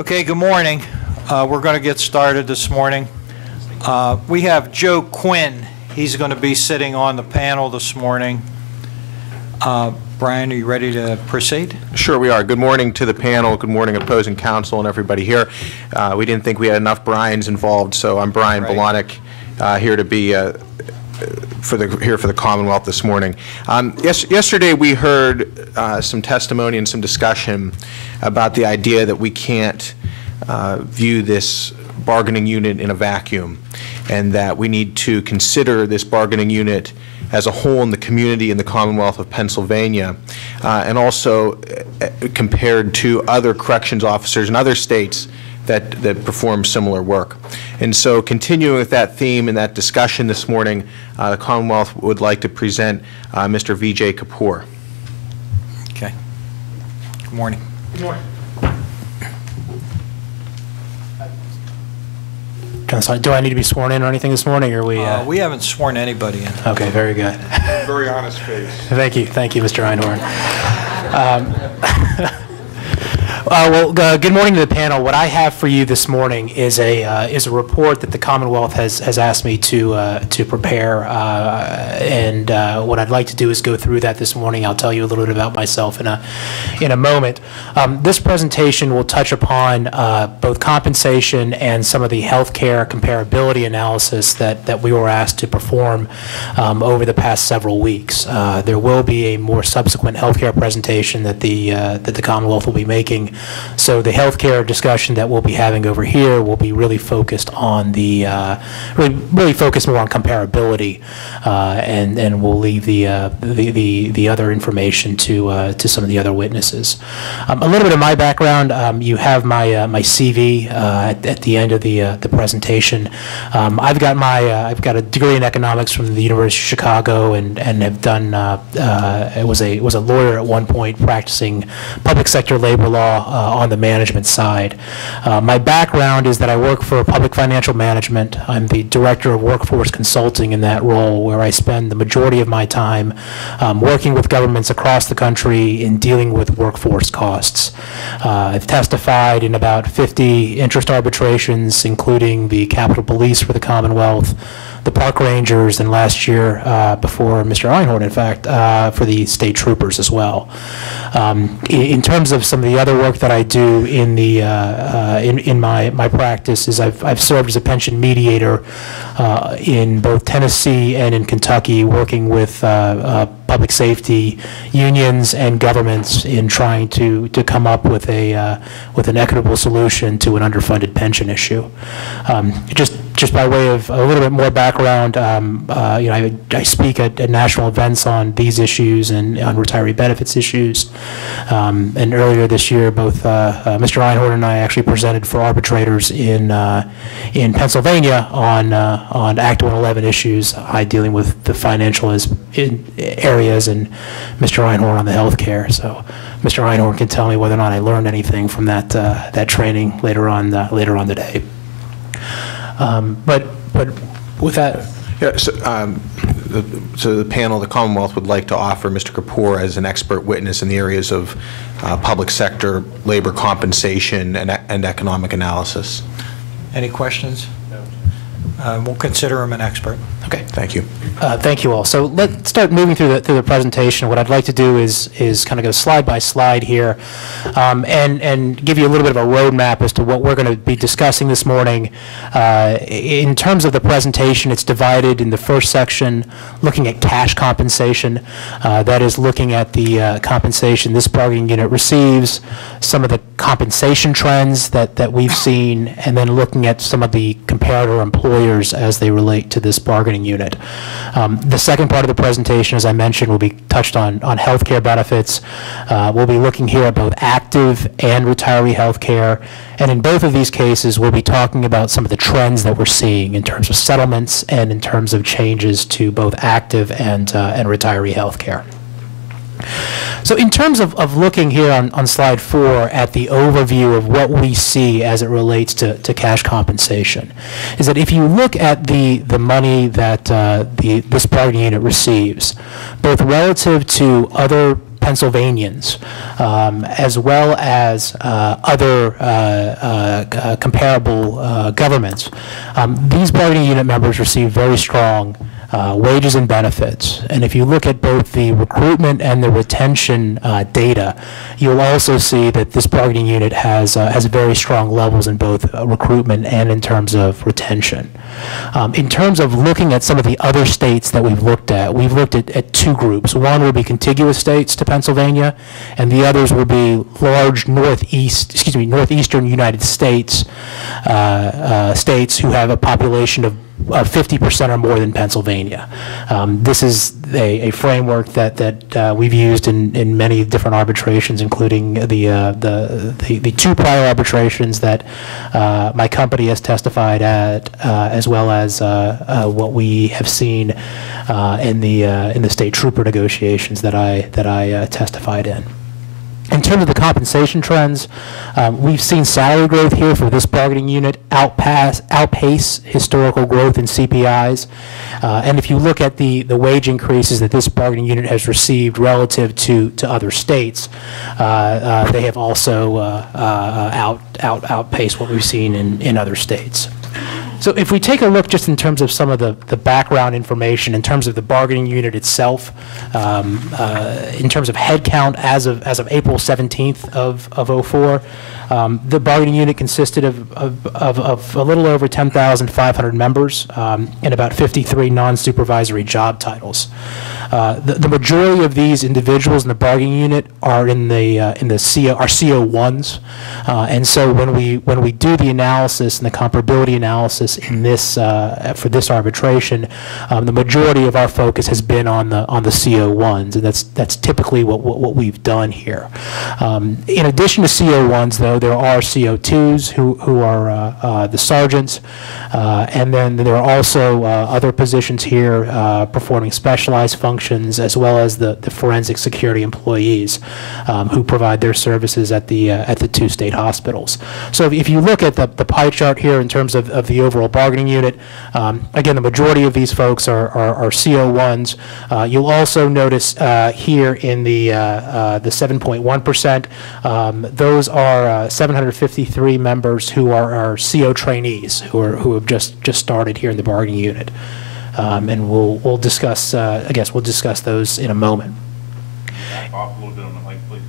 Okay, good morning. We're going to get started this morning. We have Joe Quinn. He's going to be sitting on the panel this morning. Brian, are you ready to proceed? Sure we are. Good morning to the panel. Good morning, opposing counsel and everybody here. We didn't think we had enough Brians involved, so I'm Brian Bolanek, here to be for the Commonwealth this morning. Yesterday we heard some testimony and some discussion about the idea that we can't view this bargaining unit in a vacuum, and that we need to consider this bargaining unit as a whole in the community in the Commonwealth of Pennsylvania, and also compared to other corrections officers in other states that perform similar work. And so, continuing with that theme and that discussion this morning, the Commonwealth would like to present Mr. Vijay Kapoor. Okay. Good morning. Good morning. Do I need to be sworn in or anything this morning, or are we? We haven't sworn anybody in. Okay, very good. Very honest face. Thank you, Mr. Einhorn. Well, good morning to the panel. What I have for you this morning is a report that the Commonwealth has asked me to prepare, and what I'd like to do is go through that this morning. I'll tell you a little bit about myself in a moment. This presentation will touch upon both compensation and some of the healthcare comparability analysis that we were asked to perform over the past several weeks. There will be a more subsequent healthcare presentation that the Commonwealth will be making. So the healthcare discussion that we'll be having over here will be really focused on the really focused more on comparability, and we'll leave the other information to some of the other witnesses. A little bit of my background. You have my CV at the end of the presentation. I've got a degree in economics from the University of Chicago, and have done was a lawyer at one point practicing public sector labor law on the management side. My background is that I work for public financial management. I'm the director of workforce consulting in that role, where I spend the majority of my time working with governments across the country in dealing with workforce costs. I've testified in about 50 interest arbitrations, including the Capitol Police for the Commonwealth, the Park Rangers, and last year, before Mr. Einhorn, in fact, for the state troopers as well. In terms of some of the other work that I do in the in my practice, is I've served as a pension mediator in both Tennessee and in Kentucky, working with public safety unions and governments in trying to come up with an equitable solution to an underfunded pension issue. Just by way of a little bit more background, I speak at national events on these issues and on retiree benefits issues. And earlier this year, both Mr. Einhorn and I actually presented for arbitrators in Pennsylvania on Act 111 issues, I dealing with the financial areas, and Mr. Einhorn on the healthcare. So Mr. Einhorn can tell me whether or not I learned anything from that training later on today. But with that. Yeah, so the panel, the Commonwealth, would like to offer Mr. Kapoor as an expert witness in the areas of public sector, labor compensation, and economic analysis. Any questions? No. We'll consider him an expert. Okay. Thank you. Thank you all. So let's start moving through the presentation. What I'd like to do is kind of go slide by slide here, and give you a little bit of a roadmap as to what we're going to be discussing this morning. In terms of the presentation, it's divided in the first section looking at cash compensation. That is looking at the compensation this bargaining unit receives, some of the compensation trends that we've seen, and then looking at some of the comparator employers as they relate to this bargaining unit. The second part of the presentation, as I mentioned, will be touched on healthcare benefits. We'll be looking here at both active and retiree healthcare, and in both of these cases, we'll be talking about some of the trends that we're seeing in terms of settlements and in terms of changes to both active and retiree healthcare. So in terms of looking here on slide 4 at the overview of what we see as it relates to cash compensation, is that if you look at the money that this bargaining unit receives, both relative to other Pennsylvanians, as well as other comparable governments. These bargaining unit members receive very strong wages and benefits. And if you look at both the recruitment and the retention data, you'll also see that this bargaining unit has very strong levels in both recruitment and in terms of retention. In terms of looking at some of the other states that we've looked at two groups. One will be contiguous states to Pennsylvania, and the others will be large northeastern United States states who have a population of 50% or more than Pennsylvania. This is a framework that we've used in many different arbitrations, including the two prior arbitrations that my company has testified at, as well as what we have seen in the state trooper negotiations that I testified in. In terms of the compensation trends, we've seen salary growth here for this bargaining unit outpace historical growth in CPIs. And if you look at the wage increases that this bargaining unit has received relative to other states, they have also outpaced what we've seen in other states. So if we take a look just in terms of some of the background information, in terms of the bargaining unit itself, in terms of headcount as of April 17th of 04, the bargaining unit consisted of a little over 10,500 members and about 53 non-supervisory job titles. The majority of these individuals in the bargaining unit are in the CO1s, and so when we do the analysis and the comparability analysis in this for this arbitration, the majority of our focus has been on the CO1s, and that's typically what we've done here. In addition to CO1s, though, there are CO2s who are the sergeants, and then there are also other positions here performing specialized functions, as well as the forensic security employees who provide their services at the two state hospitals. So if you look at the pie chart here in terms of the overall bargaining unit, again, the majority of these folks are CO1s. You'll also notice here in the 7.1%, those are 753 members who are CO trainees who have just started here in the bargaining unit. And we'll discuss, I guess we'll discuss those in a moment. Back off a little bit on the mic, please.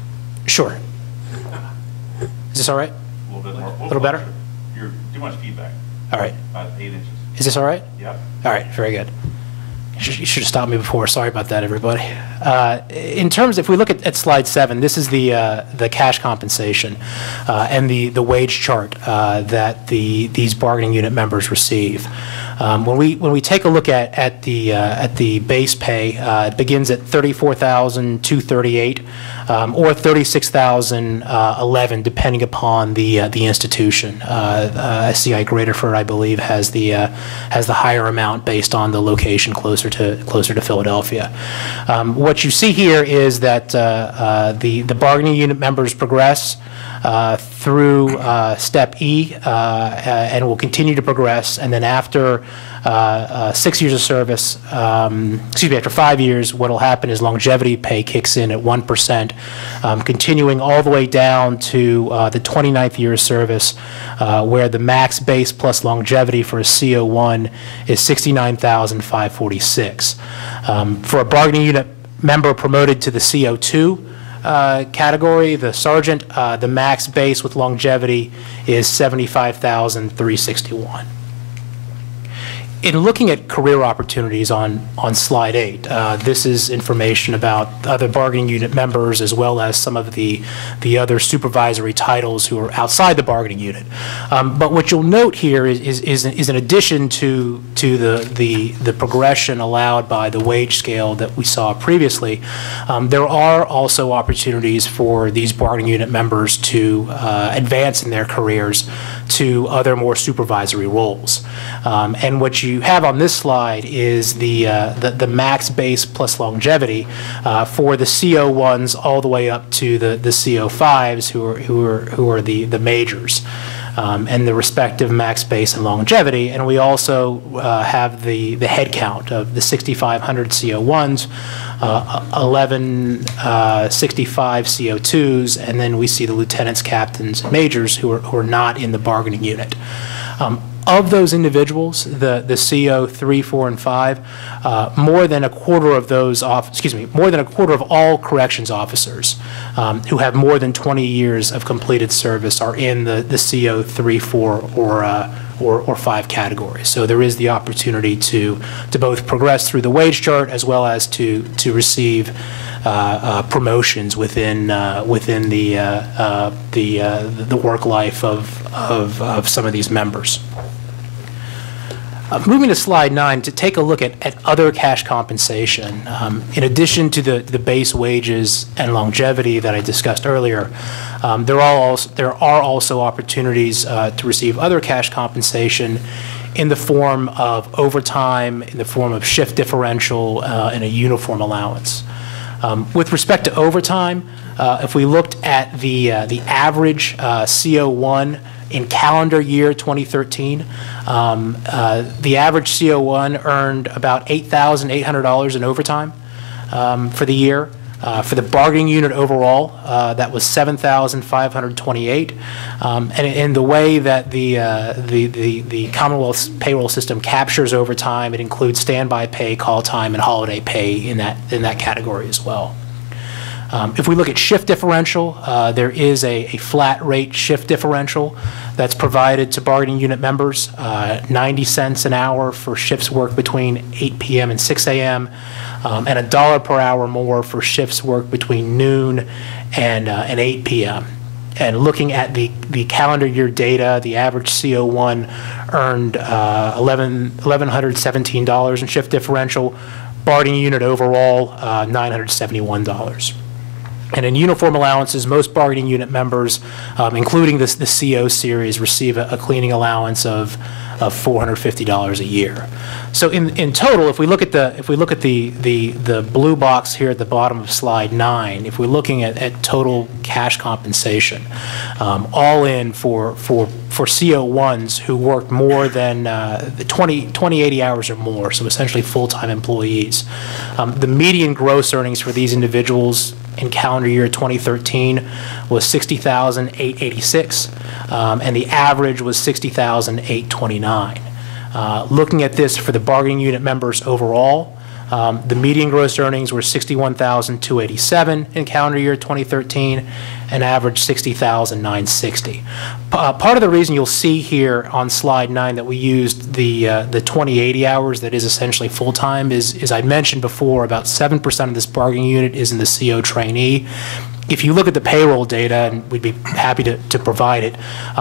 Sure. Is this all right? A little bit more. A little better? You're too much feedback. All right. About 8 inches. Is this all right? Yep. All right, very good. You should have stopped me before. Sorry about that, everybody. In terms, if we look at slide 7, this is the cash compensation and the wage chart that these bargaining unit members receive. When we take a look at the base pay, it begins at $34,238 or $36,011, depending upon the institution. SCI Graterford, I believe, has the higher amount based on the location closer to Philadelphia. What you see here is that the bargaining unit members progress through step E and will continue to progress, and then after 6 years of service, after 5 years, what will happen is longevity pay kicks in at 1%, continuing all the way down to the 29th year of service, where the max base plus longevity for a CO1 is $69,546. For a bargaining unit member promoted to the CO2 category, the sergeant, the max base with longevity is $75,361. In looking at career opportunities on slide 8, this is information about other bargaining unit members as well as some of the other supervisory titles who are outside the bargaining unit. But what you'll note here is in addition to the progression allowed by the wage scale that we saw previously, there are also opportunities for these bargaining unit members to advance in their careers to other more supervisory roles. And what you have on this slide is the max base plus longevity for the CO1s all the way up to the CO5s who are the majors. And the respective max base and longevity, and we also have the head count of the 6,500 CO1s 1165 CO2s, and then we see the lieutenants, captains, and majors who are not in the bargaining unit. Of those individuals, the CO 3, 4, and 5, more than a quarter of those more than a quarter of all corrections officers who have more than 20 years of completed service are in the CO 3, 4, or 5 categories. So there is the opportunity to both progress through the wage chart as well as to receive promotions within the work life of some of these members. Moving to slide 9 to take a look at other cash compensation. In addition to the base wages and longevity that I discussed earlier, there are also opportunities to receive other cash compensation in the form of overtime, in the form of shift differential, and a uniform allowance. With respect to overtime, if we looked at the average CO1 in calendar year 2013, the average CO1 earned about $8,800 in overtime for the year. For the bargaining unit overall, that was $7,528. And in the way that the Commonwealth's payroll system captures overtime, it includes standby pay, call time, and holiday pay in that category as well. If we look at shift differential, there is a flat rate shift differential that's provided to bargaining unit members, 90 cents an hour for shifts worked between 8 p.m. and 6 a.m., and $1 per hour more for shifts worked between noon and 8 p.m. And looking at the calendar year data, the average CO1 earned $1,117 in shift differential, bargaining unit overall $971. And in uniform allowances, most bargaining unit members, including the CO series, receive a cleaning allowance of $450 a year. So in total, if we look at the blue box here at the bottom of slide 9, if we're looking at total cash compensation, all in for CO1s who work more than 80 hours or more, so essentially full-time employees, the median gross earnings for these individuals in calendar year 2013 was $60,886, and the average was $60,829. Looking at this for the bargaining unit members overall, the median gross earnings were $61,287 in calendar year 2013, and average $60,960. Part of the reason you'll see here on slide 9 that we used the 2080 hours that is essentially full-time is I mentioned before, about 7% of this bargaining unit is in the CO trainee. If you look at the payroll data, and we'd be happy to provide it,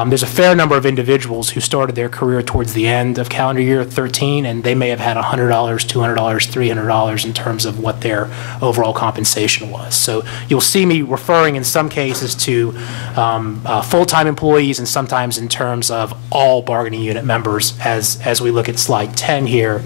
there's a fair number of individuals who started their career towards the end of calendar year 13, and they may have had $100, $200, $300 in terms of what their overall compensation was. So you'll see me referring in some cases to full-time employees and sometimes in terms of all bargaining unit members as we look at slide 10 here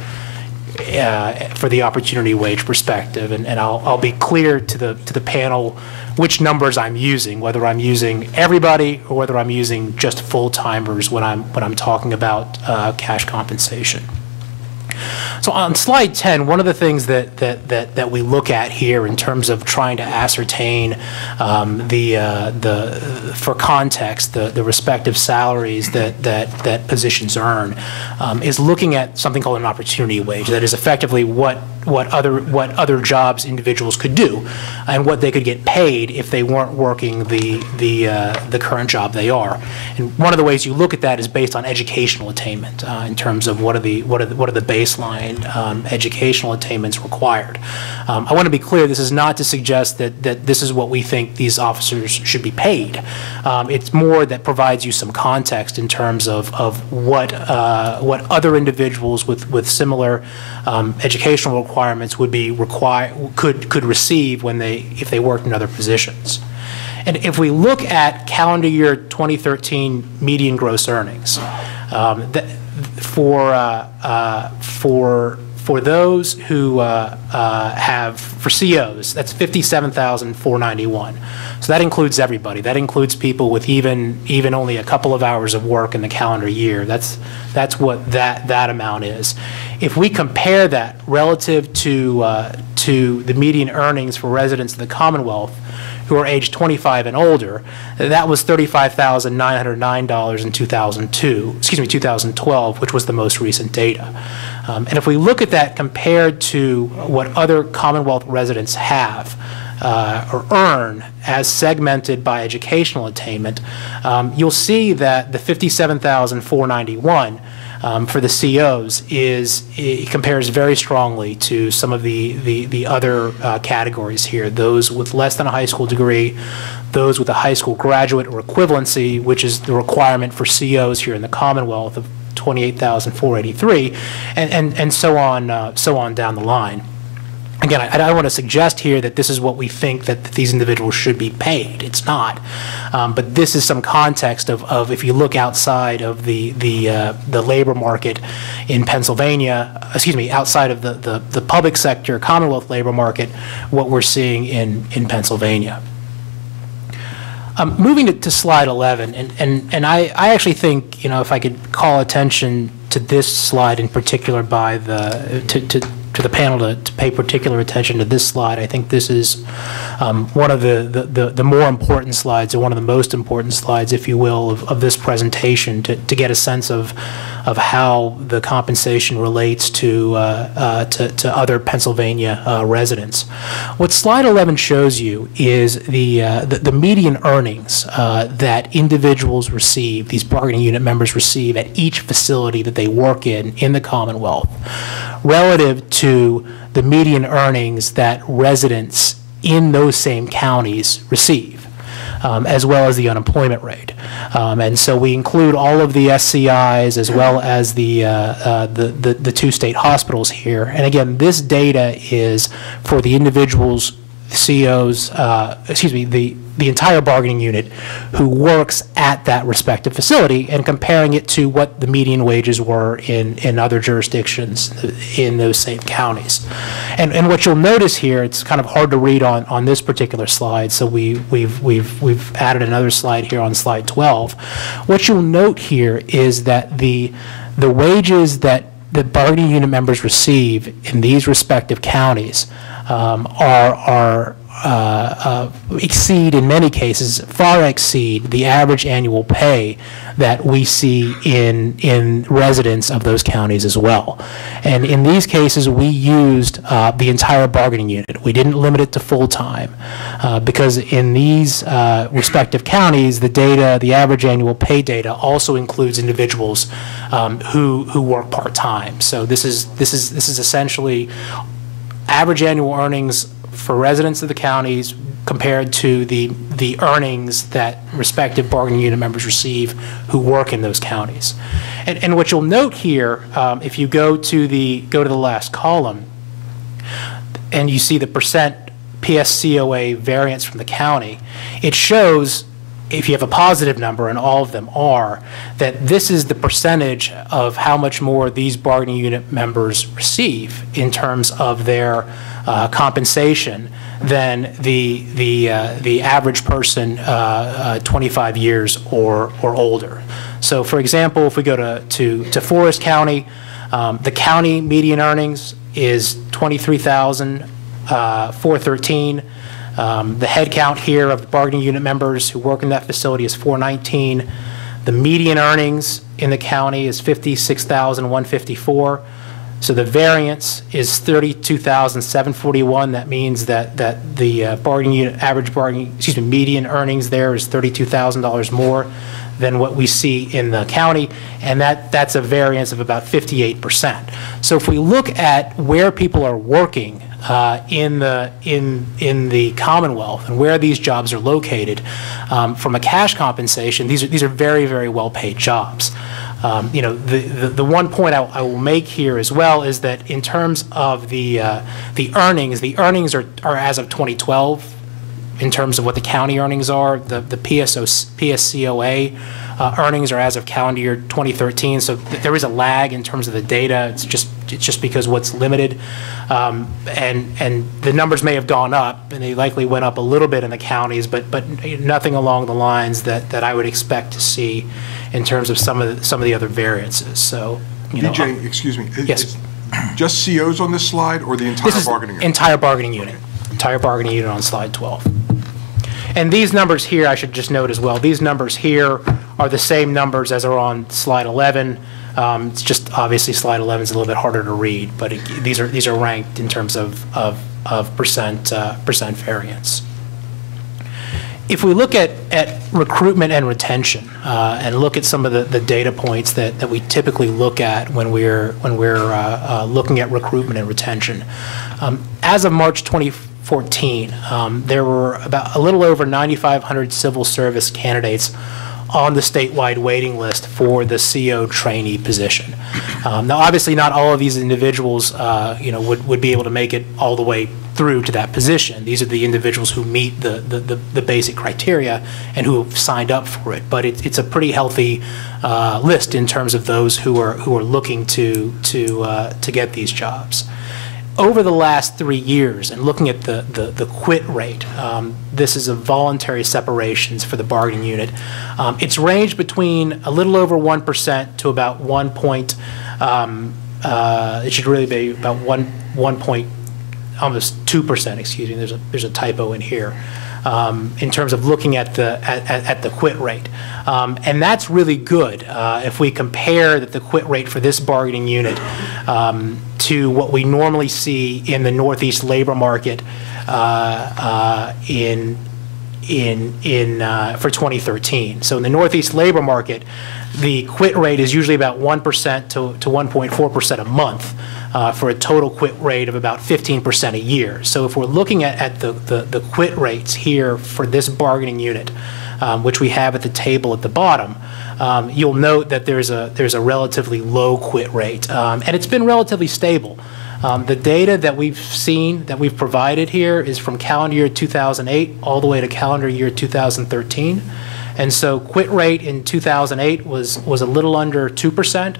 for the opportunity wage perspective. And I'll be clear to the panel which numbers I'm using, whether I'm using everybody or whether I'm using just full-timers when I'm talking about cash compensation. So on slide 10, one of the things that we look at here in terms of trying to ascertain for context the respective salaries that positions earn is looking at something called an opportunity wage. That is effectively what other jobs individuals could do and what they could get paid if they weren't working the current job they are. And one of the ways you look at that is based on educational attainment in terms of what are the baseline educational attainments required. I want to be clear, this is not to suggest that this is what we think these officers should be paid. It's more that provides you some context in terms of what other individuals with similar educational requirements would be could receive if they worked in other positions. And if we look at calendar year 2013 median gross earnings, for those who have, for COs, that's $57,491. So that includes everybody. That includes people with even only a couple of hours of work in the calendar year. That's what that amount is. If we compare that relative to the median earnings for residents of the Commonwealth who are age 25 and older, that was $35,909 in 2012, which was the most recent data. And if we look at that compared to what other Commonwealth residents have or earn as segmented by educational attainment, you'll see that the $57,491 for the COs it compares very strongly to some of the other categories here, those with less than a high school degree, those with a high school graduate or equivalency, which is the requirement for COs here in the Commonwealth of 28,483, and so on down the line. Again, I don't want to suggest here that this is what we think that these individuals should be paid. It's not. But this is some context of if you look outside of the labor market in Pennsylvania, outside of the public sector Commonwealth labor market, what we're seeing in Pennsylvania. Moving to slide 11, and I actually think, if I could call attention to this slide in particular by to the panel to pay particular attention to this slide. I think this is one of the more important slides, or one of the most important slides, if you will, of this presentation to get a sense of how the compensation relates to other Pennsylvania residents. What slide 11 shows you is the median earnings that individuals receive, these bargaining unit members receive at each facility that they work in the Commonwealth, relative to the median earnings that residents in those same counties receive, as well as the unemployment rate. And so we include all of the SCIs as well as the two state hospitals here. And again, this data is for the individuals, COs, the entire bargaining unit who works at that respective facility, and comparing it to what the median wages were in other jurisdictions in those same counties. And what you'll notice here, it's kind of hard to read on this particular slide, so we've added another slide here on slide 12. What you'll note here is that the wages that the bargaining unit members receive in these respective counties exceed, in many cases, far exceed the average annual pay that we see in residents of those counties as well. And in these cases, we used the entire bargaining unit. We didn't limit it to full-time because in these respective counties, the average annual pay data also includes individuals who work part-time. So this is essentially average annual earnings for residents of the counties compared to the earnings that respective bargaining unit members receive who work in those counties. And what you'll note here, if you go to the last column, and you see the percent PSCOA variance from the county, it shows, if you have a positive number, and all of them are, that this is the percentage of how much more these bargaining unit members receive in terms of their compensation than the average person 25 years or older. So, for example, if we go to Forest County, the county median earnings is $23,413. The head count here of the bargaining unit members who work in that facility is 419. The median earnings in the county is 56,154. So the variance is 32,741. That means that the bargaining unit median earnings there is $32,000 more than what we see in the county, and that's a variance of about 58%. So if we look at where people are working in the Commonwealth and where these jobs are located, from a cash compensation, these are very, very well-paid jobs. The one point I will make here as well is that in terms of the earnings are as of 2012 in terms of what the county earnings are. The PSCOA earnings are as of calendar year 2013, so there is a lag in terms of the data. It's just because what's limited, and the numbers may have gone up, and they likely went up a little bit in the counties, but nothing along the lines that I would expect to see in terms of some of the other variances. So, DJ, excuse me. Yes. just COs on this slide or the entire This is bargaining unit? entire bargaining unit. Entire bargaining unit on slide 12. And these numbers here, I should just note as well, these numbers here are the same numbers as are on slide 11. It's just obviously slide 11 is a little bit harder to read, but these are ranked in terms of percent variance. If we look at recruitment and retention and look at some of the data points that we typically look at when we're looking at recruitment and retention, as of March 2014, there were about a little over 9,500 civil service candidates on the statewide waiting list for the CO trainee position. Now, obviously, not all of these individuals, would be able to make it all the way through to that position. These are the individuals who meet the basic criteria and who have signed up for it. But it's a pretty healthy list in terms of those who are looking to get these jobs. Over the last 3 years, and looking at the quit rate, this is a voluntary separations for the bargaining unit. It's ranged between a little over 1% to about it should really be about almost 2%. Excuse me. There's a typo in here. In terms of looking at the quit rate. And that's really good if we compare the quit rate for this bargaining unit to what we normally see in the Northeast labor market for 2013. So in the Northeast labor market, the quit rate is usually about 1% to 1.4% a month. For a total quit rate of about 15% a year. So if we're looking at the quit rates here for this bargaining unit, which we have at the table at the bottom, you'll note that there's a relatively low quit rate, and it's been relatively stable. The data that we've provided here is from calendar year 2008 all the way to calendar year 2013, and so quit rate in 2008 was a little under 2%.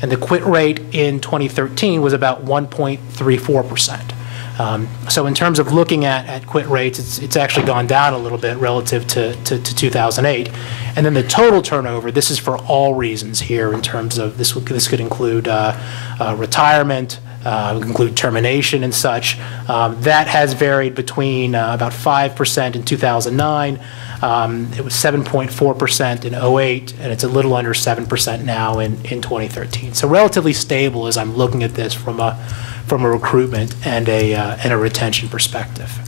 And the quit rate in 2013 was about 1.34%. So in terms of looking at quit rates, it's actually gone down a little bit relative to 2008. And then the total turnover, this is for all reasons here in terms of this could include retirement, would include termination and such. That has varied between about 5% in 2009. It was 7.4% in 08, and it's a little under 7% now in 2013. So relatively stable as I'm looking at this from a recruitment and a retention perspective.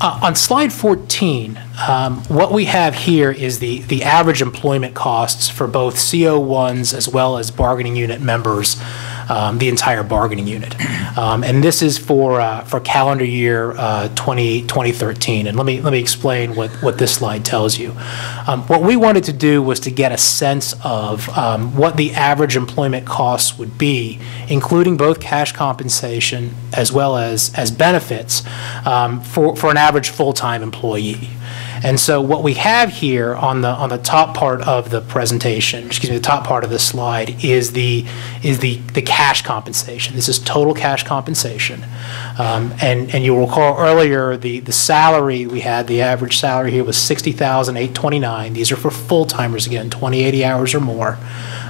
On slide 14, what we have here is the average employment costs for both CO1s as well as bargaining unit members, the entire bargaining unit. And this is for calendar year 2013. And let me explain what this slide tells you. What we wanted to do was to get a sense of what the average employment costs would be, including both cash compensation as well as benefits for an average full-time employee. And so what we have here on the top part of the presentation, excuse me, the top part of the slide is the cash compensation. This is total cash compensation. And you'll recall earlier the salary we had, the average salary here was $60,829. These are for full-timers again, 80 hours or more.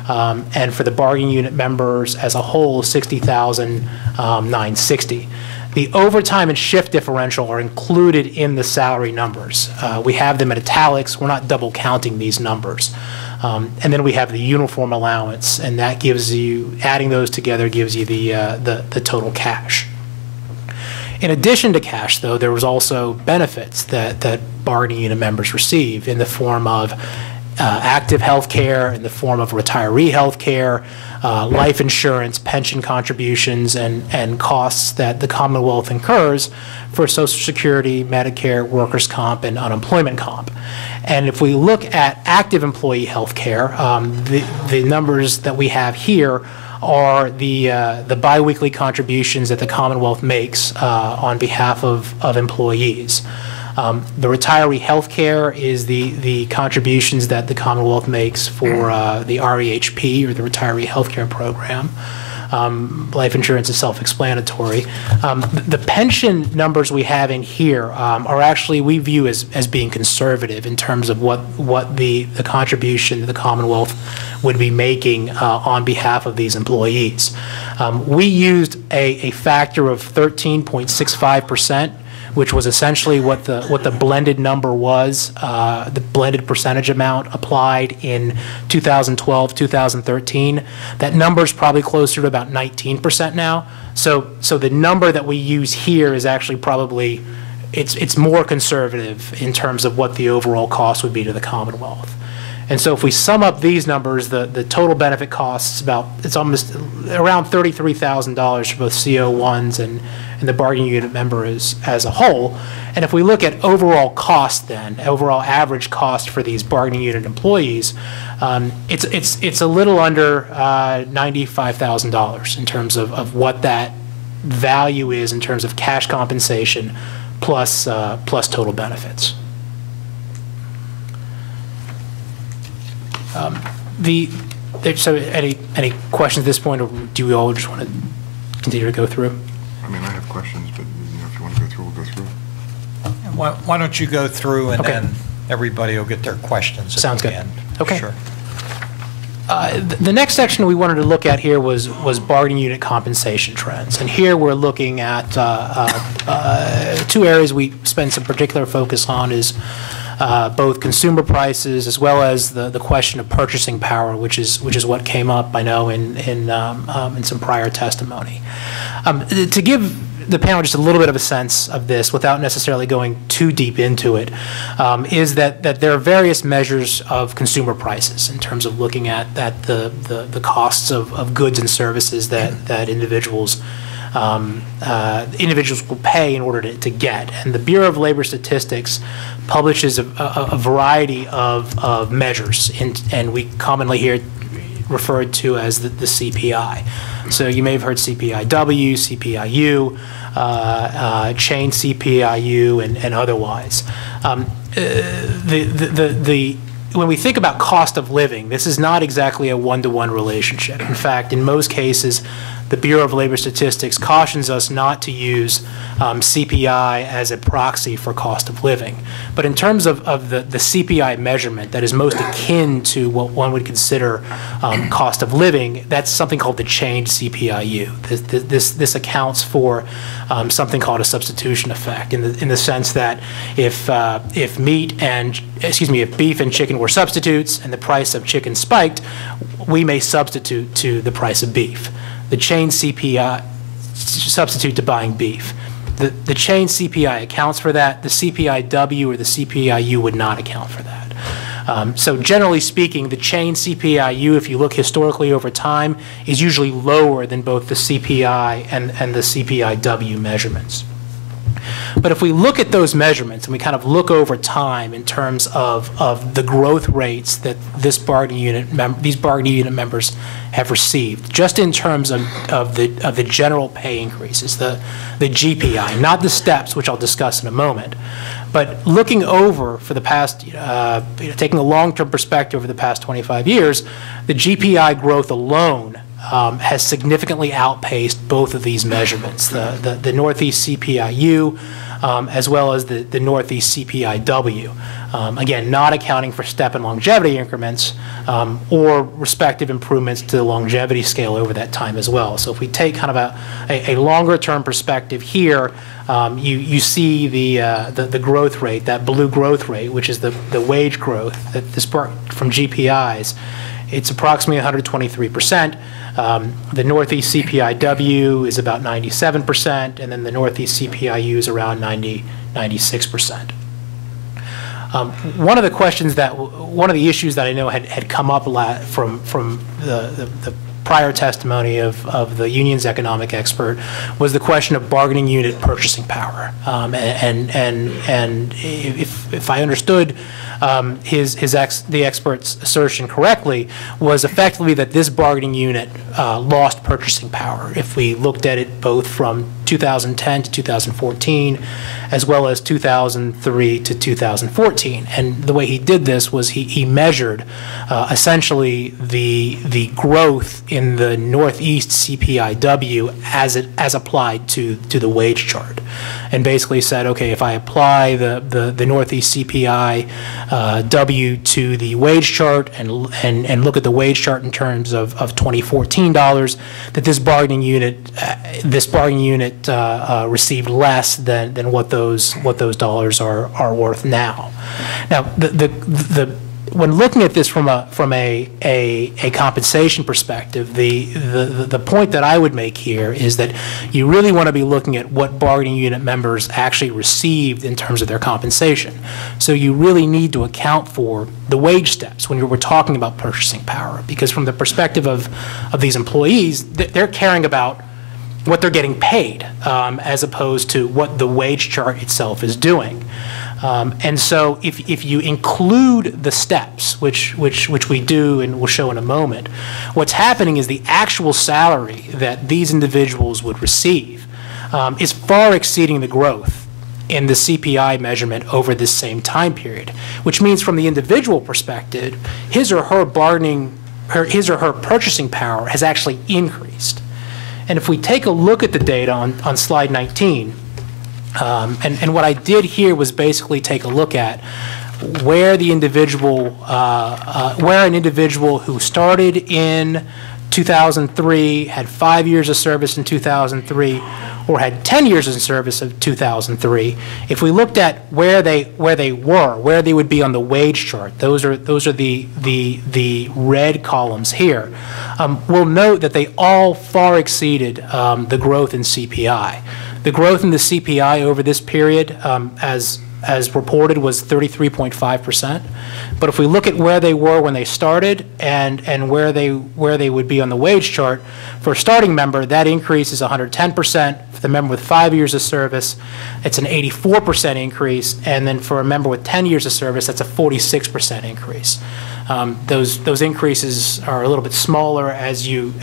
And for the bargaining unit members as a whole, $60,960. The overtime and shift differential are included in the salary numbers. We have them in italics. We're not double counting these numbers. And then we have the uniform allowance, and that gives you, adding those together gives you the total cash. In addition to cash, though, there was also benefits that bargaining unit members receive in the form of active health care, in the form of retiree health care, life insurance, pension contributions, and costs that the Commonwealth incurs for Social Security, Medicare, workers' comp, and unemployment comp. And if we look at active employee health care, the numbers that we have here are the biweekly contributions that the Commonwealth makes on behalf of employees. The retiree health care is the contributions that the Commonwealth makes for the REHP, or the Retiree Health Care Program. Life insurance is self-explanatory. The pension numbers we have in here are actually, we view as being conservative in terms of what the contribution that the Commonwealth would be making on behalf of these employees. We used a factor of 13.65%, which was essentially what the blended number was, the blended percentage amount applied in 2012, 2013. That number is probably closer to about 19% now. So the number that we use here is actually probably, it's more conservative in terms of what the overall cost would be to the Commonwealth. And so if we sum up these numbers, the total benefit cost is it's almost around $33,000 for both CO1s and the bargaining unit members as a whole. And if we look at overall cost then, overall average cost for these bargaining unit employees, it's a little under $95,000 in terms of what that value is in terms of cash compensation plus total benefits. So any questions at this point, or do we all just want to continue to go through? I mean, I have questions, but if you want to go through, we'll go through. Why don't you go through, and Okay. then everybody will get their questions at Sounds the good. end. Okay. Sure. The next section we wanted to look at here was bargaining unit compensation trends. And here we're looking at two areas we spend some particular focus on is both consumer prices as well as the question of purchasing power, which is what came up, I know, in some prior testimony. To give the panel just a little bit of a sense of this without necessarily going too deep into it, is that there are various measures of consumer prices in terms of looking at the costs of goods and services that individuals will pay in order to get. And the Bureau of Labor Statistics publishes a variety of measures, and we commonly hear it referred to as the CPI. So you may have heard CPIW, CPIU, chain CPIU, and otherwise. When we think about cost of living, this is not exactly a one-to-one relationship. In fact, in most cases, the Bureau of Labor Statistics cautions us not to use CPI as a proxy for cost of living. But in terms of the CPI measurement that is most akin to what one would consider cost of living, that's something called the chained CPIU. This accounts for something called a substitution effect in the sense that if beef and chicken were substitutes and the price of chicken spiked, we may substitute to the price of beef. The chain CPI substitute to buying beef. The chain CPI accounts for that. The CPIW or the CPIU would not account for that. So generally speaking, the chain CPIU, if you look historically over time, is usually lower than both the CPI and the CPIW measurements. But if we look at those measurements and we kind of look over time in terms of the growth rates that these bargaining unit members have received, just in terms of the general pay increases, the GPI, not the steps, which I'll discuss in a moment, but looking over for the past, taking a long-term perspective over the past 25 years, the GPI growth alone has significantly outpaced both of these measurements, the Northeast CPIU as well as the Northeast CPIW. Again, not accounting for step and longevity increments or respective improvements to the longevity scale over that time as well. So if we take kind of a longer-term perspective here, you see the growth rate, that blue growth rate, which is the wage growth that this from GPIs. It's approximately 123%. The Northeast CPIW is about 97%, and then the Northeast CPIU is around 96%. One of the issues that I know had come up a lot from the prior testimony of the union's economic expert was the question of bargaining unit purchasing power. And if I understood the expert's assertion correctly, was effectively that this bargaining unit lost purchasing power. If we looked at it both from 2010 to 2014, as well as 2003 to 2014. And the way he did this was he measured essentially the growth in the Northeast CPIW as applied to the wage chart. and basically said, okay, if I apply the Northeast CPI W to the wage chart and look at the wage chart in terms of 2014 dollars, that this bargaining unit received less than what those dollars are worth now. Now, when looking at this from a compensation perspective, the point that I would make here is that you really want to be looking at what bargaining unit members actually received in terms of their compensation. So you really need to account for the wage steps when we're talking about purchasing power, because from the perspective of these employees, they're caring about what they're getting paid as opposed to what the wage chart itself is doing. And so if you include the steps, which we do and we'll show in a moment, what's happening is the actual salary that these individuals would receive is far exceeding the growth in the CPI measurement over this same time period, which means from the individual perspective, his or her purchasing power has actually increased. And if we take a look at the data on slide 19, and what I did here was basically take a look at where an individual who started in 2003, had 5 years of service in 2003, or had 10 years of service of 2003. If we looked at where they would be on the wage chart, those are the red columns here. We'll note that they all far exceeded the growth in CPI. The growth in the CPI over this period, as reported, was 33.5%. But if we look at where they were when they started and where they would be on the wage chart, for a starting member, that increase is 110%. For the member with 5 years of service, it's an 84% increase. And then for a member with 10 years of service, that's a 46% increase. Those increases are a little bit smaller as you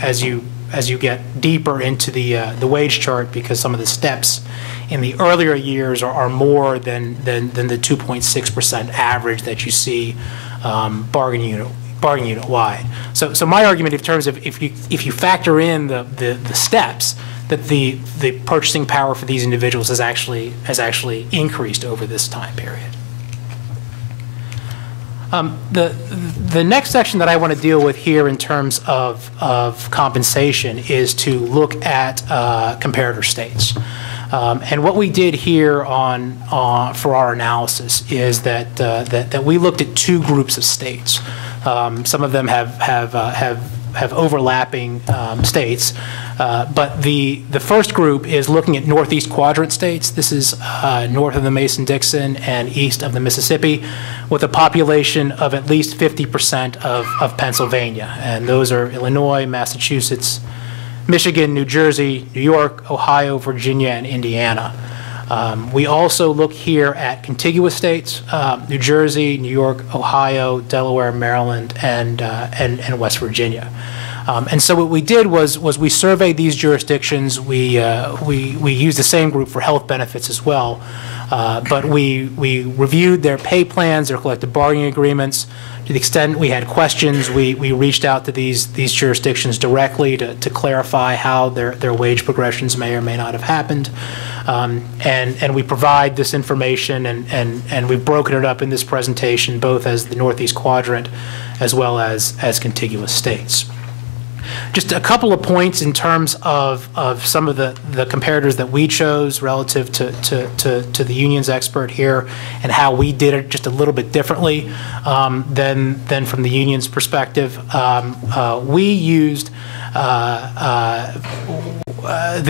get deeper into the wage chart, because some of the steps in the earlier years are more than the 2.6% average that you see bargaining unit wide. So my argument in terms of if you factor in the steps, that the purchasing power for these individuals has actually increased over this time period. The next section that I want to deal with here in terms of compensation is to look at comparator states. And what we did here for our analysis is that we looked at two groups of states. Some of them have overlapping states, but the first group is looking at Northeast Quadrant states. This is north of the Mason-Dixon and east of the Mississippi, with a population of at least 50% of Pennsylvania. And those are Illinois, Massachusetts, Michigan, New Jersey, New York, Ohio, Virginia, and Indiana. We also look here at contiguous states, New Jersey, New York, Ohio, Delaware, Maryland, and West Virginia. And so what we did was we surveyed these jurisdictions. We used the same group for health benefits as well. But we reviewed their pay plans, their collective bargaining agreements. To the extent we had questions, we reached out to these jurisdictions directly to clarify how their wage progressions may or may not have happened. And we provide this information, and we've broken it up in this presentation, both as the Northeast Quadrant as well as contiguous states. Just a couple of points in terms of some of the comparators that we chose relative to the union's expert here, and how we did it just a little bit differently than from the union's perspective. We used the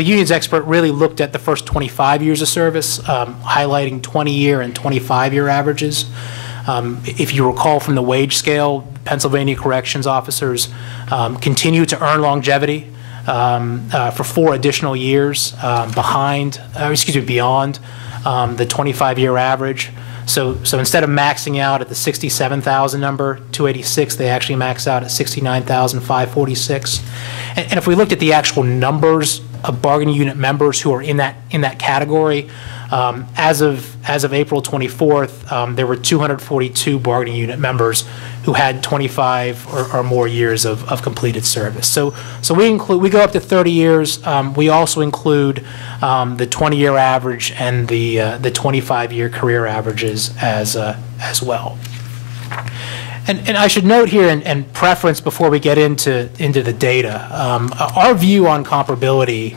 union's expert really looked at the first 25 years of service, highlighting 20-year and 25-year averages. If you recall from the wage scale, Pennsylvania corrections officers continue to earn longevity for 4 additional years beyond the 25-year average. So instead of maxing out at the 67,000 number, 286, they actually max out at 69,546. And if we looked at the actual numbers of bargaining unit members who are in that category, As of April 24th, there were 242 bargaining unit members who had 25 or more years of completed service. So we go up to 30 years. We also include the 20-year average and the 25-year career averages as well. And I should note here and preference before we get into the data, our view on comparability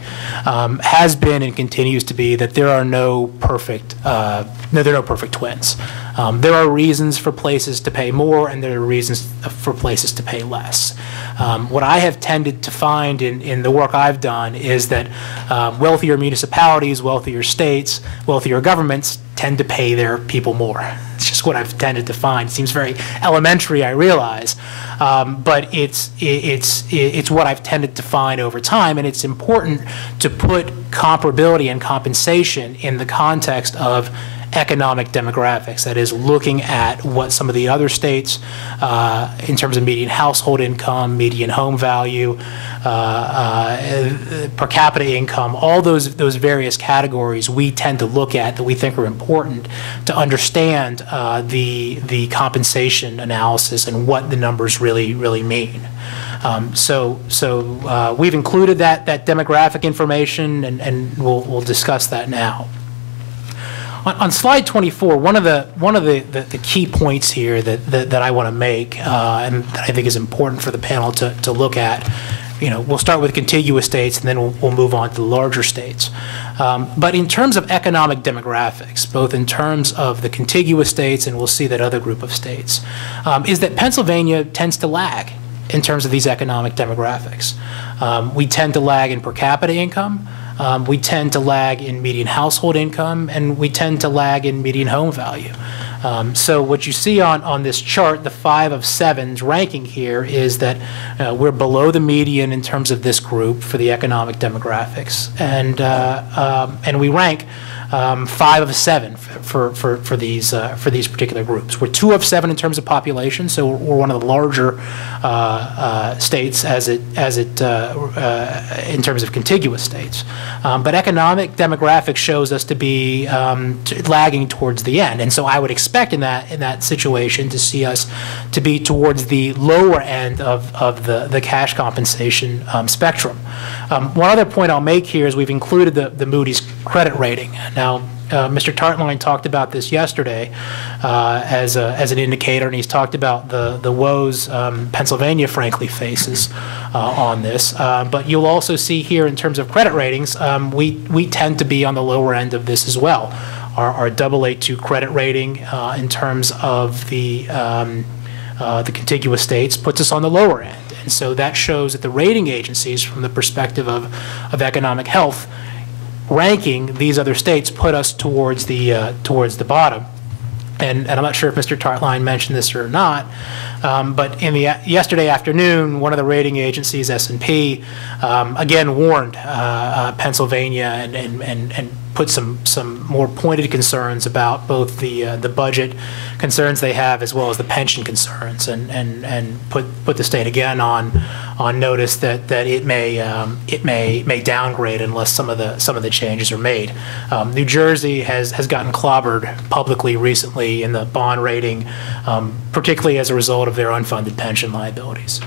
has been and continues to be that there are no perfect twins. There are reasons for places to pay more, and there are reasons for places to pay less. What I have tended to find in the work I've done is that wealthier municipalities, wealthier states, wealthier governments tend to pay their people more. It's just what I've tended to find. It seems very elementary, I realize, but it's what I've tended to find over time, and it's important to put comparability and compensation in the context of economic demographics, that is, looking at what some of the other states, in terms of median household income, median home value, per capita income, all those various categories we tend to look at that we think are important to understand the compensation analysis and what the numbers really mean. So we've included that demographic information, and we'll discuss that now. On slide 24, one of the key points here that I want to make, and that I think is important for the panel to look at, we'll start with contiguous states, and then we'll move on to the larger states. But in terms of economic demographics, both in terms of the contiguous states, and we'll see that other group of states, is that Pennsylvania tends to lag in terms of these economic demographics. We tend to lag in per capita income. We tend to lag in median household income, and we tend to lag in median home value. So what you see on this chart, the 5 of 7's ranking here, is that we're below the median in terms of this group for the economic demographics, and we rank 5 of 7 for these particular groups. We're 2 of 7 in terms of population, so we're one of the larger states in terms of contiguous states. But economic demographics shows us to be lagging towards the end, and so I would expect in that situation to see us to be towards the lower end of the cash compensation spectrum. One other point I'll make here is we've included the Moody's credit rating. Now, Mr. Tartline talked about this yesterday as an indicator, and he's talked about the woes Pennsylvania frankly faces on this. But you'll also see here in terms of credit ratings, we tend to be on the lower end of this as well. Our AA2 credit rating in terms of the contiguous states puts us on the lower end. And so that shows that the rating agencies, from the perspective of economic health, ranking these other states put us towards the bottom. And I'm not sure if Mr. Tartline mentioned this or not, but in the yesterday afternoon, one of the rating agencies, S&P, again warned Pennsylvania and put some more pointed concerns about both the budget concerns they have as well as the pension concerns, and put the state again on notice that it may downgrade unless some of the changes are made. New Jersey has gotten clobbered publicly recently in the bond rating, particularly as a result of their unfunded pension liabilities.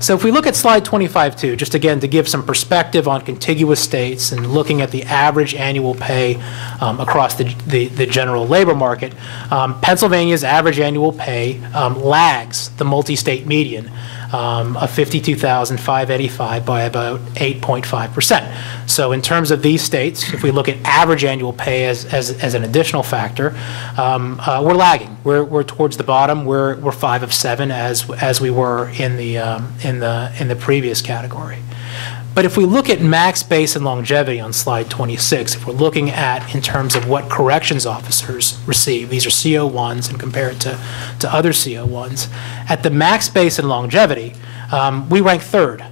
So if we look at slide 25 too, just again to give some perspective on contiguous states and looking at the average annual pay across the general labor market, Pennsylvania's average annual pay lags the multi-state median of $52,585 by about 8.5%. So in terms of these states, if we look at average annual pay as an additional factor, we're lagging. We're towards the bottom. We're 5 of 7 as we were in the previous category. But if we look at max base and longevity on slide 26, if we're looking at in terms of what corrections officers receive, these are CO1s and compared to other CO1s, at the max base and longevity, we rank 3rd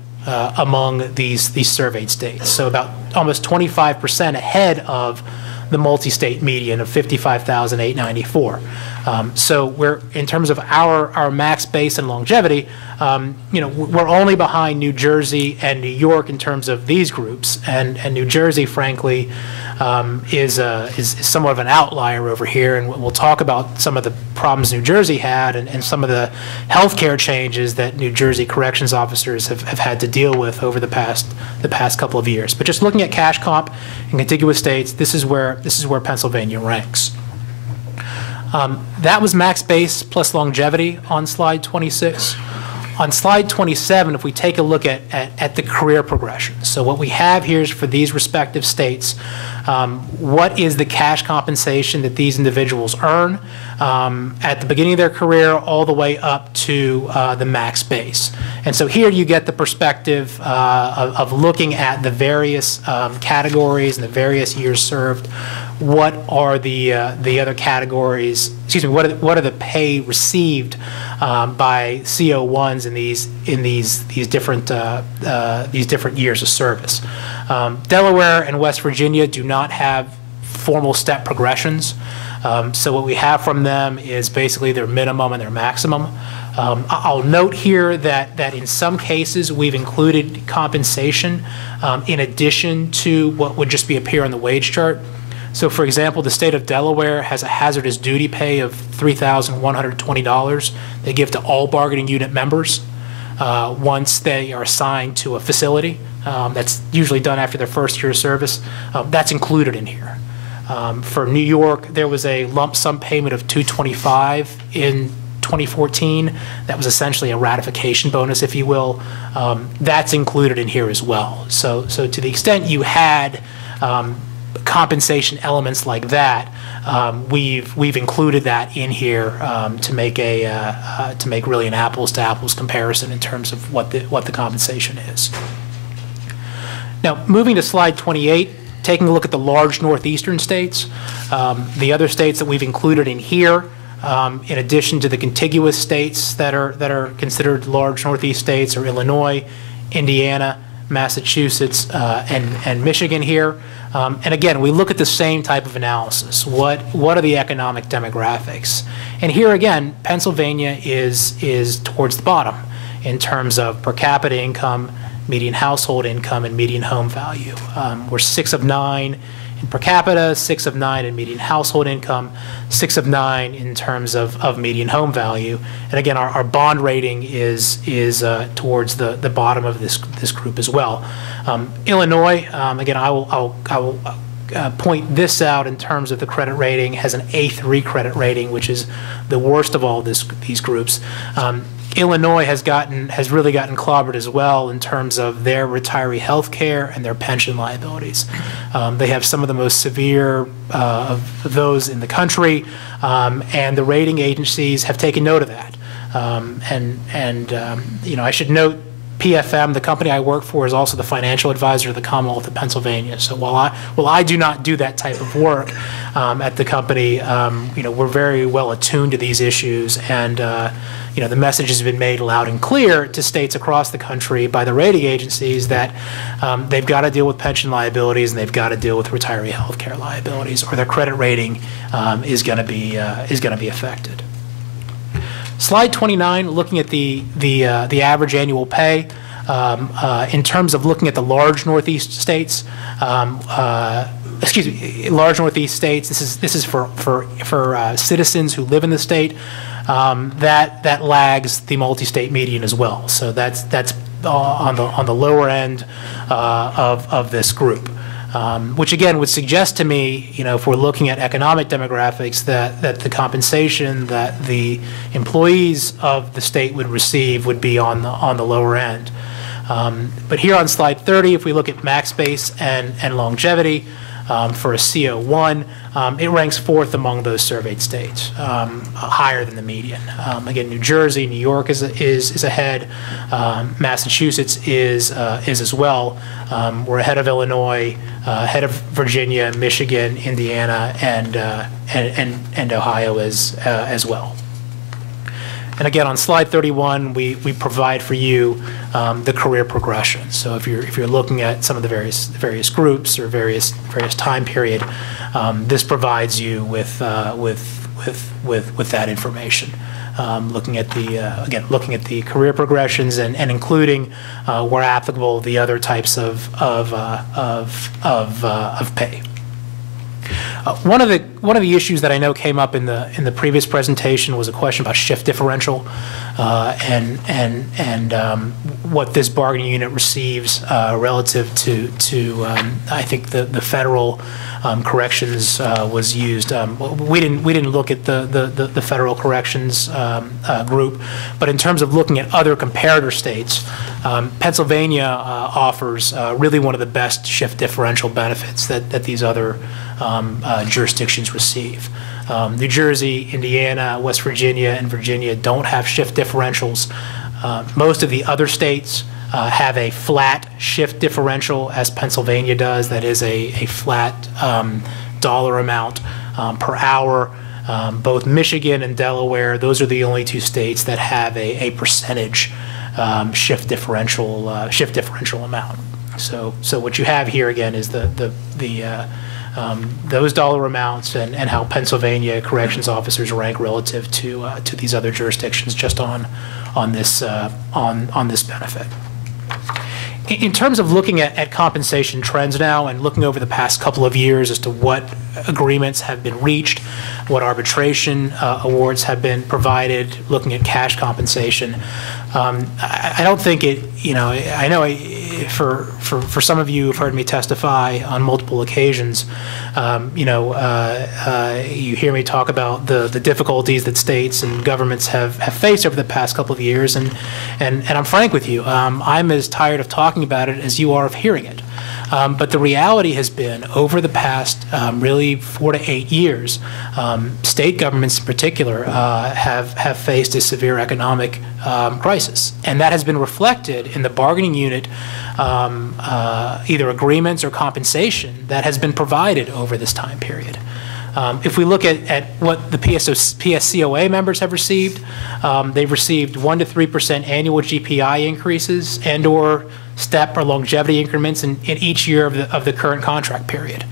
among these surveyed states. So about almost 25% ahead of the multi-state median of 55,894. So we're, in terms of our max base and longevity, we're only behind New Jersey and New York in terms of these groups, and New Jersey, frankly, is somewhat of an outlier over here, and we'll talk about some of the problems New Jersey had and some of the healthcare changes that New Jersey corrections officers have had to deal with over the past couple of years. But just looking at cash comp in contiguous states, this is where Pennsylvania ranks. That was max base plus longevity on slide 26. On slide 27, if we take a look at the career progression, so what we have here is for these respective states, what is the cash compensation that these individuals earn at the beginning of their career all the way up to the max base. And so here you get the perspective of looking at the various categories and the various years served. What are the other categories? Excuse me. What are the pay received by CO1s in these different years of service? Delaware and West Virginia do not have formal step progressions. So what we have from them is basically their minimum and their maximum. I'll note here that in some cases we've included compensation in addition to what would just appear on the wage chart. So for example, the state of Delaware has a hazardous duty pay of $3,120 they give to all bargaining unit members once they are assigned to a facility. That's usually done after their first year of service. That's included in here. For New York, there was a lump sum payment of $225 in 2014. That was essentially a ratification bonus, if you will. That's included in here as well. So to the extent you had compensation elements like that, we've included that in here to make really an apples to apples comparison in terms of what the compensation is. Now, moving to slide 28, taking a look at the large northeastern states, the other states that we've included in here, in addition to the contiguous states that are considered large northeast states, are Illinois, Indiana, Massachusetts, and Michigan here. And again, we look at the same type of analysis. What are the economic demographics? And here again, Pennsylvania is towards the bottom in terms of per capita income, median household income, and median home value. We're 6 of 9 in per capita, 6 of 9 in median household income, 6 of 9 in terms of median home value. And again, our bond rating is towards the bottom of this group as well. Illinois, again, I will point this out in terms of the credit rating, has an A3 credit rating, which is the worst of all these groups. Illinois has really gotten clobbered as well in terms of their retiree health care and their pension liabilities. They have some of the most severe of those in the country, and the rating agencies have taken note of that. You know, I should note PFM, the company I work for, is also the financial advisor of the Commonwealth of Pennsylvania. So while I do not do that type of work at the company, you know, we're very well attuned to these issues, and you know, the message has been made loud and clear to states across the country by the rating agencies that they've got to deal with pension liabilities and they've got to deal with retiree health care liabilities, or their credit rating is going to be affected. Slide 29, looking at the average annual pay in terms of looking at the large Northeast states. Excuse me, large Northeast states. This is for citizens who live in the state. That lags the multi-state median as well. So that's on the lower end of this group. Which again would suggest to me, you know, if we're looking at economic demographics, that the compensation that the employees of the state would receive would be on the lower end. But here on slide 30, if we look at max base and longevity for a CO1, it ranks 4th among those surveyed states, higher than the median. Again, New Jersey, New York is ahead. Massachusetts is as well. We're ahead of Illinois, ahead of Virginia, Michigan, Indiana, and Ohio as well. And again, on slide 31, we provide for you the career progression. So if you're looking at some of the various groups or various time period, this provides you with that information. Looking at the career progressions and including where applicable the other types of pay. One of the issues that I know came up in the previous presentation was a question about shift differential and what this bargaining unit receives relative to I think the federal corrections was used. We didn't look at the federal corrections group, but in terms of looking at other comparator states, Pennsylvania offers really one of the best shift differential benefits that these other jurisdictions receive. New Jersey, Indiana, West Virginia, and Virginia don't have shift differentials. Most of the other states have a flat shift differential, as Pennsylvania does. That is a flat dollar amount per hour. Both Michigan and Delaware, those are the only two states that have a percentage shift differential amount. So what you have here again is those dollar amounts and how Pennsylvania corrections officers rank relative to these other jurisdictions just on this benefit. In terms of looking at compensation trends now and looking over the past couple of years as to what agreements have been reached, what arbitration awards have been provided, looking at cash compensation, I don't think it, I know for some of you who've heard me testify on multiple occasions, you hear me talk about the difficulties that states and governments have faced over the past couple of years, and I'm frank with you, I'm as tired of talking about it as you are of hearing it. But the reality has been, over the past really 4 to 8 years, state governments in particular have faced a severe economic crisis. And that has been reflected in the bargaining unit, either agreements or compensation that has been provided over this time period. If we look at what the PSCOA members have received, they've received 1 to 3% annual GPI increases and/or step or longevity increments in each year of the current contract period,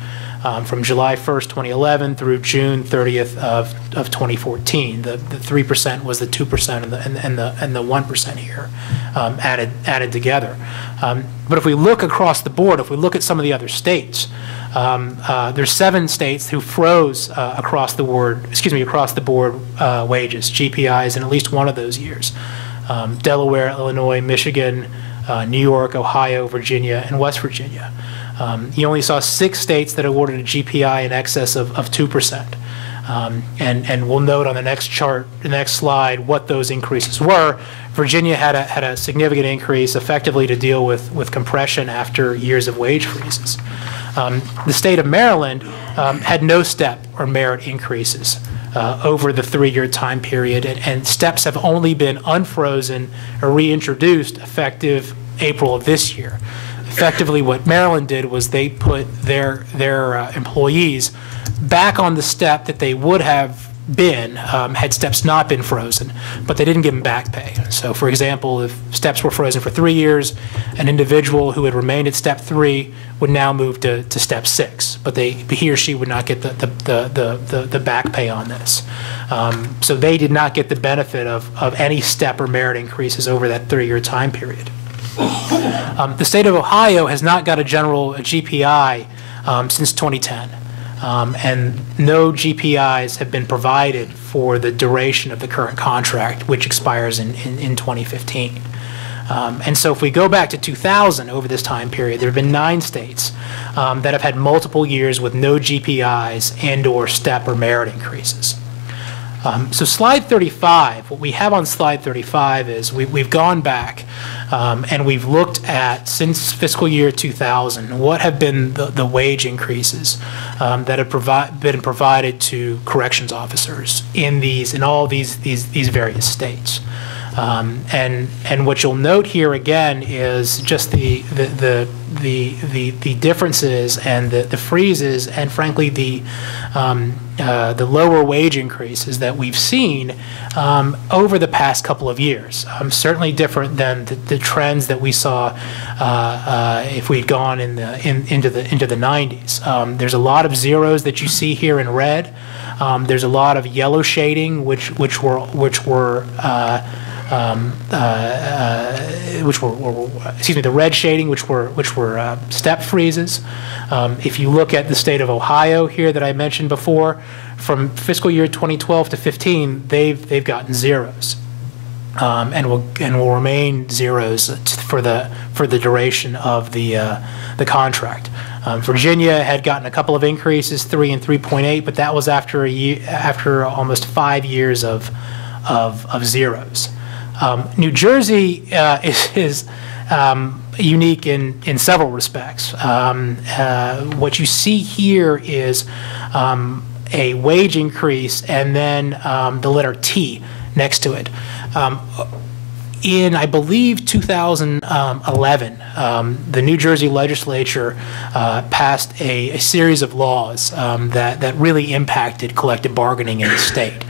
from July 1st, 2011 through June 30th of 2014. The 3% was the 2% and the 1% here added together. But if we look across the board, if we look at some of the other states, there's 7 states who froze across the board wages, GPIs, in at least one of those years. Delaware, Illinois, Michigan, New York, Ohio, Virginia, and West Virginia. You only saw 6 states that awarded a GPI in excess of 2%. And we'll note on the next chart, the next slide, what those increases were. Virginia had a significant increase effectively to deal with compression after years of wage freezes. The state of Maryland had no step or merit increases over the 3-year time period, and steps have only been unfrozen or reintroduced effective April of this year. Effectively, what Maryland did was they put their employees back on the step that they would have been had steps not been frozen, but they didn't give them back pay. So, for example, if steps were frozen for 3 years, an individual who had remained at step 3 would now move to step 6, but he or she would not get the back pay on this. So they did not get the benefit of any step or merit increases over that 3-year time period. The state of Ohio has not got a GPI since 2010. And no GPIs have been provided for the duration of the current contract, which expires in 2015. And so if we go back to 2000, over this time period, there have been 9 states that have had multiple years with no GPIs and/or step or merit increases. So slide 35, what we have on slide 35 is we've gone back and we've looked at, since fiscal year 2000, what have been the wage increases that have been provided to corrections officers in all these various states. And what you'll note here again is just the differences and the freezes, and frankly the lower wage increases that we've seen over the past couple of years. Certainly different than the trends that we saw if we'd gone into the 90s. There's a lot of zeros that you see here in red. There's a lot of yellow shading, which were excuse me, the red shading, which were step freezes. If you look at the state of Ohio here that I mentioned before, from fiscal year 2012 to 15, they've gotten zeros. And will remain zeros for the duration of the contract. Virginia had gotten a couple of increases, 3 and 3.8, but that was after almost 5 years of zeros. New Jersey is unique in several respects. What you see here is a wage increase and then the letter T next to it. In, I believe, 2011, the New Jersey legislature passed a series of laws that really impacted collective bargaining in the state.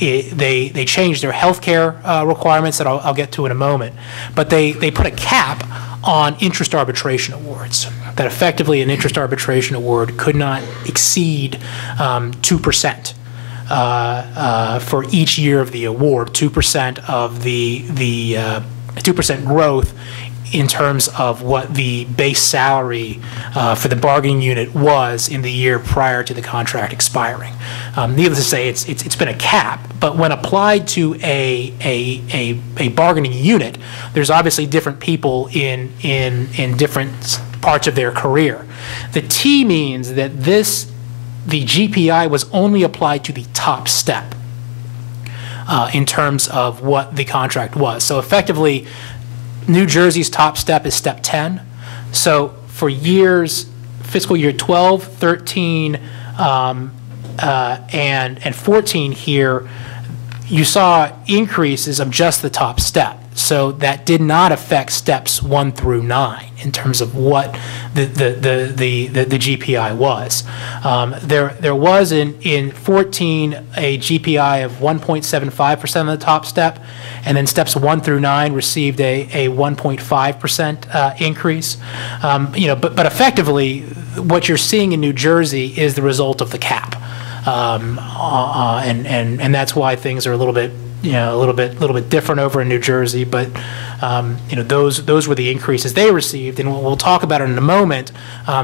They changed their health care requirements that I'll get to in a moment, but they put a cap on interest arbitration awards, that effectively an interest arbitration award could not exceed 2%. For each year of the award, 2% of the 2% growth in terms of what the base salary for the bargaining unit was in the year prior to the contract expiring. Needless to say, it's been a cap, but when applied to a bargaining unit, there's obviously different people in different parts of their career. The T means that the GPI was only applied to the top step in terms of what the contract was. So effectively, New Jersey's top step is step 10. So for years, fiscal year 12, 13, and 14 here, you saw increases of just the top step. So that did not affect steps 1 through 9 in terms of what the GPI was. There was in 14 a GPI of 1.75% of the top step, and then steps 1 through 9 received a 1.5% increase. But effectively, what you're seeing in New Jersey is the result of the cap, and that's why things are a little bit different over in New Jersey, but those were the increases they received, and we'll talk about it in a moment.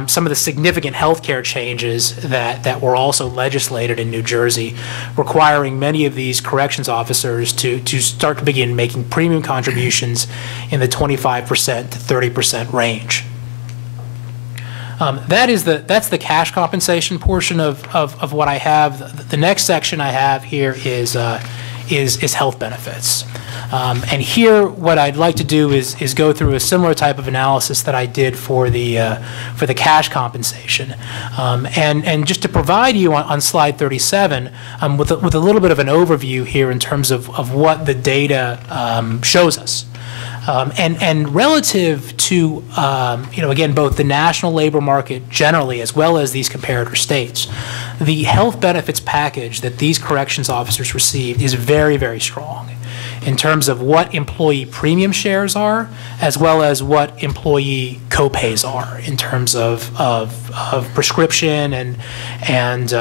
Some of the significant healthcare changes that were also legislated in New Jersey, requiring many of these corrections officers to start to begin making premium contributions in the 25% to 30% range. That's the cash compensation portion of what I have. The next section I have here is health benefits. And here, what I'd like to do is go through a similar type of analysis that I did for the cash compensation, and just to provide you on slide 37 with a little bit of an overview here in terms of what the data shows us. And relative to, again, both the national labor market generally as well as these comparator states, the health benefits package that these corrections officers received is very, very strong in terms of what employee premium shares are, as well as what employee co-pays are in terms of prescription and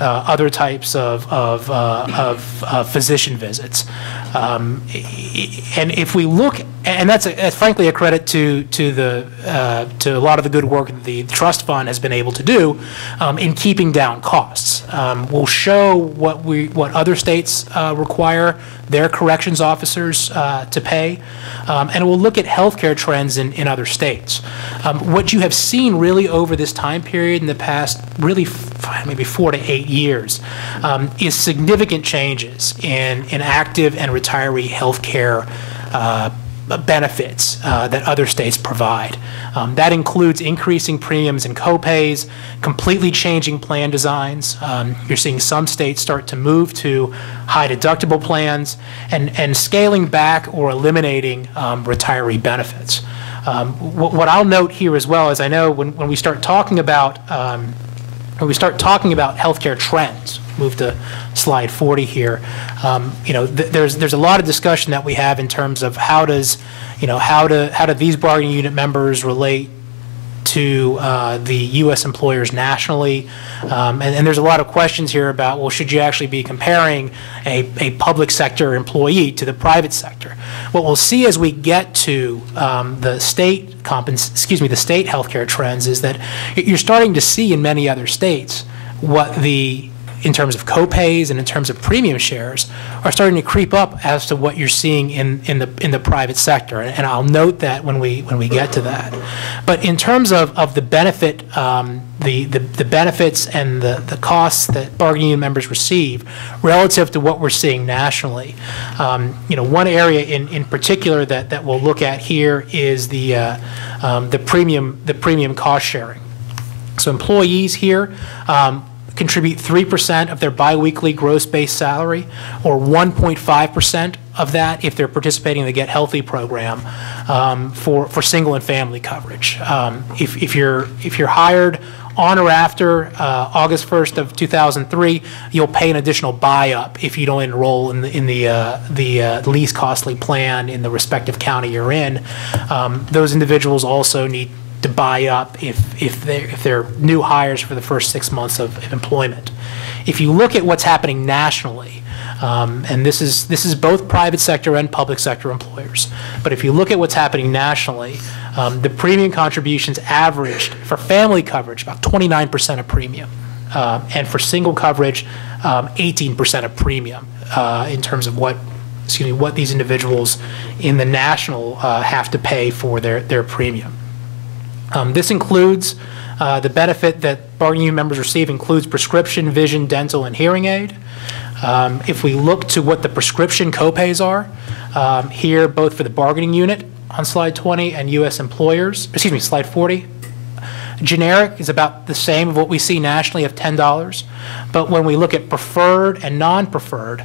other types of physician visits. And if we look, and that's frankly a credit to a lot of the good work that the trust fund has been able to do in keeping down costs. We'll show what other states require their corrections officers to pay, and we'll look at healthcare trends in other states. What you have seen really over this time period in the past, really maybe 4 to 8 years, is significant changes in active and retiree healthcare benefits that other states provide. That includes increasing premiums and co-pays, completely changing plan designs. You're seeing some states start to move to high deductible plans and scaling back or eliminating retiree benefits. What I'll note here as well is, I know when we start talking about healthcare trends, move to slide 40 here, there's a lot of discussion that we have in terms of how do these bargaining unit members relate to the U.S. employers nationally. And there's a lot of questions here about, well, should you actually be comparing a public sector employee to the private sector? What we'll see as we get to the state healthcare trends is that you're starting to see in many other states what in terms of copays and in terms of premium shares are starting to creep up as to what you're seeing in the private sector, and I'll note that when we get to that. But in terms of the benefit, the benefits and the costs that bargaining unit members receive relative to what we're seeing nationally, one area in particular that we'll look at here is the premium cost sharing. So employees here contribute 3% of their biweekly gross base salary, or 1.5% of that if they're participating in the Get Healthy program for single and family coverage. If you're hired on or after August 1st of 2003, you'll pay an additional buy-up if you don't enroll in the least costly plan in the respective county you're in. Those individuals also need to buy up if they're new hires for the first 6 months of employment. If you look at what's happening nationally, and this is both private sector and public sector employers, but if you look at what's happening nationally, the premium contributions averaged for family coverage about 29% of premium, and for single coverage, 18% of premium in terms of what these individuals in the national have to pay for their premium. This includes the benefit that bargaining unit members receive includes prescription, vision, dental, and hearing aid. If we look to what the prescription copays are, here both for the bargaining unit on slide 20 and U.S. employers, slide 40, generic is about the same of what we see nationally of $10. But when we look at preferred and non-preferred,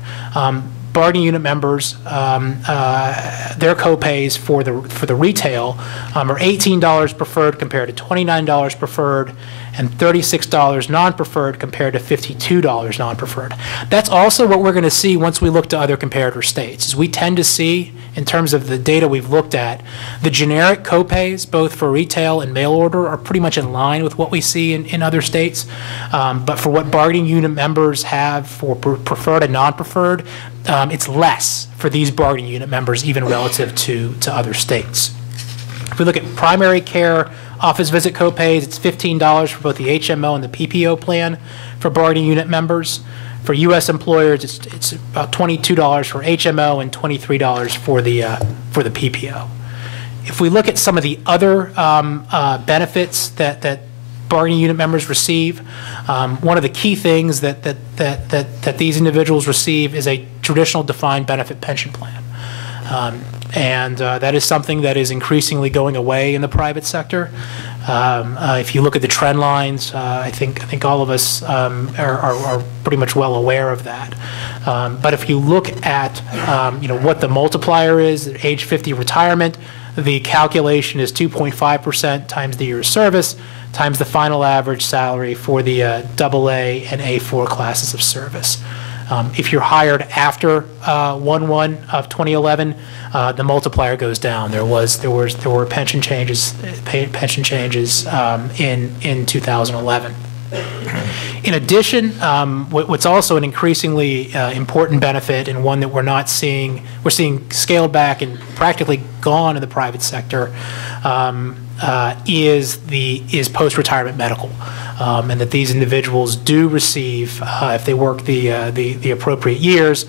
bargaining unit members, their copays for the retail are $18 preferred compared to $29 preferred, and $36 non-preferred compared to $52 non-preferred. That's also what we're going to see once we look to other comparator states. Is we tend to see, in terms of the data we've looked at, the generic copays, both for retail and mail order, are pretty much in line with what we see in other states. But for what bargaining unit members have for preferred and non-preferred, it's less for these bargaining unit members, even relative to other states. If we look at primary care office visit copays, it's $15 for both the HMO and the PPO plan for bargaining unit members. For U.S. employers, it's about $22 for HMO and $23 for the PPO. If we look at some of the other benefits that bargaining unit members receive, one of the key things that these individuals receive is a traditional defined benefit pension plan. And that is something that is increasingly going away in the private sector. If you look at the trend lines, I think all of us are pretty much well aware of that. But if you look at what the multiplier is at age 50 retirement, the calculation is 2.5% times the year of service times the final average salary for the AA and A4 classes of service. If you're hired after 1/1 of 2011, the multiplier goes down. There were pension changes in 2011. In addition, what's also an increasingly important benefit, and one that we're seeing scaled back and practically gone in the private sector, is post-retirement medical. And that these individuals do receive, if they work the appropriate years,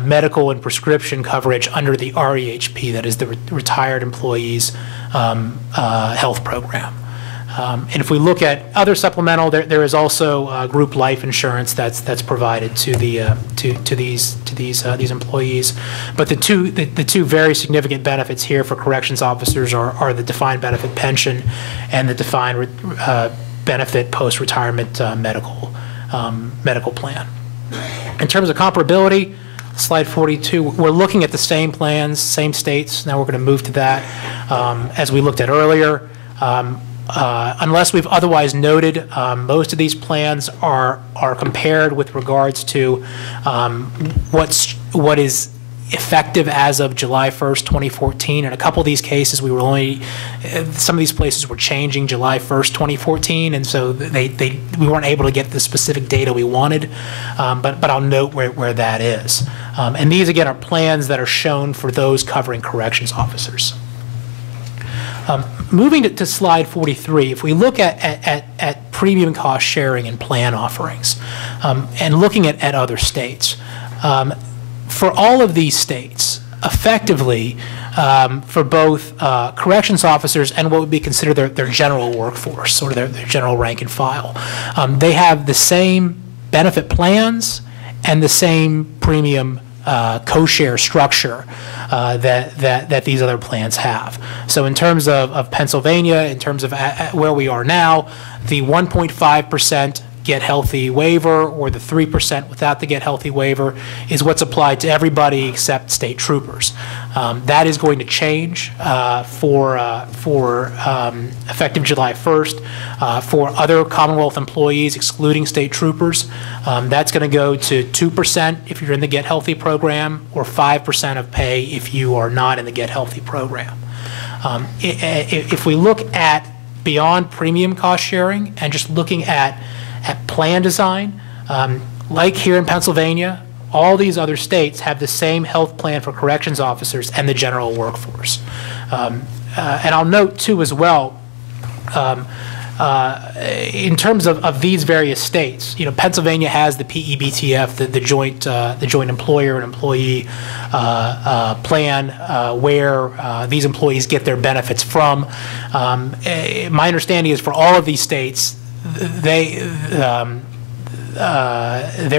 medical and prescription coverage under the REHP, that is the Retired Employees Health Program. And if we look at other supplemental, there is also group life insurance that's provided to these employees. But the two very significant benefits here for corrections officers are the defined benefit pension and the defined benefit post-retirement medical plan. In terms of comparability, slide 42, we're looking at the same plans, same states. Now we're going to move to that. As we looked at earlier, unless we've otherwise noted, most of these plans are compared with regards to what is effective as of July 1st, 2014. In a couple of these cases, we were only, some of these places were changing July 1st, 2014, and so we weren't able to get the specific data we wanted, but I'll note where that is. And these, again, are plans that are shown for those covering corrections officers. Moving to slide 43, if we look at premium cost sharing and plan offerings, and looking at other states, for all of these states, effectively, for both corrections officers and what would be considered their general workforce, sort of their general rank and file, they have the same benefit plans and the same premium co-share structure that these other plans have. So in terms of Pennsylvania, in terms of where we are now, the 1.5% Get Healthy waiver or the 3% without the Get Healthy waiver is what's applied to everybody except state troopers. That is going to change for effective July 1st. For other Commonwealth employees, excluding state troopers, that's going to go to 2% if you're in the Get Healthy program, or 5% of pay if you are not in the Get Healthy program. If we look at beyond premium cost sharing and just looking at plan design, like here in Pennsylvania, all these other states have the same health plan for corrections officers and the general workforce. And I'll note too as well, in terms of these various states, you know, Pennsylvania has the PEBTF, the joint employer and employee plan, where these employees get their benefits from. My understanding is for all of these states, there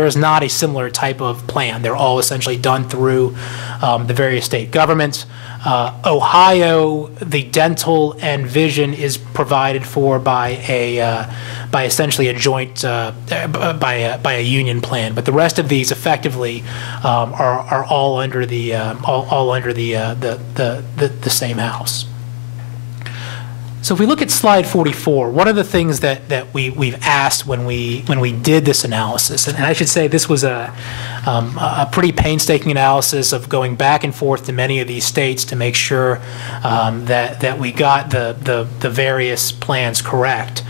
is not a similar type of plan. They're all essentially done through the various state governments. Ohio, the dental and vision is provided for by essentially a joint by a union plan, but the rest of these effectively are all under the same house. So if we look at slide 44, one of the things that we've asked when we did this analysis, and I should say this was a pretty painstaking analysis of going back and forth to many of these states to make sure that we got the various plans correct,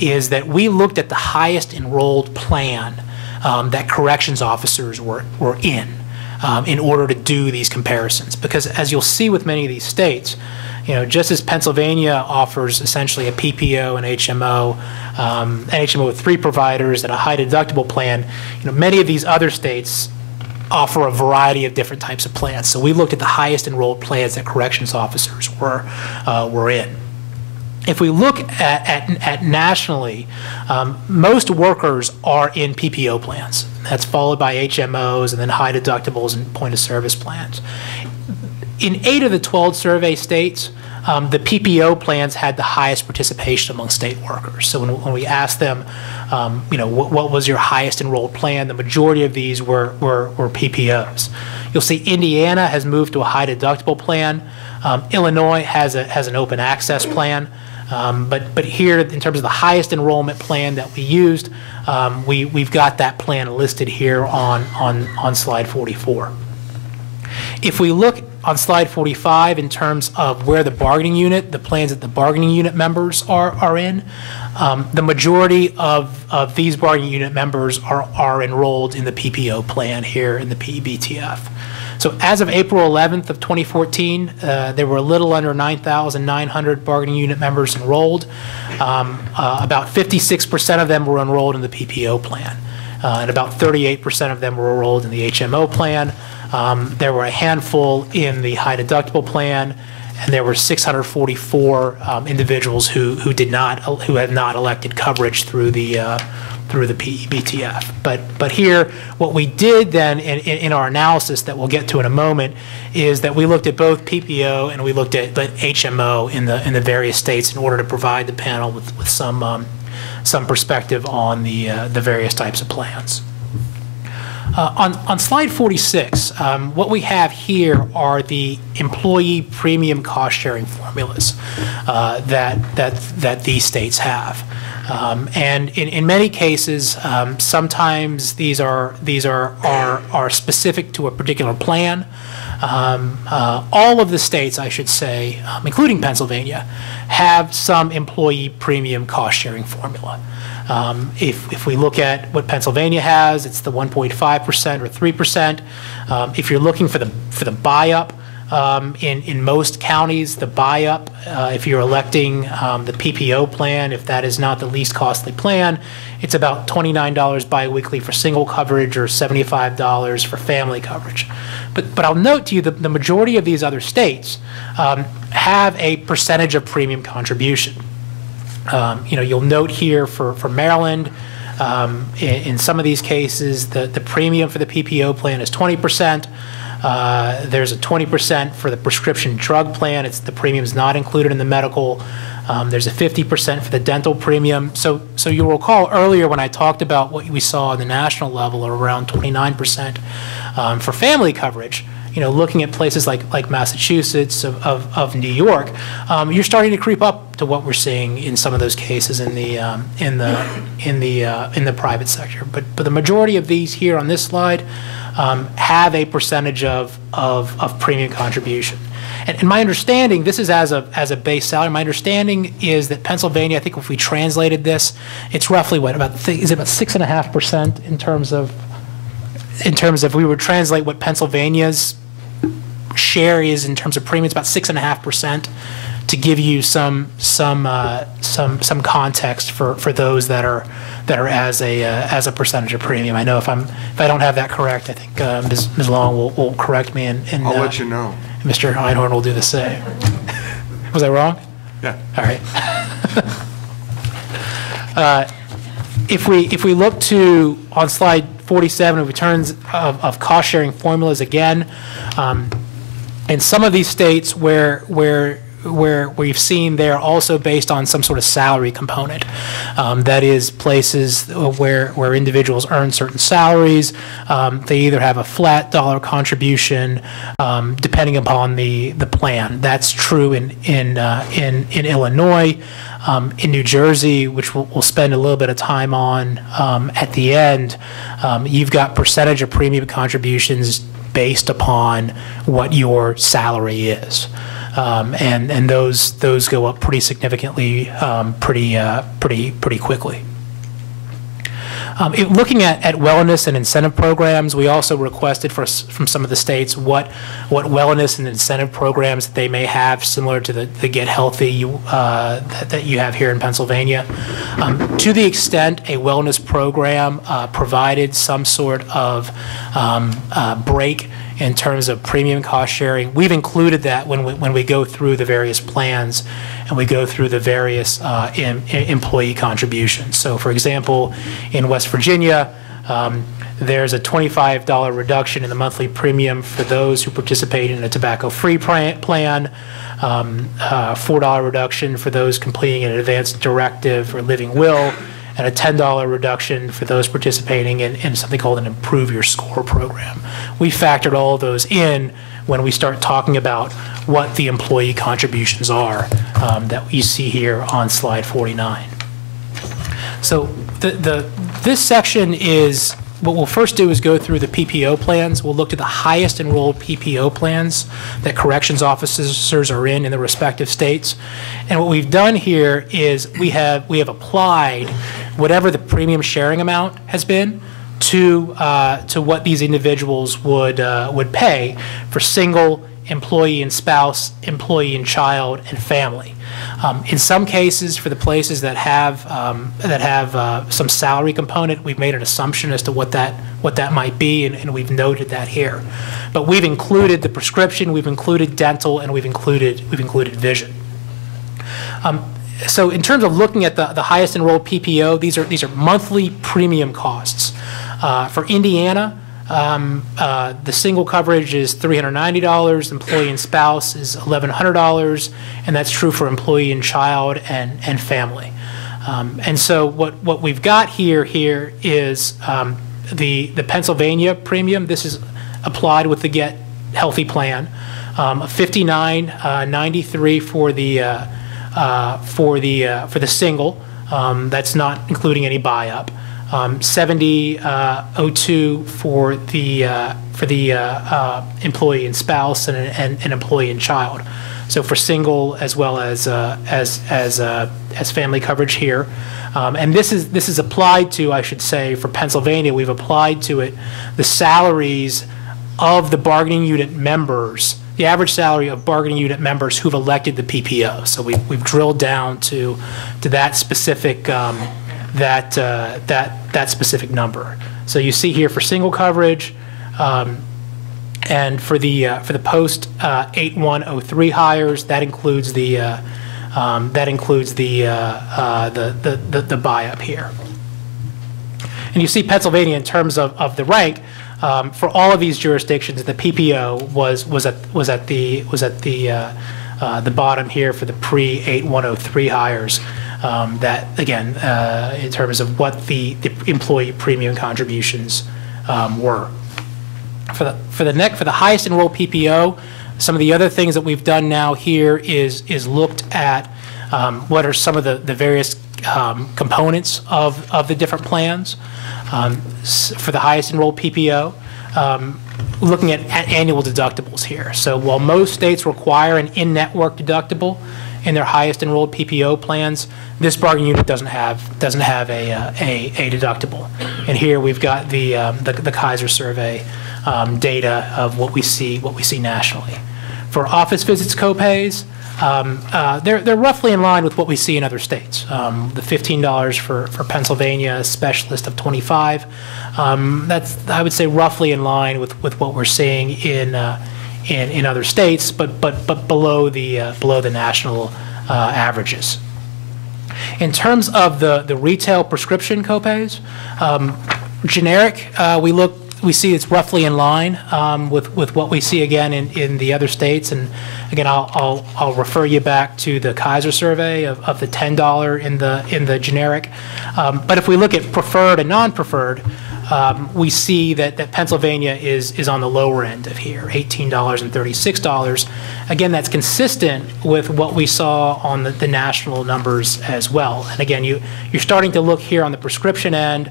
is that we looked at the highest enrolled plan that corrections officers were in order to do these comparisons. Because as you'll see with many of these states, you know, just as Pennsylvania offers essentially a PPO and HMO, an HMO with 3 providers and a high deductible plan, you know, many of these other states offer a variety of different types of plans. So we looked at the highest enrolled plans that corrections officers were in. If we look at nationally, most workers are in PPO plans. That's followed by HMOs and then high deductibles and point of service plans. In 8 of the 12 survey states, the PPO plans had the highest participation among state workers. So when we asked them, you know, what was your highest enrolled plan, the majority of these were PPOs. You'll see Indiana has moved to a high deductible plan. Illinois has an open access plan. But here, in terms of the highest enrollment plan that we used, we've got that plan listed here on slide 44. If we look on slide 45 in terms of where the bargaining unit, the plans that the bargaining unit members are in, the majority of these bargaining unit members are enrolled in the PPO plan here in the PEBTF. So as of April 11th of 2014, there were a little under 9,900 bargaining unit members enrolled. About 56% of them were enrolled in the PPO plan, and about 38% of them were enrolled in the HMO plan. There were a handful in the high deductible plan, and there were 644 individuals who have not elected coverage through the PEBTF. But here, what we did then in our analysis that we'll get to in a moment is that we looked at both PPO and we looked at HMO in the various states in order to provide the panel with some perspective on the various types of plans. On slide 46, what we have here are the employee premium cost sharing formulas that these states have. And in many cases, sometimes these are specific to a particular plan. All of the states, I should say, including Pennsylvania, have some employee premium cost-sharing formula. If we look at what Pennsylvania has, it's the 1.5% or 3%. If you're looking for the buy-up, in most counties, the buy-up, if you're electing the PPO plan, if that is not the least costly plan, it's about $29 biweekly for single coverage or $75 for family coverage. But I'll note to you that the majority of these other states have a percentage of premium contribution. You'll note here for Maryland, in some of these cases, the premium for the PPO plan is 20%. There's a 20% for the prescription drug plan. The premium is not included in the medical. There's a 50% for the dental premium. So you'll recall earlier when I talked about what we saw on the national level, around 29% for family coverage. Looking at places like Massachusetts, of New York, you're starting to creep up to what we're seeing in some of those cases in the private sector. But the majority of these here on this slide have a percentage of premium contribution. And my understanding, this is as a base salary. My understanding is that Pennsylvania, I think if we translated this, it's roughly what about 6.5% in terms of we would translate what Pennsylvania's share is in terms of premium. It's about 6.5%, to give you some context for those that are as a percentage of premium. I know if I don't have that correct, I think Ms. Long will correct me, and I'll let you know. Mr. Einhorn will do the same. Was I wrong? Yeah. All right. If we look to on slide 47 of returns of cost sharing formulas again, in some of these states where we've seen they're also based on some sort of salary component. That is places where individuals earn certain salaries. They either have a flat dollar contribution depending upon the plan. That's true in Illinois. In New Jersey, which we'll spend a little bit of time on at the end, you've got percentage of premium contributions based upon what your salary is. And those go up pretty significantly, pretty quickly. Looking at wellness and incentive programs, we also requested from some of the states what wellness and incentive programs that they may have, similar to the Get Healthy that you have here in Pennsylvania. To the extent a wellness program provided some sort of break in terms of premium cost sharing, we've included that when we go through the various plans and we go through the various employee contributions. So for example, in West Virginia, there's a $25 reduction in the monthly premium for those who participate in a tobacco-free plan, $4 reduction for those completing an advanced directive or living will, and a $10 reduction for those participating in something called an Improve Your Score program. We factored all of those in when we start talking about what the employee contributions are that you see here on slide 49. So this section is, what we'll first do is go through the PPO plans. We'll look at the highest enrolled PPO plans that corrections officers are in the respective states. And what we've done here is we have applied whatever the premium sharing amount has been to what these individuals would pay for single, employee and spouse, employee and child, and family. In some cases, for the places that have some salary component, we've made an assumption as to what that might be, and we've noted that here. But we've included the prescription, we've included dental, and we've included vision. So in terms of looking at the highest enrolled PPO, these are monthly premium costs. For Indiana, the single coverage is $390, employee and spouse is $1,100, and that's true for employee and child and family. And so what we've got here is the Pennsylvania premium. This is applied with the Get Healthy plan, $59.93 for the single, That's not including any buy-up. 70.02 for the employee and spouse and an employee and child. So for single as well as family coverage here. And this is applied to, I should say, for Pennsylvania, we've applied to it the salaries of the bargaining unit members, the average salary of bargaining unit members who've elected the PPO. So we've drilled down to that specific that specific number. So you see here for single coverage, and for the post 8103 hires, that includes the buy-up here. And you see Pennsylvania in terms of the rank. For all of these jurisdictions, the PPO was at the bottom here for the pre-8103 hires. That again, in terms of what the employee premium contributions were. For the highest enrolled PPO, some of the other things that we've done now here is looked at what are some of the various components of the different plans. For the highest enrolled PPO, looking at annual deductibles here. So while most states require an in-network deductible in their highest enrolled PPO plans, this bargaining unit doesn't have a deductible. And here we've got the Kaiser survey data of what we see nationally. For office visits copays, they're roughly in line with what we see in other states. The $15 for Pennsylvania, a specialist of $25. That's, I would say, roughly in line with what we're seeing in other states, but below the national averages. In terms of the retail prescription copays, generic, we see it's roughly in line with what we see again in the other states. And again, I'll refer you back to the Kaiser survey of the $10 in the generic. But if we look at preferred and non-preferred, we see that Pennsylvania is on the lower end of here, $18 and $36. Again, that's consistent with what we saw on the national numbers as well. And again, you're starting to look here on the prescription end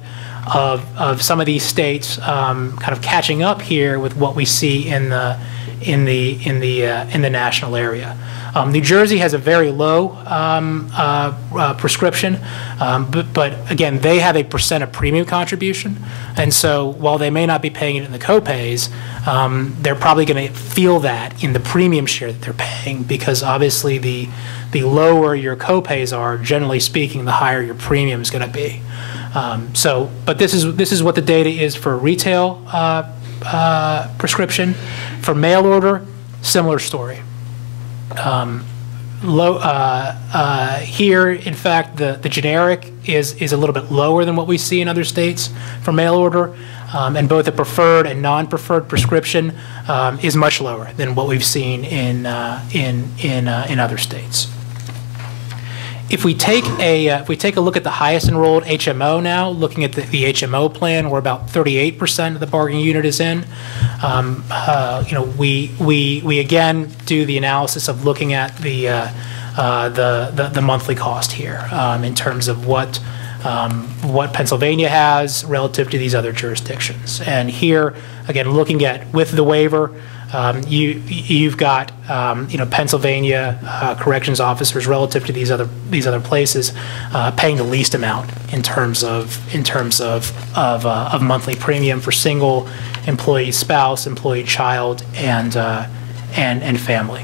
of some of these states kind of catching up here with what we see in the national area. New Jersey has a very low prescription, but again, they have a % of premium contribution, and so while they may not be paying it in the copays, they're probably going to feel that in the premium share that they're paying, because obviously the lower your copays are, generally speaking, the higher your premium is going to be. But this is what the data is for retail prescription. For mail order, similar story. Here, in fact, the generic is a little bit lower than what we see in other states for mail order, and both the preferred and non-preferred prescription is much lower than what we've seen in other states. If we take a look at the highest enrolled HMO now, looking at the HMO plan, where about 38% of the bargaining unit is in, we again do the analysis of looking at the monthly cost here in terms of what Pennsylvania has relative to these other jurisdictions. And here, again, looking at with the waiver, you've got Pennsylvania corrections officers relative to these other places paying the least amount in terms of monthly premium for single employee spouse, employee child, and family.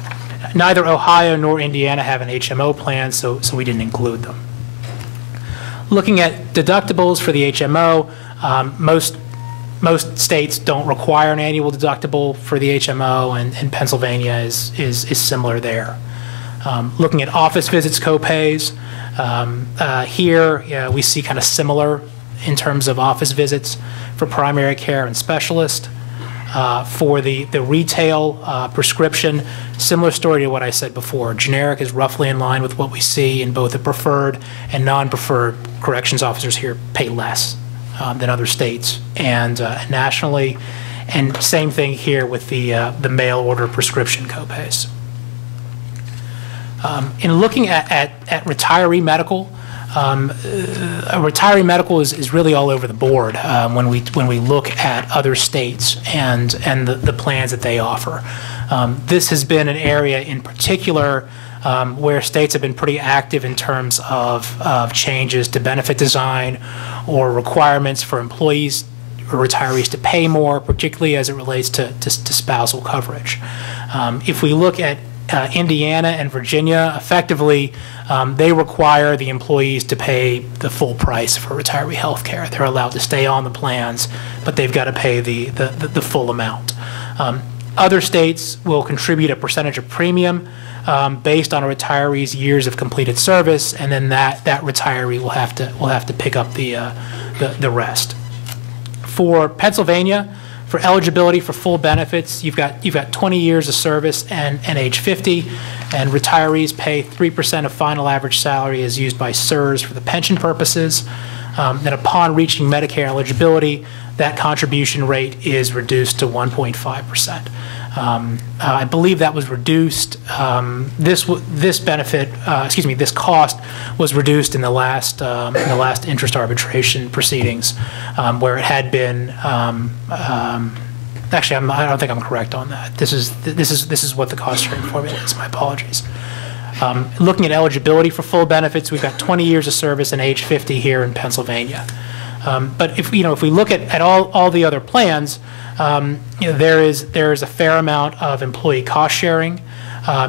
Neither Ohio nor Indiana have an HMO plan, so we didn't include them. Looking at deductibles for the HMO, most states don't require an annual deductible for the HMO, and Pennsylvania is similar there. Looking at office visits copays, here we see kind of similar in terms of office visits for primary care and specialist. For the retail prescription, similar story to what I said before. Generic is roughly in line with what we see in both the preferred and non-preferred. Corrections officers here pay less than other states and nationally, and same thing here with the mail order prescription copays. In looking at retiree medical, retiree medical is really all over the board when we look at other states and the plans that they offer. This has been an area in particular where states have been pretty active in terms of changes to benefit design or requirements for employees or retirees to pay more, particularly as it relates to spousal coverage. If we look at Indiana and Virginia, effectively, they require the employees to pay the full price for retiree health care. They're allowed to stay on the plans, but they've got to pay the full amount. Other states will contribute a percentage of premium based on a retiree's years of completed service, and then that retiree will have to pick up the rest. For Pennsylvania, for eligibility for full benefits, you've got 20 years of service and age 50, and retirees pay 3% of final average salary as used by CSRS for the pension purposes. Then upon reaching Medicare eligibility, that contribution rate is reduced to 1.5%. I believe that was reduced. This cost was reduced in the last interest arbitration proceedings, where it had been. Actually, I don't think I'm correct on that. This is what the cost sharing formula is. My apologies. Looking at eligibility for full benefits, we've got 20 years of service and age 50 here in Pennsylvania. But if we look at all the other plans, there is a fair amount of employee cost sharing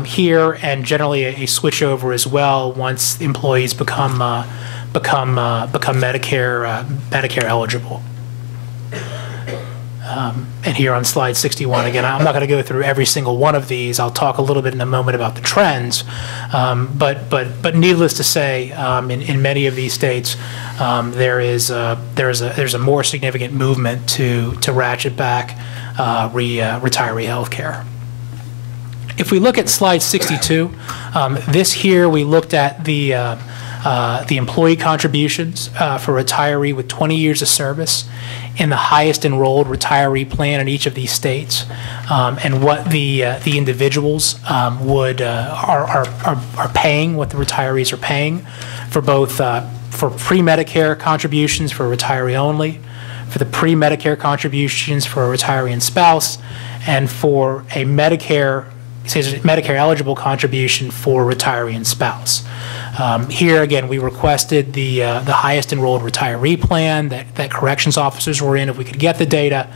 here, and generally a switchover as well once employees become Medicare eligible. And here on slide 61, again, I'm not going to go through every single one of these. I'll talk a little bit in a moment about the trends, but needless to say, in many of these states, there's a more significant movement to ratchet back retiree health care. If we look at slide 62, this here we looked at the employee contributions for a retiree with 20 years of service in the highest enrolled retiree plan in each of these states, and what the individuals are paying, what the retirees are paying for both for pre-Medicare contributions for a retiree only, for the pre-Medicare contributions for a retiree and spouse, and for a Medicare eligible contribution for retiree and spouse. Here again, we requested the highest enrolled retiree plan that corrections officers were in, if we could get the data,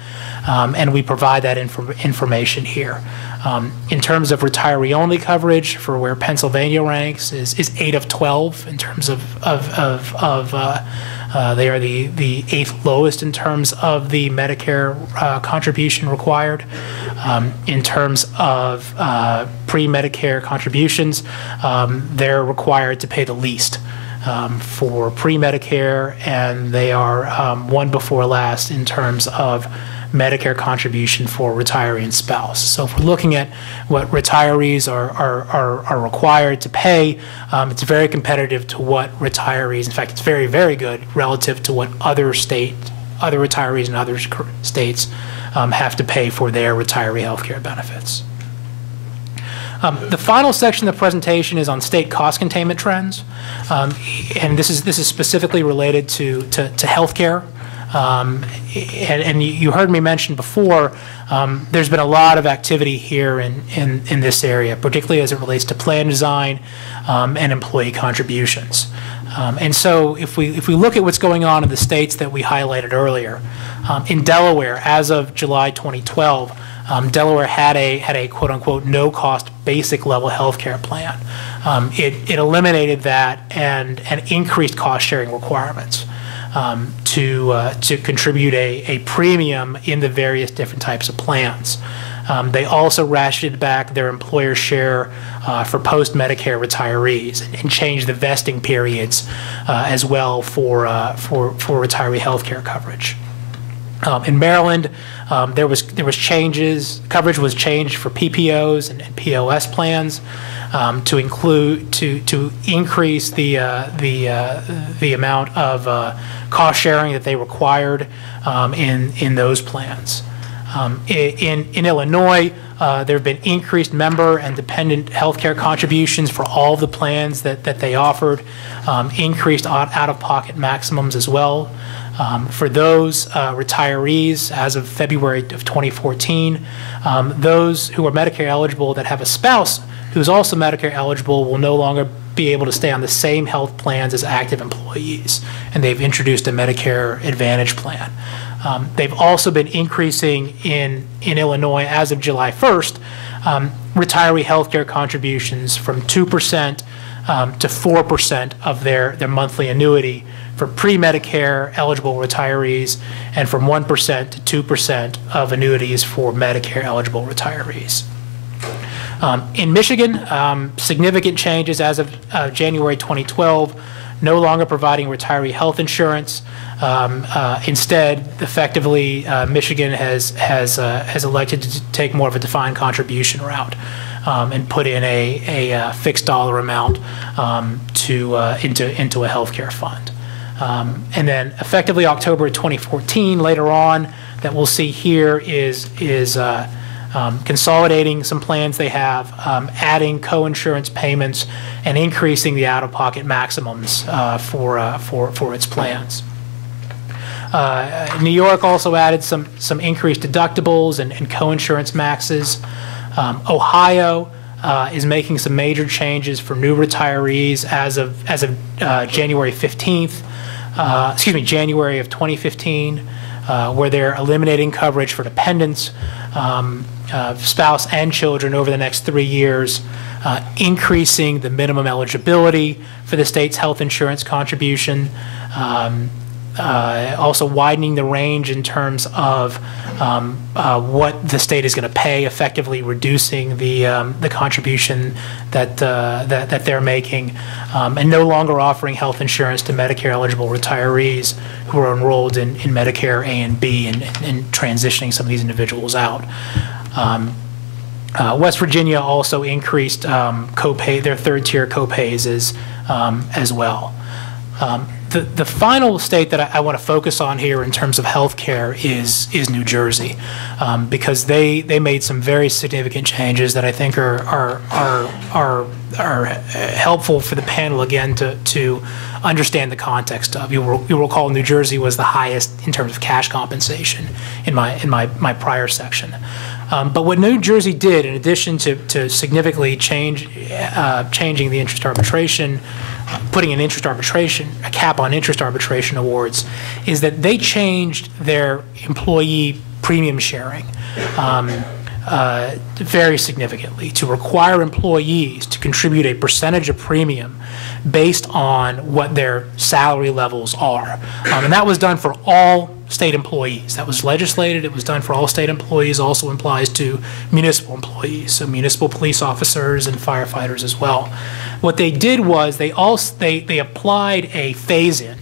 and we provide that information here. In terms of retiree-only coverage, for where Pennsylvania ranks is 8 of 12 in terms of they are the 8th lowest in terms of the Medicare contribution required. In terms of pre-Medicare contributions, they're required to pay the least for pre-Medicare, and they are one before last in terms of Medicare contribution for retiree and spouse. So if we're looking at what retirees are required to pay, it's very competitive to what retirees, in fact, it's very, very good relative to what other retirees in other states have to pay for their retiree health care benefits. The final section of the presentation is on state cost containment trends, and this is specifically related to health care. And you heard me mention before, there's been a lot of activity here in this area, particularly as it relates to plan design and employee contributions. And so if we look at what's going on in the states that we highlighted earlier, in Delaware, as of July 2012, Delaware had a quote-unquote no-cost basic level health care plan. It eliminated that and increased cost-sharing requirements to contribute a premium in the various different types of plans. They also ratcheted back their employer share for post-Medicare retirees and changed the vesting periods as well for retiree health care coverage. In Maryland, there was changes. Coverage was changed for PPOs and POS plans to increase the amount of cost sharing that they required in those plans. In Illinois, there have been increased member and dependent health care contributions for all of the plans that they offered, increased out-of-pocket maximums as well. For those retirees, as of February of 2014, those who are Medicare eligible that have a spouse who's also Medicare eligible will no longer be able to stay on the same health plans as active employees, and they've introduced a Medicare Advantage plan. They've also been increasing in Illinois, as of July 1st, retiree health care contributions from 2% to 4% of their monthly annuity for pre-Medicare eligible retirees, and from 1% to 2% of annuities for Medicare eligible retirees. In Michigan, significant changes as of January 2012, no longer providing retiree health insurance. Instead, effectively, Michigan has elected to take more of a defined contribution route and put in a fixed dollar amount into a health care fund. And then effectively October 2014, later on, that we'll see here is consolidating some plans they have, adding co-insurance payments, and increasing the out-of-pocket maximums for its plans. New York also added some increased deductibles and co-insurance maxes. Ohio is making some major changes for new retirees as of January 15th, January of 2015, where they're eliminating coverage for dependents, spouse and children over the next 3 years, increasing the minimum eligibility for the state's health insurance contribution, also widening the range in terms of what the state is going to pay, effectively reducing the contribution that they're making, and no longer offering health insurance to Medicare-eligible retirees who are enrolled in Medicare A and B, and transitioning some of these individuals out. West Virginia also increased their third-tier copays as well. The final state that I want to focus on here in terms of health care is New Jersey, because they made some very significant changes that I think are helpful for the panel, again, to understand the context of. You'll recall New Jersey was the highest in terms of cash compensation in my prior section. But what New Jersey did, in addition to significantly changing the interest arbitration, putting a cap on interest arbitration awards, is that they changed their employee premium sharing very significantly to require employees to contribute a percentage of premium based on what their salary levels are. And that was done for all state employees. That was legislated. It was done for all state employees, also applies to municipal employees, so municipal police officers and firefighters as well. What they did was they applied a phase-in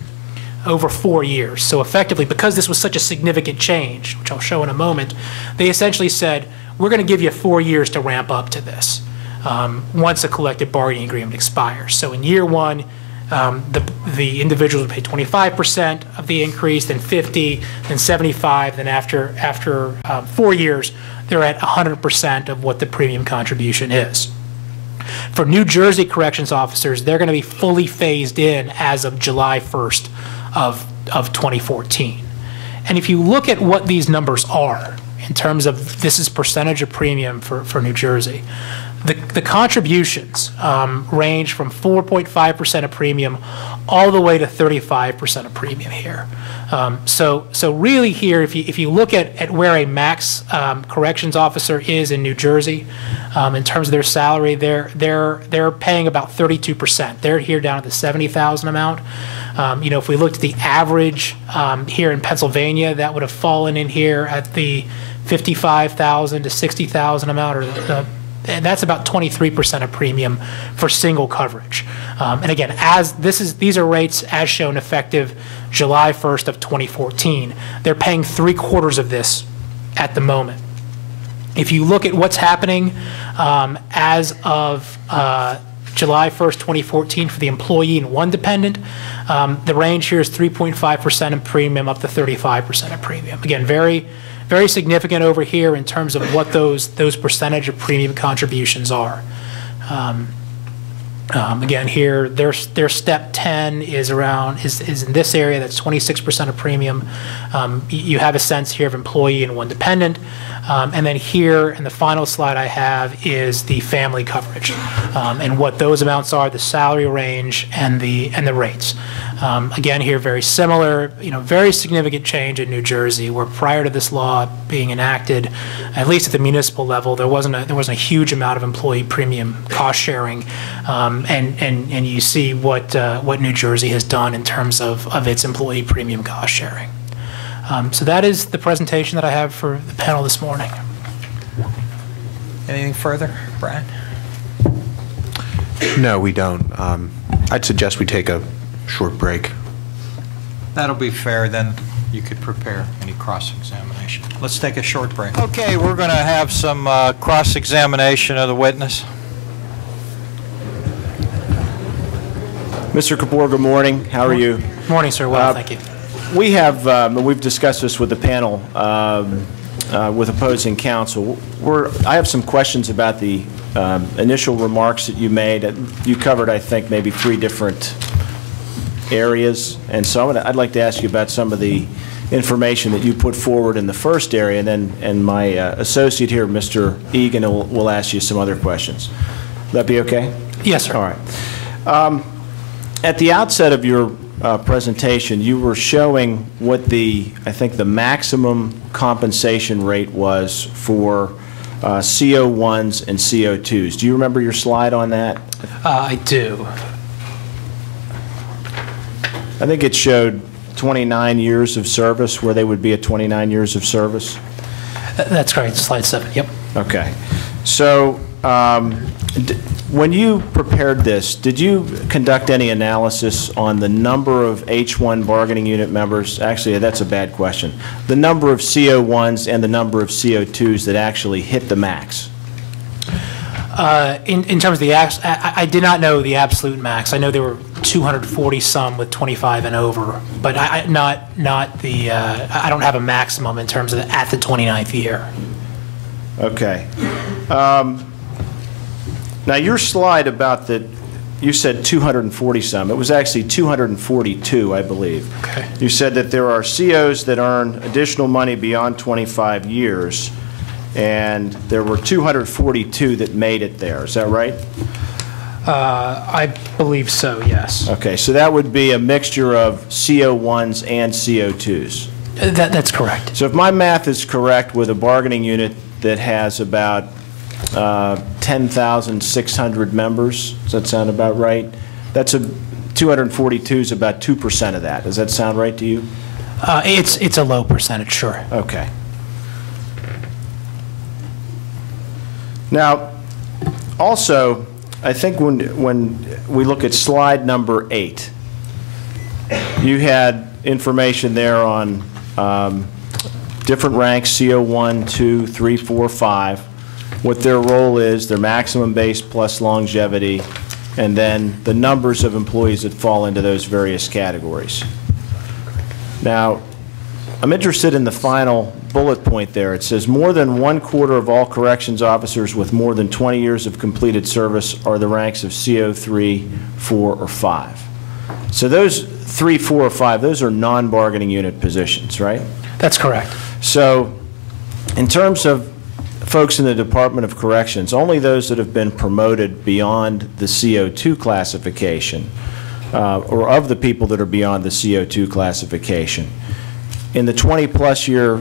over 4 years. So effectively, because this was such a significant change, which I'll show in a moment, they essentially said, we're going to give you 4 years to ramp up to this once a collective bargaining agreement expires. So in year one, the individuals would pay 25% of the increase, then 50, then 75, then after 4 years, they're at 100% of what the premium contribution is. For New Jersey corrections officers, they're going to be fully phased in as of July 1st of 2014. And if you look at what these numbers are, in terms of this is percentage of premium for New Jersey, the contributions range from 4.5% of premium all the way to 35% of premium here. So really here, if you look at where a max corrections officer is in New Jersey, in terms of their salary, they're paying about 32%. They're here down at the $70,000 amount. If we looked at the average here in Pennsylvania, that would have fallen in here at the $55,000 to $60,000 amount, and that's about 23% of premium for single coverage. And again, these are rates as shown effective July 1st of 2014. They're paying 3/4 of this at the moment. If you look at what's happening as of July 1st, 2014 for the employee and one dependent, the range here is 3.5% of premium up to 35% of premium. Again, very very significant over here in terms of what those percentage of premium contributions are. Again, here, their step 10 is in this area. That's 26% of premium. You have a sense here of employee and one dependent. And then here, in the final slide I have, is the family coverage and what those amounts are, the salary range, and the rates. Again, here, very similar, very significant change in New Jersey, where prior to this law being enacted, at least at the municipal level, there wasn't a huge amount of employee premium cost sharing, and you see what New Jersey has done in terms of its employee premium cost sharing. So that is the presentation that I have for the panel this morning. Anything further, Brian? No, we don't. I'd suggest we take a short break. That'll be fair, then you could prepare any cross-examination. Let's take a short break. Okay, we're going to have some cross-examination of the witness. Mr. Kapoor, good morning. How are you? Morning, sir. Well, thank you. We have, we've discussed this with the panel, with opposing counsel. I have some questions about the initial remarks that you made. You covered, I think, maybe 3 different areas, and so I'd like to ask you about some of the information that you put forward in the first area, and my associate here, Mr. Egan, will ask you some other questions. Will that be okay? Yes, sir. All right. At the outset of your presentation, you were showing what I think the maximum compensation rate was for CO1s and CO2s. Do you remember your slide on that? I do. I think it showed 29 years of service, where they would be at 29 years of service. That's correct. Slide 7. Yep. Okay. So when you prepared this, did you conduct any analysis on the number of H-1 bargaining unit members? Actually, that's a bad question. The number of CO1s and the number of CO2s that actually hit the max? In terms of the, I did not know the absolute max. I know there were 240 some with 25 and over, but not the. I don't have a maximum in terms of at the 29th year. Okay. Now your slide about you said 240 some. It was actually 242, I believe. Okay. You said that there are COs that earn additional money beyond 25 years. And there were 242 that made it there. Is that right? I believe so, yes. Okay, so that would be a mixture of CO1s and CO2s. That's correct. So if my math is correct, with a bargaining unit that has about 10,600 members, does that sound about right? That's 242 is about 2% of that. Does that sound right to you? It's a low percentage, sure. Okay. Now, also, I think when we look at slide number 8, you had information there on different ranks, CO1, 2, 3, 4, 5, what their role is, their maximum base plus longevity, and then the numbers of employees that fall into those various categories. Now, I'm interested in the final bullet point there. It says more than 1/4 of all corrections officers with more than 20 years of completed service are the ranks of CO3, 4, or 5. So those 3, 4, or 5, those are non-bargaining unit positions, right? That's correct. So in terms of folks in the Department of Corrections, only those that have been promoted beyond the CO2 classification, or of the people that are beyond the CO2 classification, in the 20-plus year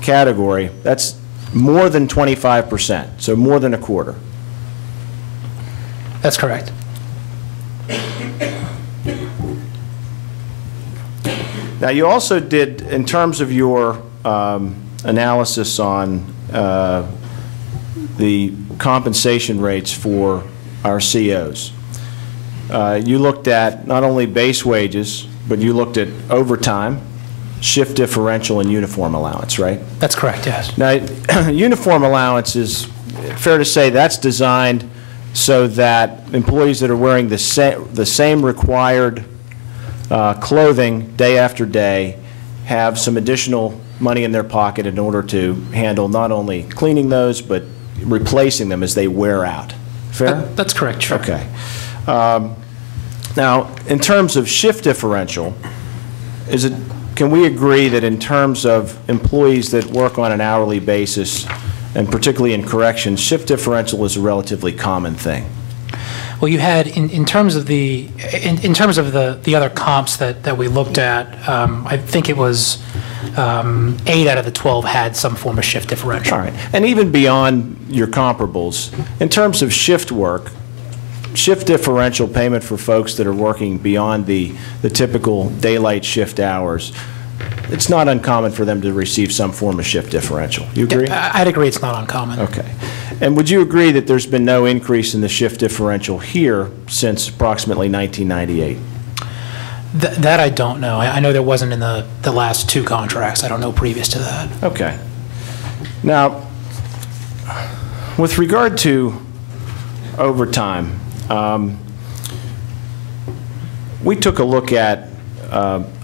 category, that's more than 25%, so more than 1/4. That's correct. Now, you also did, in terms of your analysis on the compensation rates for our COs, you looked at not only base wages, but you looked at overtime, shift differential, and uniform allowance, right? That's correct, yes. Now, uniform allowance is fair to say that's designed so that employees that are wearing the same required clothing day after day have some additional money in their pocket in order to handle not only cleaning those, but replacing them as they wear out. Fair? That's correct, sure. Okay. Now, in terms of shift differential, can we agree that in terms of employees that work on an hourly basis, and particularly in corrections, shift differential is a relatively common thing? Well, you had, in terms of the other comps that we looked at, I think it was 8 out of the 12 had some form of shift differential. All right. And even beyond your comparables, in terms of shift work, shift differential payment for folks that are working beyond the typical daylight shift hours, it's not uncommon for them to receive some form of shift differential. You agree? I'd agree it's not uncommon. Okay. And would you agree that there's been no increase in the shift differential here since approximately 1998? That I don't know. I know there wasn't in the last 2 contracts. I don't know previous to that. Okay. Now, with regard to overtime, we took a look at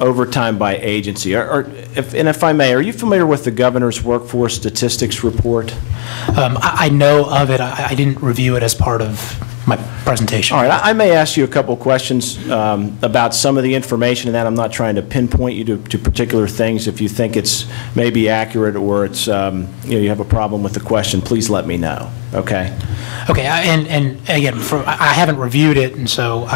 overtime by agency. If I may, are you familiar with the Governor's Workforce Statistics Report? I know of it. I didn't review it as part of my presentation. All right. I may ask you a couple questions about some of the information in that. I'm not trying to pinpoint you to particular things. If you think it's maybe accurate or it's you have a problem with the question, please let me know. Okay. Okay. And again, I haven't reviewed it, and so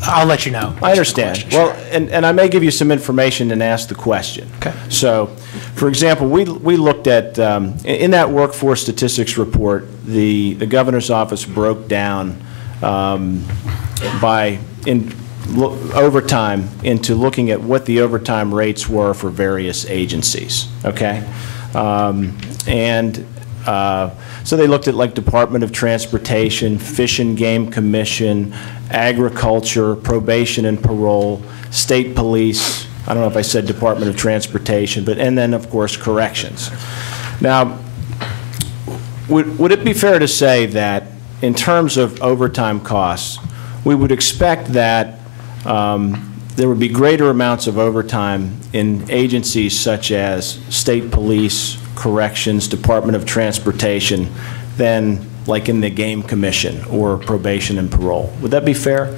I'll let you know. I understand. Well, and I may give you some information and ask the question. Okay. So, for example, we looked at, in that workforce statistics report, the Governor's Office broke down overtime into looking at what the overtime rates were for various agencies, okay? So they looked at like Department of Transportation, Fish and Game Commission, Agriculture, Probation and Parole, State Police, I don't know if I said Department of Transportation, and then, of course, Corrections. Now, would it be fair to say that in terms of overtime costs, we would expect that there would be greater amounts of overtime in agencies such as State Police, Corrections, Department of Transportation than like in the Game Commission or Probation and Parole? Would that be fair?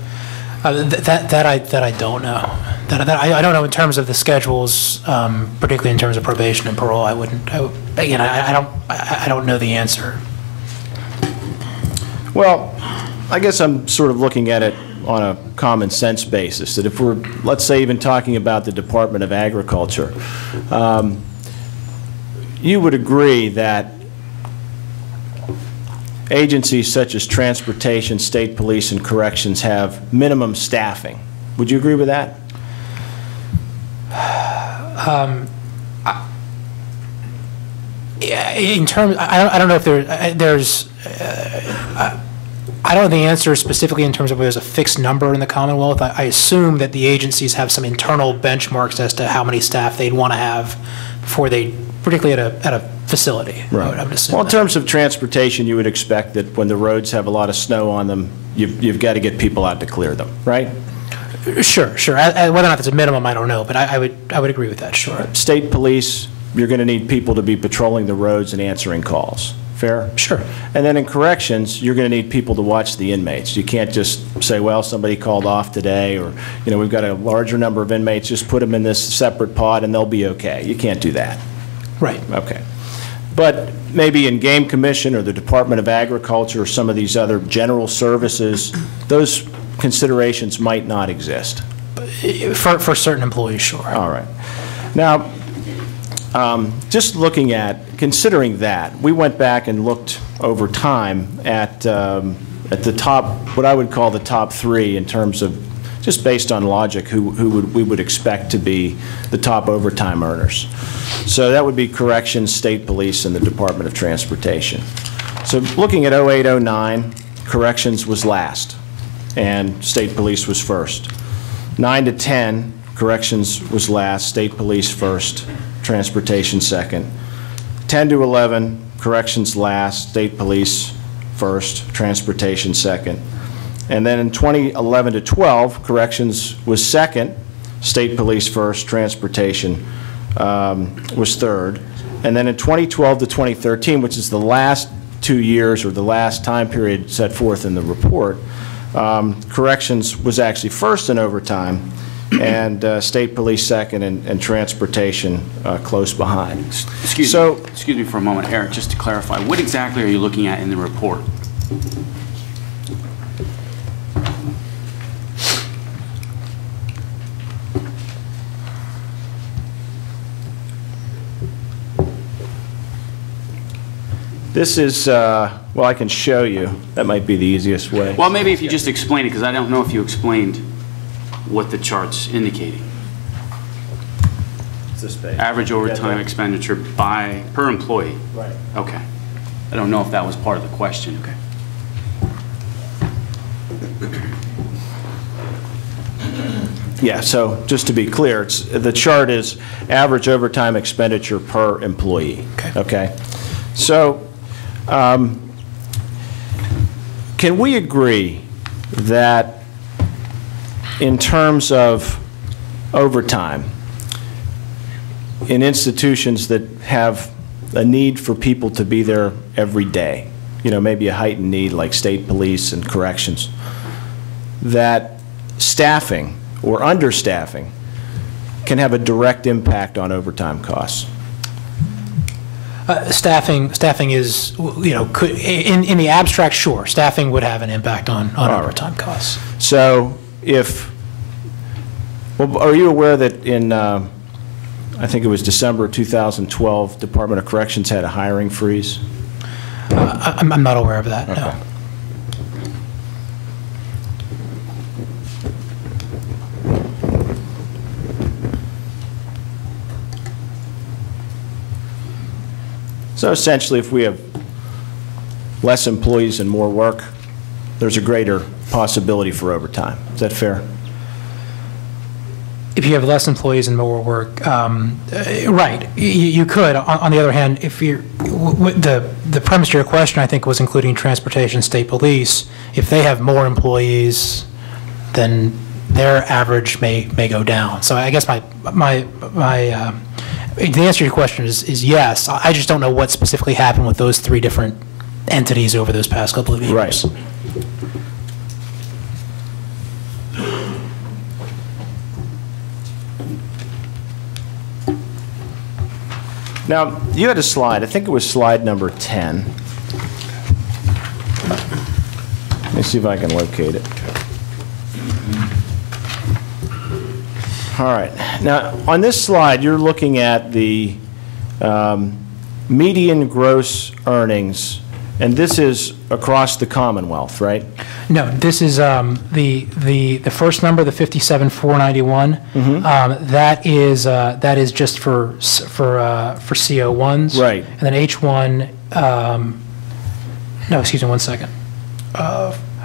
That I don't know. I don't know in terms of the schedules, particularly in terms of probation and parole. I don't know the answer. Well, I guess I'm sort of looking at it on a common sense basis, that if we're, let's say, even talking about the Department of Agriculture, you would agree that agencies such as Transportation, State Police, and Corrections have minimum staffing. Would you agree with that? In terms, I don't know if there's. I don't know the answer specifically in terms of whether there's a fixed number in the Commonwealth. I assume that the agencies have some internal benchmarks as to how many staff they'd want to have before they, particularly at a facility. Right. I would assume well, in that. terms of transportation, you would expect that when the roads have a lot of snow on them, you've got to get people out to clear them, right? Sure. Whether or not there's a minimum, I don't know, but I would agree with that. Sure. State Police, you're going to need people to be patrolling the roads and answering calls. Fair? Sure. And then in Corrections, you're going to need people to watch the inmates. You can't just say, well, somebody called off today, or, you know, we've got a larger number of inmates, just put them in this separate pod and they'll be okay. You can't do that. Right. Okay. But maybe in Game Commission or the Department of Agriculture or some of these other general services, those considerations might not exist. For certain employees, sure. All right. Now, just considering that, we went back and looked over time at the top, what I would call the top 3 in terms of, just based on logic, we would expect to be the top overtime earners. So that would be Corrections, State Police, and the Department of Transportation. So looking at 08-09, Corrections was last, and State Police was first. 9 to 10, Corrections was last, State Police first, Transportation second. 10 to 11, Corrections last, State Police first, Transportation second. And then in 2011 to 12, Corrections was second, state police first, transportation was third. And then in 2012 to 2013, which is the last 2 years or the last time period set forth in the report, corrections was actually first in overtime, and state police second, and transportation close behind. Excuse me for a moment, Eric, just to clarify, what exactly are you looking at in the report? This is, well, I can show you. That might be the easiest way. Well, maybe if you just explain it, because I don't know if you explained what the chart's indicating. It's this page. Average overtime expenditure per employee. Right. Okay. I don't know if that was part of the question. Okay. Yeah, so just to be clear, the chart is average overtime expenditure per employee. Okay. So, can we agree that in terms of overtime, in institutions that have a need for people to be there every day, you know, maybe a heightened need like state police and corrections, that staffing or understaffing can have a direct impact on overtime costs? Staffing is, you know, could, in the abstract, sure, staffing would have an impact on overtime costs. So well, are you aware that in, I think it was December 2012, Department of Corrections had a hiring freeze? I'm not aware of that, no. So essentially, if we have less employees and more work, there's a greater possibility for overtime. Is that fair? If you have less employees and more work, right, you could. On the other hand, if you're, the premise of your question, I think, was including transportation, state police. If they have more employees, then their average may go down. So I guess the answer to your question is yes. I just don't know what specifically happened with those three different entities over those past couple of years. Right. Now, you had a slide. I think it was slide number 10. Let me see if I can locate it. All right. Now, on this slide, you're looking at the median gross earnings, and this is across the Commonwealth, right? No, this is the first number, the 57,491. That is just for CO1s. Right. And then H1. No, excuse me, 1 second.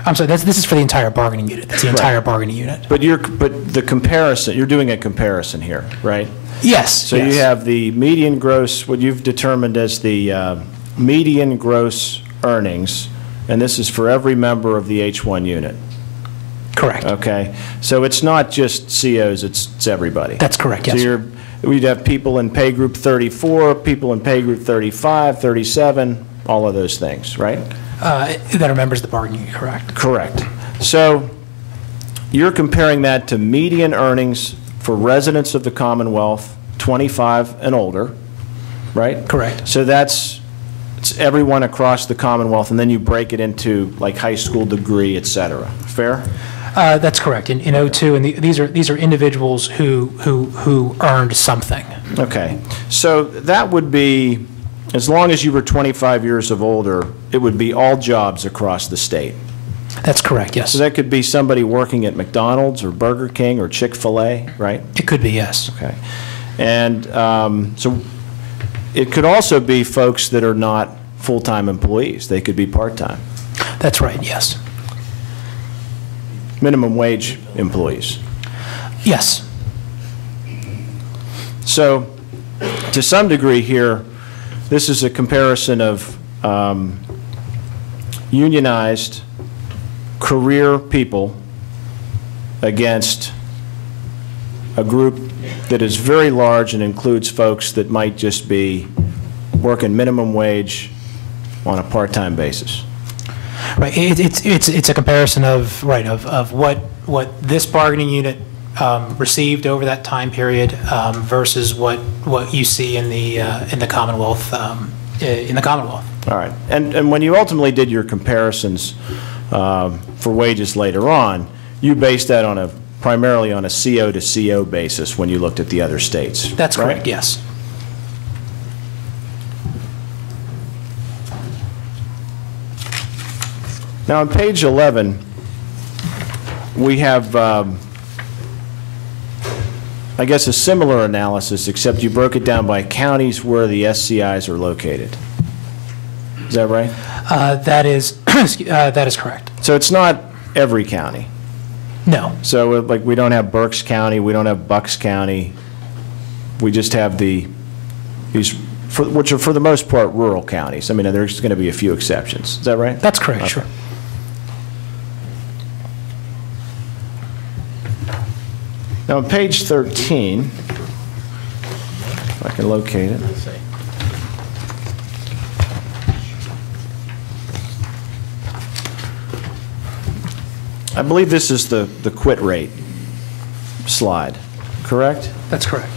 I'm sorry. This is for the entire bargaining unit. That's the entire bargaining unit. But the comparison, you're doing a comparison here, right? Yes. So you have the median gross, what you've determined as the median gross earnings, and this is for every member of the H-1 unit. Correct. Okay. So it's not just COs, it's everybody. That's correct, yes. So we'd have people in pay group 34, people in pay group 35, 37, all of those things, right? That are members of the bargaining unit, correct. Correct. So you're comparing that to median earnings for residents of the Commonwealth, 25 and older, right? Correct. So it's everyone across the Commonwealth, and then you break it into like high school degree, et cetera. Fair? That's correct. In O2, and these are individuals who earned something. Okay. So that would be, as long as you were 25 years of older, it would be all jobs across the state. That's correct, yes. So that could be somebody working at McDonald's or Burger King or Chick-fil-A, right? It could be, yes. Okay. And so it could also be folks that are not full-time employees. They could be part-time. That's right, yes. Minimum wage employees. Yes. So to some degree here, this is a comparison of unionized career people against a group that is very large and includes folks that might just be working minimum wage on a part-time basis. Right, it's a comparison of, right, of what this bargaining unit received over that time period versus what you see in the Commonwealth, All right. And when you ultimately did your comparisons for wages later on, you based that on primarily on a CO to CO basis when you looked at the other states. That's correct, right? yes. Now, on page 11, we have, I guess, a similar analysis, except you broke it down by counties where the SCIs are located. Is that right? That is that is correct. So it's not every county. No. So, like, we don't have Berks County, we don't have Bucks County. We just have these, which are for the most part rural counties. I mean, there's going to be a few exceptions. Is that right? That's correct, Okay. sure. Now, on page 13, if I can locate it. I believe this is the quit rate slide, correct? That's correct.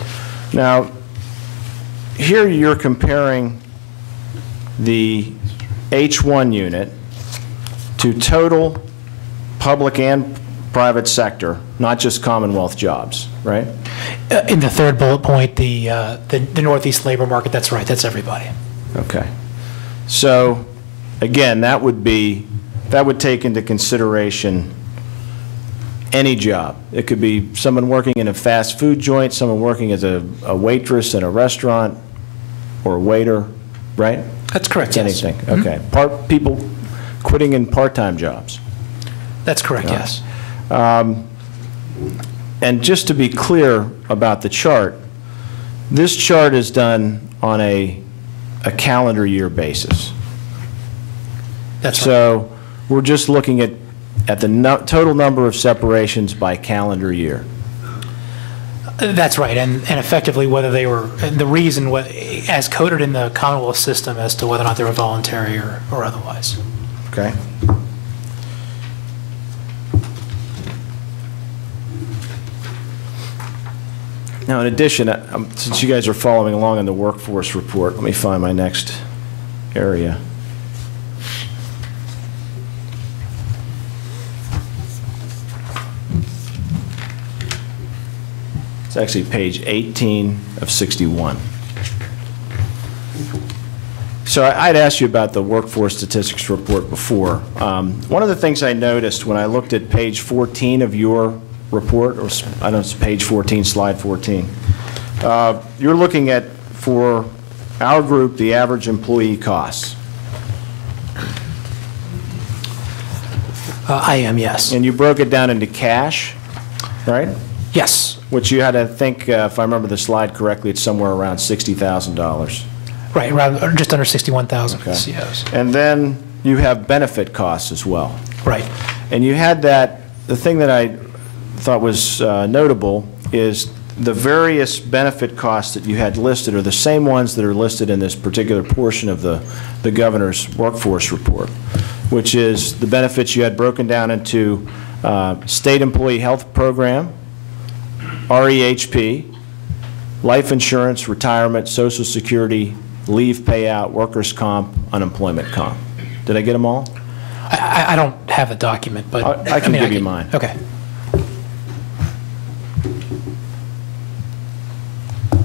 Now, here you're comparing the H-1 unit to total public and private sector, not just Commonwealth jobs, right? In the third bullet point, the Northeast labor market, that's right, that's everybody. Okay. So, again, that would take into consideration any job. It could be someone working in a fast food joint, someone working as a waitress in a restaurant, or a waiter, right? That's correct, yes. Anything, okay. People quitting in part-time jobs. That's correct, yes. And just to be clear about the chart, this chart is done on a calendar year basis. That's right. So we're just looking at the total number of separations by calendar year. That's right, and effectively whether they were, and the reason, as coded in the Commonwealth system as to whether or not they were voluntary or otherwise. Okay? Now, in addition, since you guys are following along on the workforce report, let me find my next area. It's actually page 18 of 61. So I'd asked you about the workforce statistics report before. One of the things I noticed when I looked at page 14 of your report, or I don't know, it's page 14, slide 14, you're looking at, for our group, the average employee costs. I am, yes. And you broke it down into cash, right? Yes. Which you had to think, if I remember the slide correctly, it's somewhere around $60,000. Right, around just under 61,000 for the Okay. COs. And then you have benefit costs as well. Right. And you had that, the thing that I thought was notable is the various benefit costs that you had listed are the same ones that are listed in this particular portion of the governor's workforce report, which is the benefits you had broken down into state employee health program, REHP, life insurance, retirement, Social Security, leave payout, workers' comp, unemployment comp. Did I get them all? I don't have a document, but I can mean, give you mine. Okay.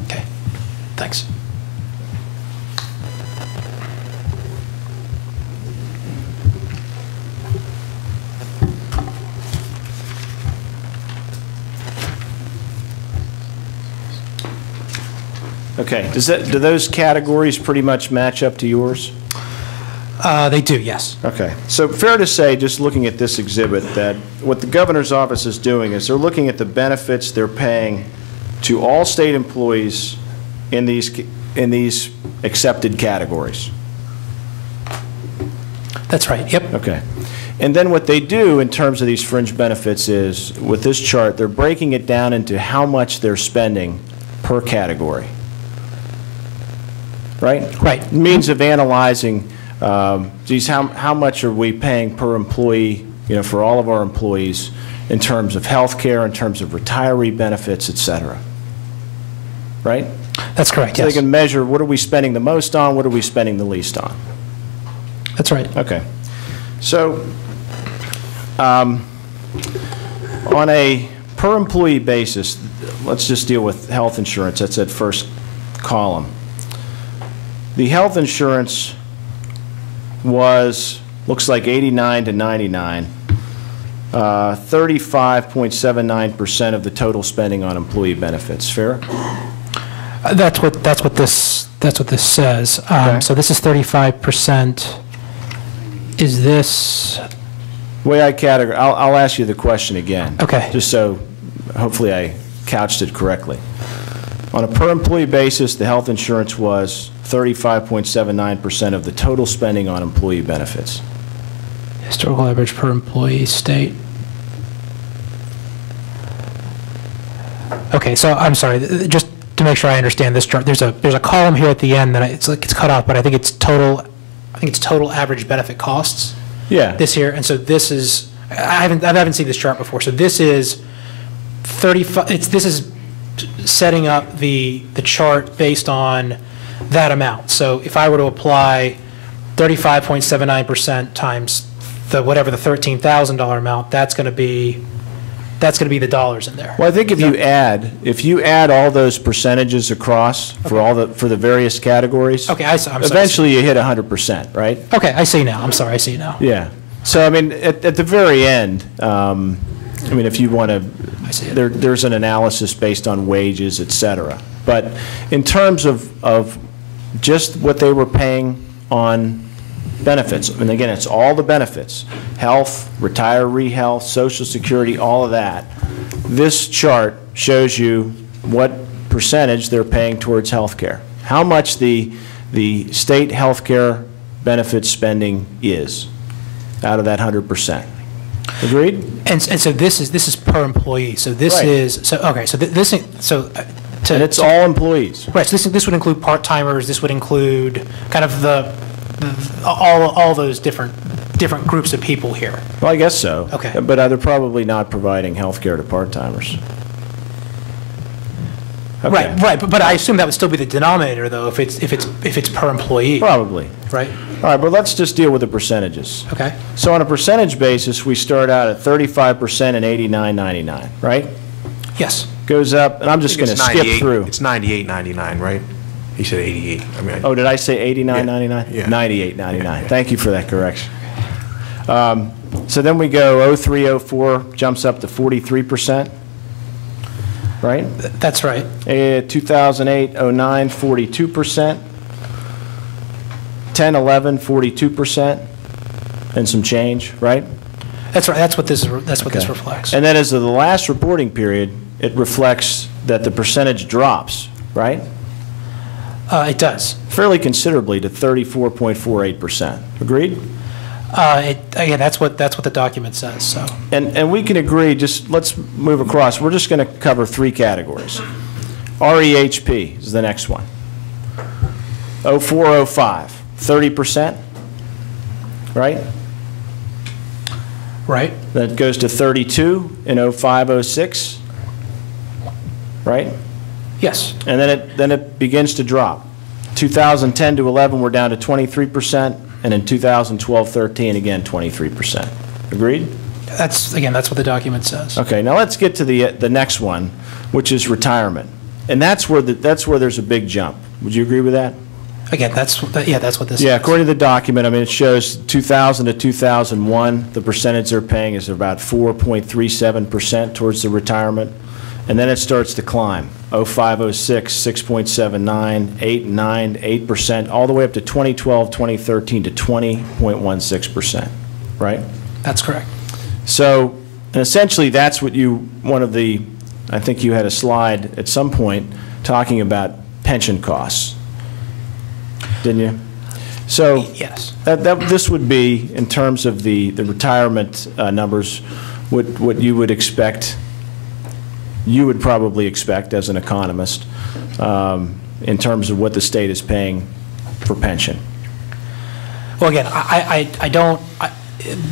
Okay, thanks. Okay, do those categories pretty much match up to yours? They do, yes. Okay, so fair to say, just looking at this exhibit, that what the governor's office is doing is they're looking at the benefits they're paying to all state employees in these accepted categories. That's right, yep. Okay. And then what they do in terms of these fringe benefits is, with this chart, they're breaking it down into how much they're spending per category. Right? Right. Means of analyzing, geez, how much are we paying per employee, for all of our employees in terms of health care, in terms of retiree benefits, et cetera. Right? That's correct, So yes. they can measure what are we spending the most on, what are we spending the least on. That's right. Okay. So, on a per employee basis, let's just deal with health insurance. That's that first column. The health insurance looks like 89 to 99, 35.79% of the total spending on employee benefits. Fair? That's what this says. Okay. So this is 35%. Is this, The way I categorize, I'll ask you the question again. Okay. Just so, hopefully I couched it correctly. On a per employee basis, the health insurance was 35.79% of the total spending on employee benefits. historical average per employee state? Okay, so I'm sorry, just to make sure I understand this chart, there's a column here at the end that it's cut off, but I think it's total average benefit costs. Yeah. This here, and so this is, I haven't seen this chart before, so this is 35, this is setting up the chart based on that amount. So if I were to apply 35.79% times whatever the $13,000 amount, that's going to be the dollars in there. Well, I think if you add all those percentages across for the various categories. Okay, I'm sorry. Eventually you hit 100%, right? Okay, I see now. I'm sorry, I see now. Yeah. So, I mean, at the very end, if you want to, there's an analysis based on wages, et cetera. But in terms of just what they were paying on benefits, and again, it's all the benefits, health, retiree health, Social Security, all of that. This chart shows you what percentage they're paying towards health care, how much the state health care benefit spending is out of that 100%. Agreed? And so this is per employee. So this Right. is And it's all employees. right. So this would include part-timers. This would include kind of all those different groups of people here. Well, I guess so. Okay. But they're probably not providing health care to part-timers. Okay. Right. But I assume that would still be the denominator, though, if it's per employee. Probably. Right. All right, but let's just deal with the percentages. Okay. So on a percentage basis, we start out at 35% and 89.99, right? Yes. Goes up, and I'm just going to skip through. It's 98.99, right? He said 88. Oh, did I say 89.99? Yeah. 98.99. Thank you for that correction. So then we go 0304 jumps up to 43%, right? That's right. 2008, 09, 42%. 10, 11, 42%, and some change, right? That's right. That's what this reflects. And then as of the last reporting period, it reflects that the percentage drops, right? It does. Fairly considerably to 34.48%. Agreed? Again, that's what the document says. So. And we can agree, just let's move across. We're just going to cover three categories. REHP is the next one. 0405, 30%, right? Right. That goes to 32 in 0506, right? Yes. And then it begins to drop. 2010 to 11, we're down to 23%, and in 2012-13, again, 23%. Agreed? That's what the document says. Okay, now let's get to the next one, which is retirement. And that's where there's a big jump. Would you agree with that? Again, that's what this Yeah, is. according to the document, it shows 2000 to 2001, the percentage they're paying is about 4.37% towards the retirement. And then it starts to climb. 05, 06, 6.79, 8, 9, 8%, all the way up to 2012, 2013 to 20.16%, right? That's correct. So, and essentially, that's what I think you had a slide at some point talking about pension costs, didn't you? So Yes. this would be, in terms of the retirement numbers, what you would expect, you would probably expect as an economist, in terms of what the state is paying for pension. Well, again, I don't,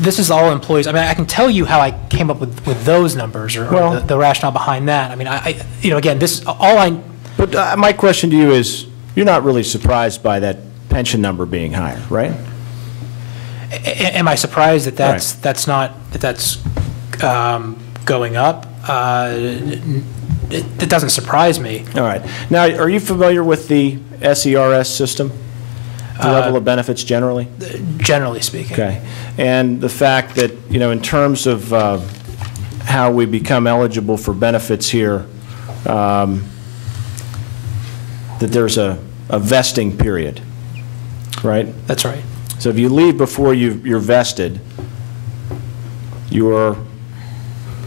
this is all employees. I mean, I can tell you how I came up with those numbers or Well- the rationale behind that. I mean, again, this, all I, But my question to you is, you're not really surprised by that pension number being higher, right? am I surprised that Right. that's going up? It doesn't surprise me. All right. Now, are you familiar with the SERS system? The level of benefits generally? Generally speaking. Okay. And the fact that, in terms of how we become eligible for benefits here, that there's a vesting period, right? That's right. So if you leave before you're vested, you're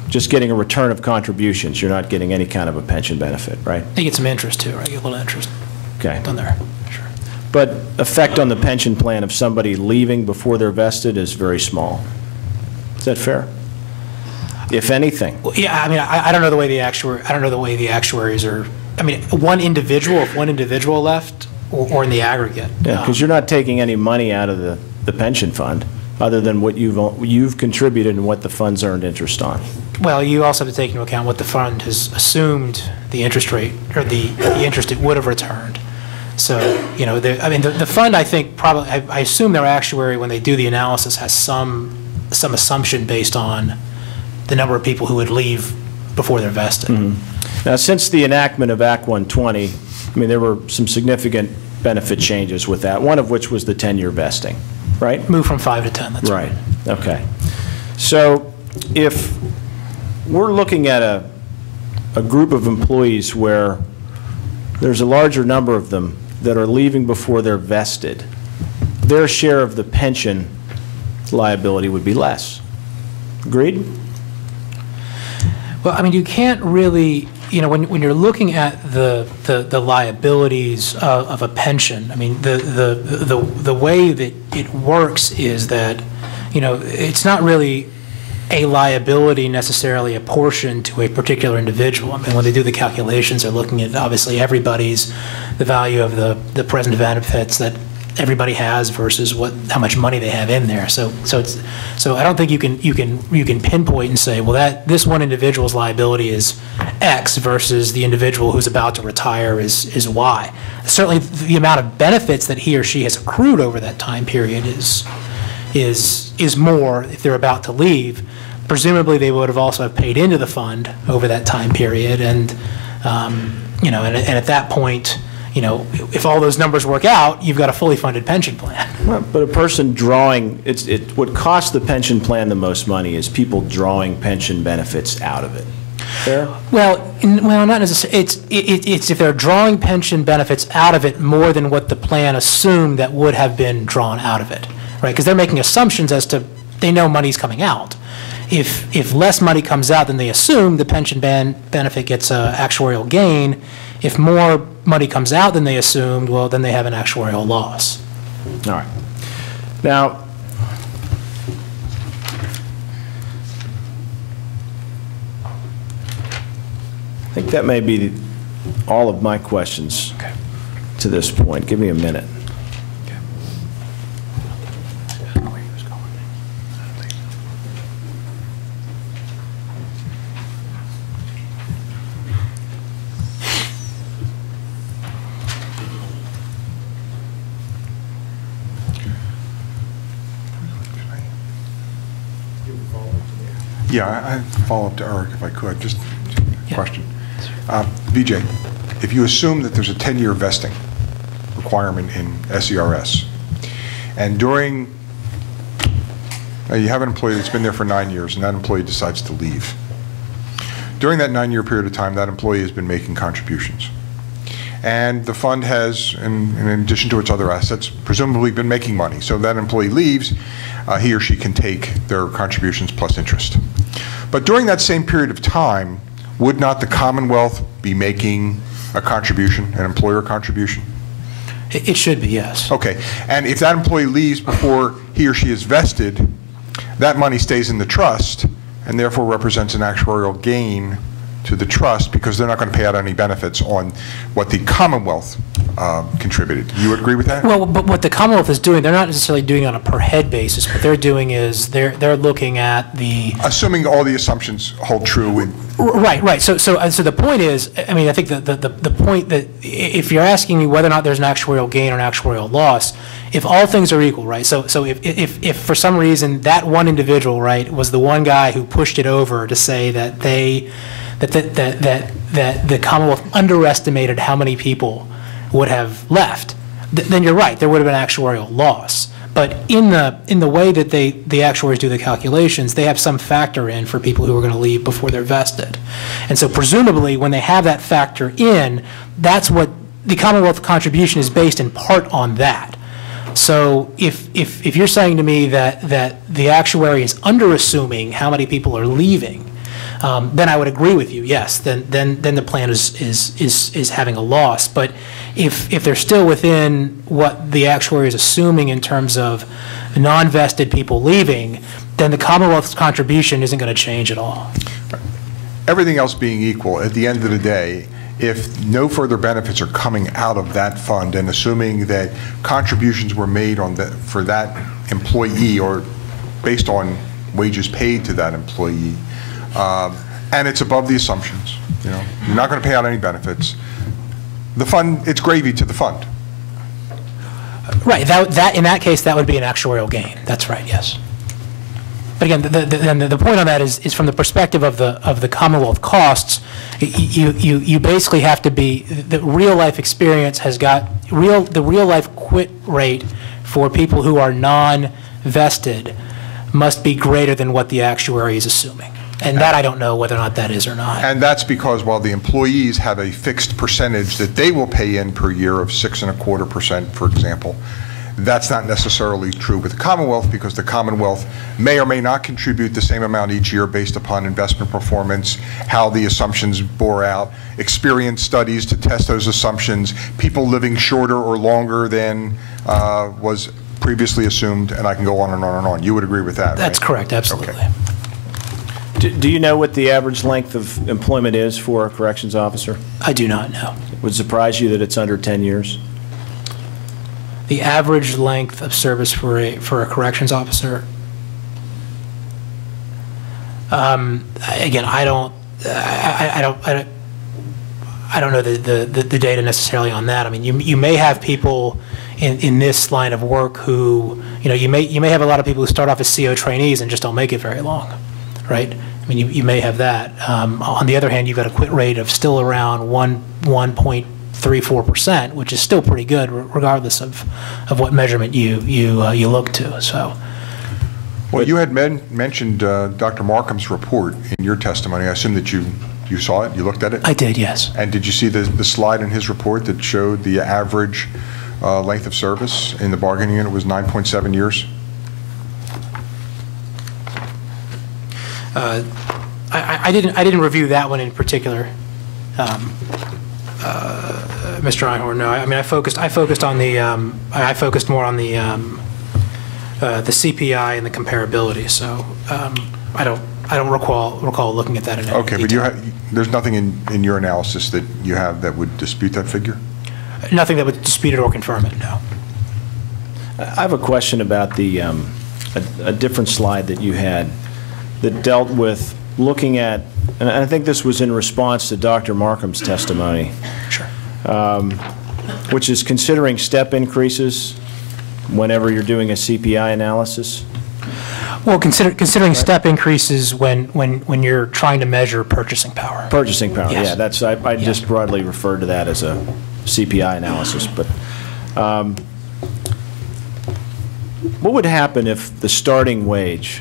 just getting a return of contributions. You're not getting any kind of a pension benefit, right? You get some interest too, right? You get a little interest Okay. on there. Sure. But effect on the pension plan of somebody leaving before they're vested is very small. Is that fair? If anything. Well, yeah, I mean, I don't know the way the actuaries are. I mean, if one individual left, or in the aggregate. Yeah, because you're not taking any money out of the pension fund other than what you've contributed and what the fund's earned interest on. Well, you also have to take into account what the fund has assumed the interest rate, or the interest it would have returned. So, the fund, I think, probably, I assume their actuary, when they do the analysis, has some assumption based on the number of people who would leave before they're vested. Mm-hmm. Now, since the enactment of Act 120, I mean, there were some significant benefit changes with that, one of which was the 10-year vesting, right? Move from 5 to 10, that's right. Right, okay. So if we're looking at a group of employees where there's a larger number of them that are leaving before they're vested, their share of the pension liability would be less. Agreed? Well, I mean, you can't really, when you're looking at the liabilities of a pension, I mean, the way that it works is that, it's not really a liability necessarily apportioned to a particular individual. I mean, when they do the calculations, they're looking at, obviously, the value of the present benefits that everybody has versus how much money they have in there. So I don't think you can pinpoint and say, well, this one individual's liability is X versus the individual who's about to retire is Y. Certainly, the amount of benefits that he or she has accrued over that time period is more if they're about to leave. Presumably, they would have also paid into the fund over that time period, and and at that point, if all those numbers work out, you've got a fully funded pension plan. Well, but a person drawing, what costs the pension plan the most money is people drawing pension benefits out of it. Fair? Well, not necessarily. It's if they're drawing pension benefits out of it more than what the plan assumed that would have been drawn out of it, right? Because they're making assumptions as to they know money's coming out. If less money comes out than they assume, the pension benefit gets an actuarial gain. If more money comes out than they assumed, well, then they have an actuarial loss. All right. Now, I think that may be all of my questions to this point. Give me a minute. Yeah, I follow up to Eric if I could, just a question. Vijay, if you assume that there's a 10-year vesting requirement in SERS, and you have an employee that's been there for 9 years, and that employee decides to leave. During that 9-year period of time, that employee has been making contributions. And the fund has, in addition to its other assets, presumably been making money. So that employee leaves, he or she can take their contributions plus interest. But during that same period of time, would not the Commonwealth be making a contribution, an employer contribution? It should be, yes. Okay. And if that employee leaves before he or she is vested, that money stays in the trust and therefore represents an actuarial gain to the trust because they're not going to pay out any benefits on what the Commonwealth contributed. You would agree with that? Well, but what the Commonwealth is doing, they're not necessarily doing it on a per head basis. What they're doing is they're looking at the... Assuming all the assumptions hold true with... Right. So the point is, I mean, I think the point that if you're asking me whether or not there's an actuarial gain or an actuarial loss, if all things are equal, right? So if for some reason that one individual, right, was the one guy who pushed it over to say that that the Commonwealth underestimated how many people would have left, then you're right, there would have been actuarial loss. But in the way that the actuaries do the calculations, they have some factor in for people who are going to leave before they're vested. And so presumably when they have that factor in, that's what the Commonwealth contribution is based in part on that. So if you're saying to me that the actuary is underassuming how many people are leaving, then I would agree with you. Yes, then the plan is having a loss. But if they're still within what the actuary is assuming in terms of non-vested people leaving, then the Commonwealth's contribution isn't going to change at all. Everything else being equal, at the end of the day, if no further benefits are coming out of that fund, and assuming that contributions were made for that employee or based on wages paid to that employee, and it's above the assumptions, you're not going to pay out any benefits, the fund, it's gravy to the fund. Right. That in that case, that would be an actuarial gain. That's right. Yes. But again, the point on that is from the perspective of the Commonwealth costs, you basically have to be, the real life experience has got the real life quit rate for people who are non-vested must be greater than what the actuary is assuming. And that I don't know whether or not that is or not. And that's because while the employees have a fixed percentage that they will pay in per year of 6.25%, for example, that's not necessarily true with the Commonwealth, because the Commonwealth may or may not contribute the same amount each year based upon investment performance, how the assumptions bore out, experience studies to test those assumptions, people living shorter or longer than was previously assumed, and I can go on and on and on. You would agree with that, right? That's correct, absolutely. Okay. Do you know what the average length of employment is for a corrections officer? I do not know. Would it surprise you that it's under 10 years? The average length of service for a corrections officer, again, I don't know the data necessarily on that. I mean, you may have people in this line of work who, you may have a lot of people who start off as CO trainees and just don't make it very long, right? I mean, you may have that. On the other hand, you've got a quit rate of still around 1.34%, which is still pretty good, regardless of what measurement you look to. So, well, you had mentioned Dr. Markham's report in your testimony. I assume that you saw it, you looked at it? I did, yes. And did you see the slide in his report that showed the average length of service in the bargaining unit was 9.7 years? I didn't review that one in particular, Mr. Einhorn. No, I mean I focused on the I focused more on the CPI and the comparability. So I don't recall looking at that in any okay, detail. But there's nothing in your analysis that you have that would dispute that figure? Nothing that would dispute it or confirm it. No. I have a question about the a different slide that you had that dealt with looking at, and I think this was in response to Dr. Markham's testimony. Sure. Which is considering step increases whenever you're doing a CPI analysis. Well, considering step increases when you're trying to measure purchasing power. Purchasing power, yes. Yeah. That's I just broadly referred to that as a CPI analysis. But what would happen if the starting wage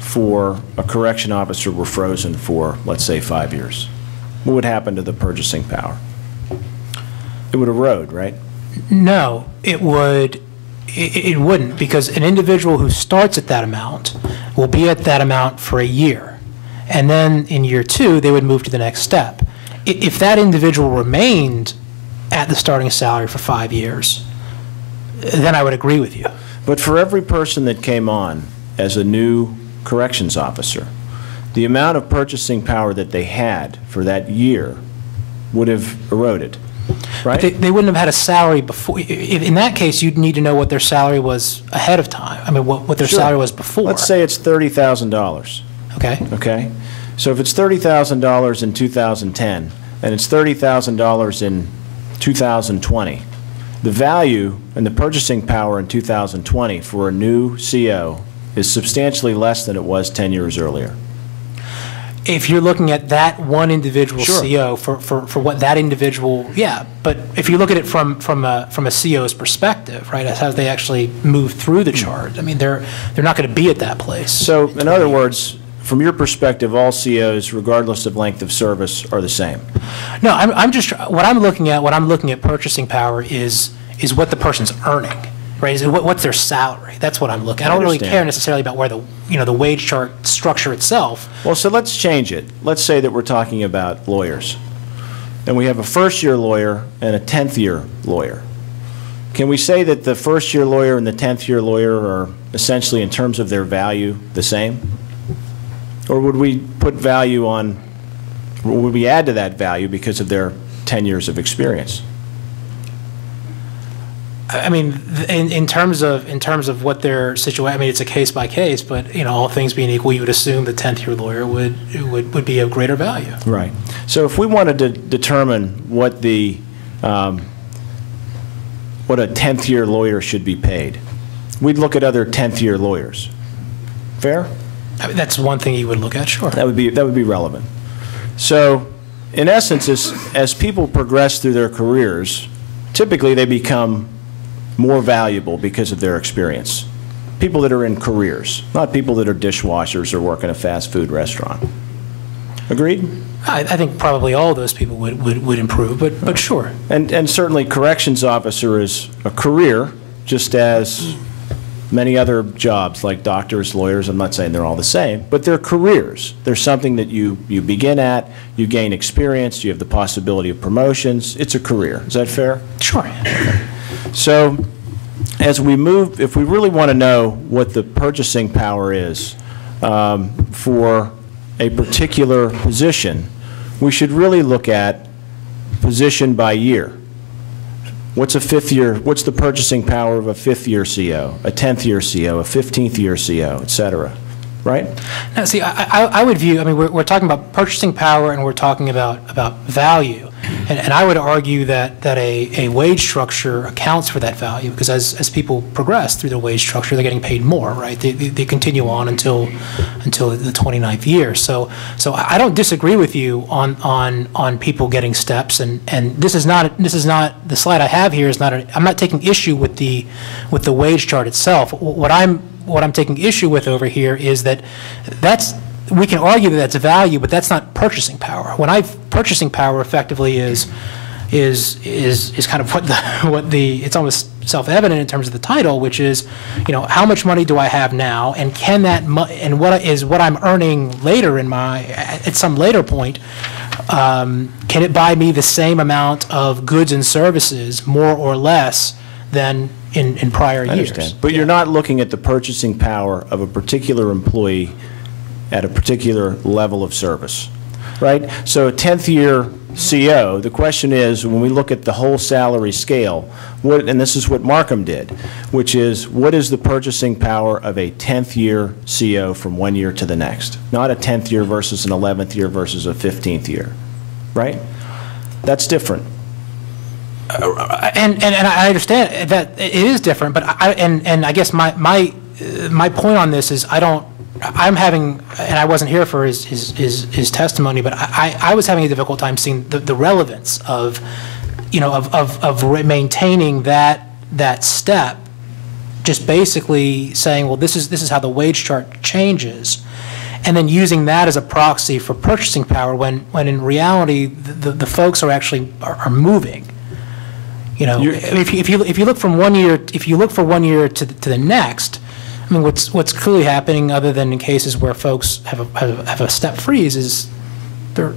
for a correction officer were frozen for, let's say, 5 years? What would happen to the purchasing power? It would erode, right? No, it wouldn't, because an individual who starts at that amount will be at that amount for a year. And then in year 2, they would move to the next step. If that individual remained at the starting salary for 5 years, then I would agree with you. But for every person that came on as a new corrections officer, the amount of purchasing power that they had for that year would have eroded, right? But they wouldn't have had a salary before. In that case, you'd need to know what their salary was ahead of time. I mean, what their Sure. salary was before. Let's say it's $30,000, Okay. okay? So if it's $30,000 in 2010, and it's $30,000 in 2020, the value and the purchasing power in 2020 for a new CO is substantially less than it was 10 years earlier. If you're looking at that one individual Sure. CO for what that individual, yeah, but if you look at it from a CO's perspective, right, as how they actually move through the chart, I mean, they're not going to be at that place. So, in other words, from your perspective, all COs, regardless of length of service, are the same. No, I'm just, what I'm looking at purchasing power is what the person's earning, right? Is what's their salary? That's what I'm looking at. I don't really understand. care necessarily about where the wage chart structure itself. Well, so let's change it. Let's say that we're talking about lawyers, and we have a first-year lawyer and a 10th-year lawyer. Can we say that the first-year lawyer and the 10th-year lawyer are essentially, in terms of their value, the same? Or would we put value on, or would we add to that value because of their 10 years of experience? I mean, in terms of what their situation, I mean, it's a case by case, but, all things being equal, you would assume the 10th-year lawyer would be of greater value. Right. So if we wanted to determine what the, what a 10th-year lawyer should be paid, we'd look at other 10th-year lawyers. Fair? I mean, that's one thing you would look at, sure. That would be relevant. So, in essence, as people progress through their careers, typically they become more valuable because of their experience. People that are in careers, not people that are dishwashers or work in a fast food restaurant. Agreed? I think probably all of those people would improve, but sure. And certainly corrections officer is a career, just as many other jobs like doctors, lawyers. I'm not saying they're all the same, but they're careers. They're something that you begin at, you gain experience, you have the possibility of promotions. It's a career. Is that fair? Sure. So as we move, if we really want to know what the purchasing power is for a particular position, we should really look at position by year. What's the purchasing power of a 5th-year CO, a 10th-year CO, a 15th-year CO, et cetera, right? Now, see, I would view, I mean, we're talking about purchasing power and we're talking about value. And I would argue that a wage structure accounts for that value, because as people progress through the wage structure, they're getting paid more, right? They continue on until the 29th year. So I don't disagree with you on people getting steps, and this is not the slide I have here is not I'm not taking issue with the wage chart itself. What I'm taking issue with over here is that we can argue that that's a value, but that's not purchasing power. Purchasing power effectively is kind of it's almost self-evident in terms of the title, which is, how much money do I have now, and can that and what I'm earning later at some later point, can it buy me the same amount of goods and services, more or less, than in prior years? I understand. But you're not looking at the purchasing power of a particular employee at a particular level of service, right? So a 10th-year CO, the question is, when we look at the whole salary scale, and this is what Markham did, which is, what is the purchasing power of a 10th-year CO from one year to the next? Not a 10th year versus an 11th year versus a 15th year, right? That's different. And I understand that it is different, but I guess my point on this is I'm having, and I wasn't here for his testimony, but I was having a difficult time seeing the relevance of maintaining that step, just basically saying, well, this is how the wage chart changes, and then using that as a proxy for purchasing power when in reality the folks are moving. If you look from one year, if you look for 1 year to the next, I mean, what's clearly happening, other than in cases where folks have a step freeze, is they're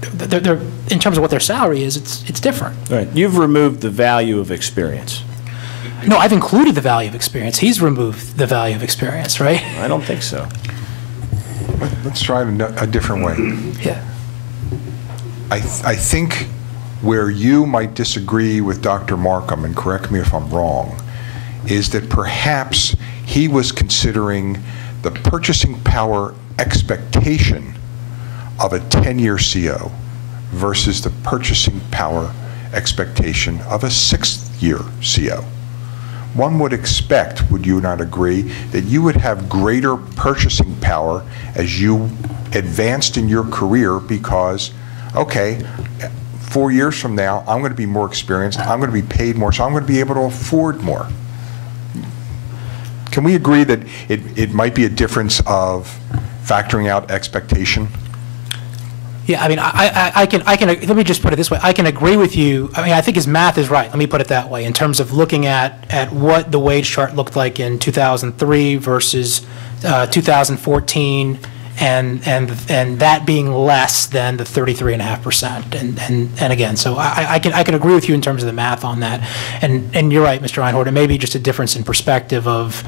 they're, in terms of what their salary is, it's different. Right. You've removed the value of experience. No, I've included the value of experience. He's removed the value of experience, right? I don't think so. Let's try it a different way. Yeah. I think where you might disagree with Dr. Markham, and correct me if I'm wrong, is that perhaps he was considering the purchasing power expectation of a 10-year CO versus the purchasing power expectation of a 6-year CO. One would expect, would you not agree, that you would have greater purchasing power as you advanced in your career because, okay, 4 years from now, I'm going to be more experienced, I'm going to be paid more, so I'm going to be able to afford more. Can we agree that it might be a difference of factoring out expectation? Yeah, I mean, I can, let me just put it this way. I can agree with you. I mean, I think his math is right. Let me put it that way, in terms of looking at what the wage chart looked like in 2003 versus 2014, and that being less than the 33.5%. And again, so I can agree with you in terms of the math on that. And you're right, Mr. Einhorn, it may be just a difference in perspective of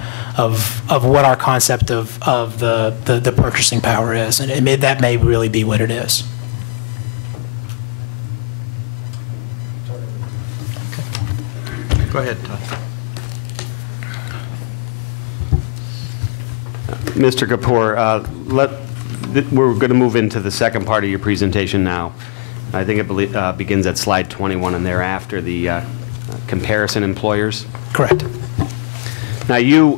what our concept of the purchasing power is, and that may really be what it is. Go ahead, Todd. Mr. Kapoor, we're going to move into the second part of your presentation now. I think it begins at slide 21 and thereafter, the comparison employers. Correct. Now, you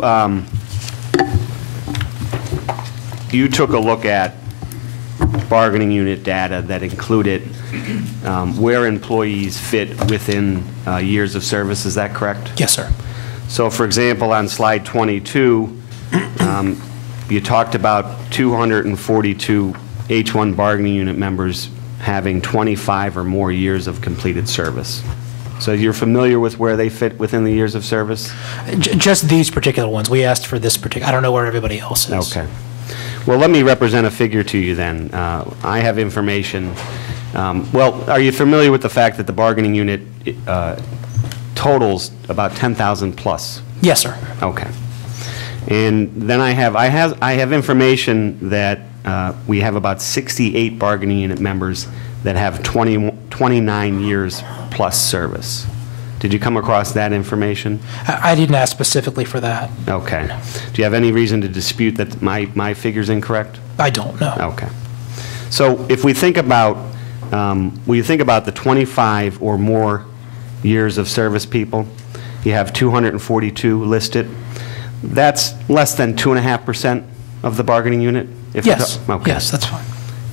took a look at bargaining unit data that included where employees fit within years of service. Is that correct? Yes, sir. So, for example, on slide 22, you talked about 242 H-1 bargaining unit members having 25 or more years of completed service. So you're familiar with where they fit within the years of service? Just these particular ones. We asked for this particular. I don't know where everybody else is. Okay. Well, let me represent a figure to you then. I have information. Well, are you familiar with the fact that the bargaining unit totals about 10,000 plus? Yes, sir. Okay. And then I have information that we have about 68 bargaining unit members that have 29 years plus service. Did you come across that information? I didn't ask specifically for that. Okay. Do you have any reason to dispute that my figure's incorrect? I don't know. Okay. So if we think about, the 25 or more years of service people, you have 242 listed. That's less than 2.5% of the bargaining unit? Yes. Okay. Yes, that's fine.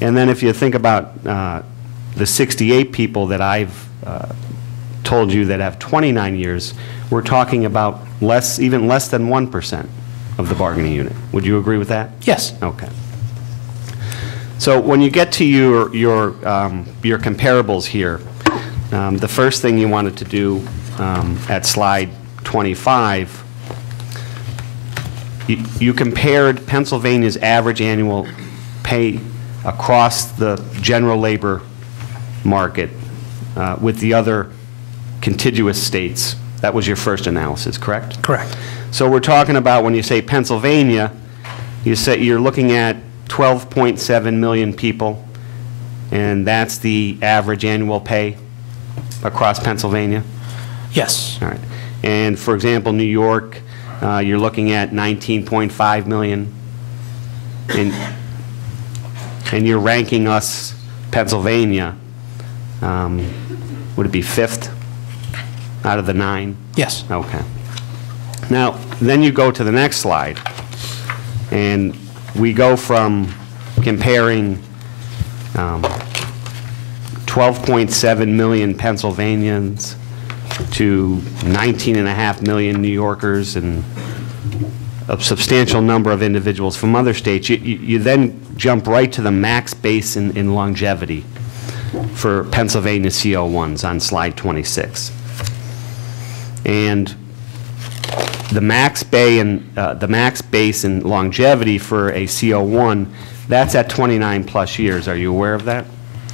And then if you think about the 68 people that I've told you that have 29 years, we're talking about even less than 1% of the bargaining unit. Would you agree with that? Yes. Okay. So when you get to your comparables here, the first thing you wanted to do at slide 25, you compared Pennsylvania's average annual pay across the general labor market with the other contiguous states. That was your first analysis, correct? Correct. So we're talking about, when you say Pennsylvania, you're looking at 12.7 million people, and that's the average annual pay across Pennsylvania? Yes. All right. And for example, New York, you're looking at 19.5 million, and you're ranking us, Pennsylvania, would it be 5th out of the 9? Yes. Okay. Now, then you go to the next slide, and we go from comparing 12.7 million Pennsylvanians to 19.5 million New Yorkers and a substantial number of individuals from other states. You then jump right to the max base in longevity for Pennsylvania CO1s on slide 26. And the max base in longevity for a CO1, that's at 29 plus years. Are you aware of that?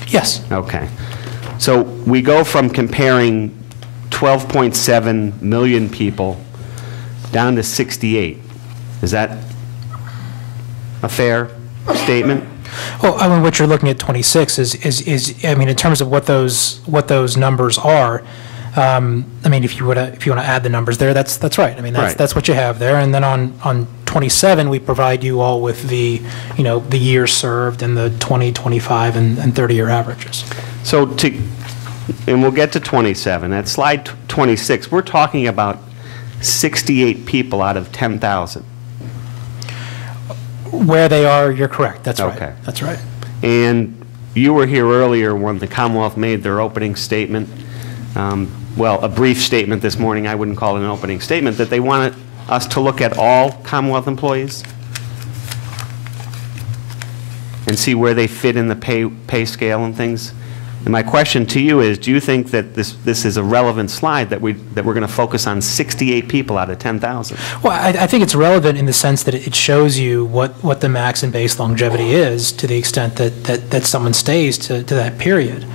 Yes. Okay. So we go from comparing 12.7 million people down to 68. Is that a fair statement? Well, I mean, what you're looking at 26 is I mean, in terms of what those numbers are. I mean, if you want to add the numbers there, that's right. I mean, Right. that's what you have there. And then on 27, we provide you all with the the years served and the 20, 25, and 30-year averages. So and we'll get to 27. At slide 26, we're talking about 68 people out of 10,000. Where they are, you're correct. That's right. Okay. That's right. And you were here earlier when the Commonwealth made their opening statement. Well, a brief statement this morning, I wouldn't call it an opening statement, that they wanted us to look at all Commonwealth employees and see where they fit in the pay scale and things. And my question to you is, do you think that this is a relevant slide, that we're going to focus on 68 people out of 10,000? Well, I think it's relevant in the sense that it shows you what the max and base longevity is, to the extent that someone stays to that period.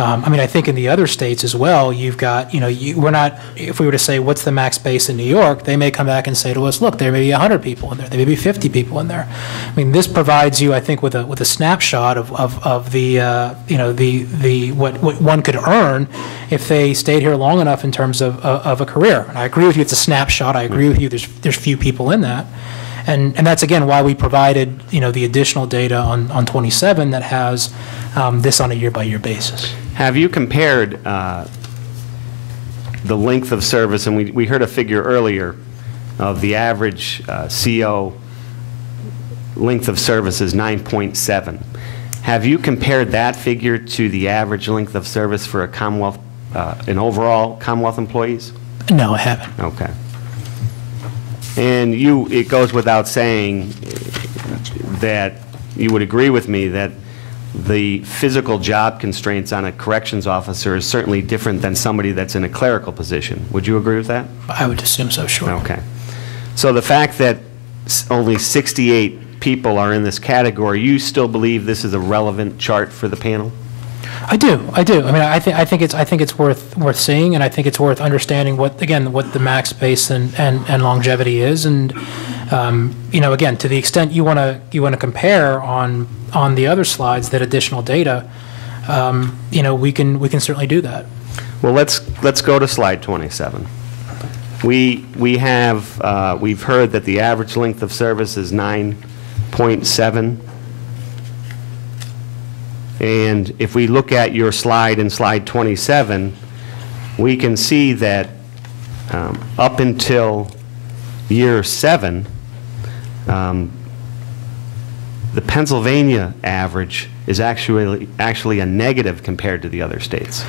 I mean, I think in the other states as well, you've got, we're not, if we were to say, what's the max base in New York, they may come back and say to us, look, there may be 100 people in there, there may be 50 people in there. I mean, this provides you, I think, with a snapshot of the, what one could earn if they stayed here long enough in terms of a career. And I agree with you, it's a snapshot. I agree with you, there's few people in that. And that's, again, why we provided, the additional data on 27 that has this on a year-by-year basis. Have you compared the length of service, and we heard a figure earlier of the average CO length of service is 9.7. Have you compared that figure to the average length of service for a Commonwealth, an overall Commonwealth employees? No, I haven't. Okay. And it goes without saying that you would agree with me that the physical job constraints on a corrections officer is certainly different than somebody that's in a clerical position. Would you agree with that? I would assume so, sure. Okay. So the fact that only 68 people are in this category, you still believe this is a relevant chart for the panel? I do. I mean, I think it's worth seeing, and I think it's worth understanding what the max base and longevity is, and again, to the extent you want to compare on the other slides that additional data, we can certainly do that. Well, let's go to slide 27. We've heard that the average length of service is 9.7. And if we look at your slide in slide 27, we can see that up until year 7, the Pennsylvania average is actually a negative compared to the other states.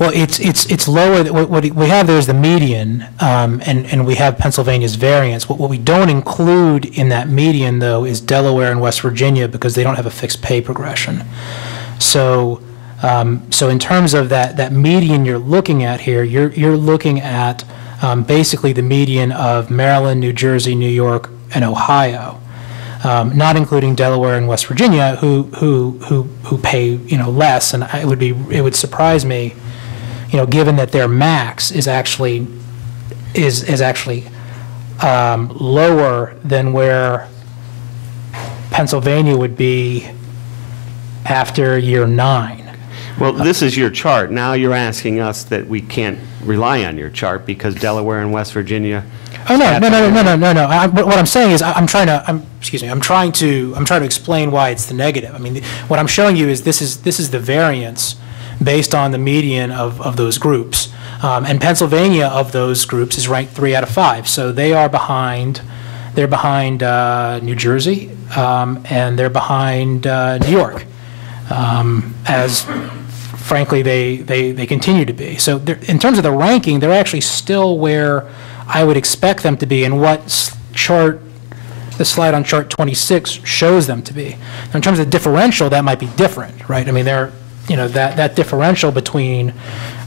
Well, it's lower. What we have there is the median, and we have Pennsylvania's variance. What we don't include in that median, though, is Delaware and West Virginia, because they don't have a fixed pay progression. So in terms of that median you're looking at here, you're looking at basically the median of Maryland, New Jersey, New York, and Ohio, not including Delaware and West Virginia, who pay less. And it would surprise me, given that their max is actually lower than where Pennsylvania would be after year 9. Well, this is your chart. Now you're asking us that we can't rely on your chart because Delaware and West Virginia. Oh no. What I'm saying is I'm trying to explain why it's the negative. I mean, what I'm showing you is this is the variance based on the median of those groups, and Pennsylvania of those groups is ranked 3 out of 5. So they are behind. They're behind New Jersey, and they're behind New York. As frankly they continue to be. So in terms of the ranking, they're actually still where I would expect them to be, and what the slide on chart 26 shows them to be. Now, in terms of the differential, that might be different, right? I mean, that differential between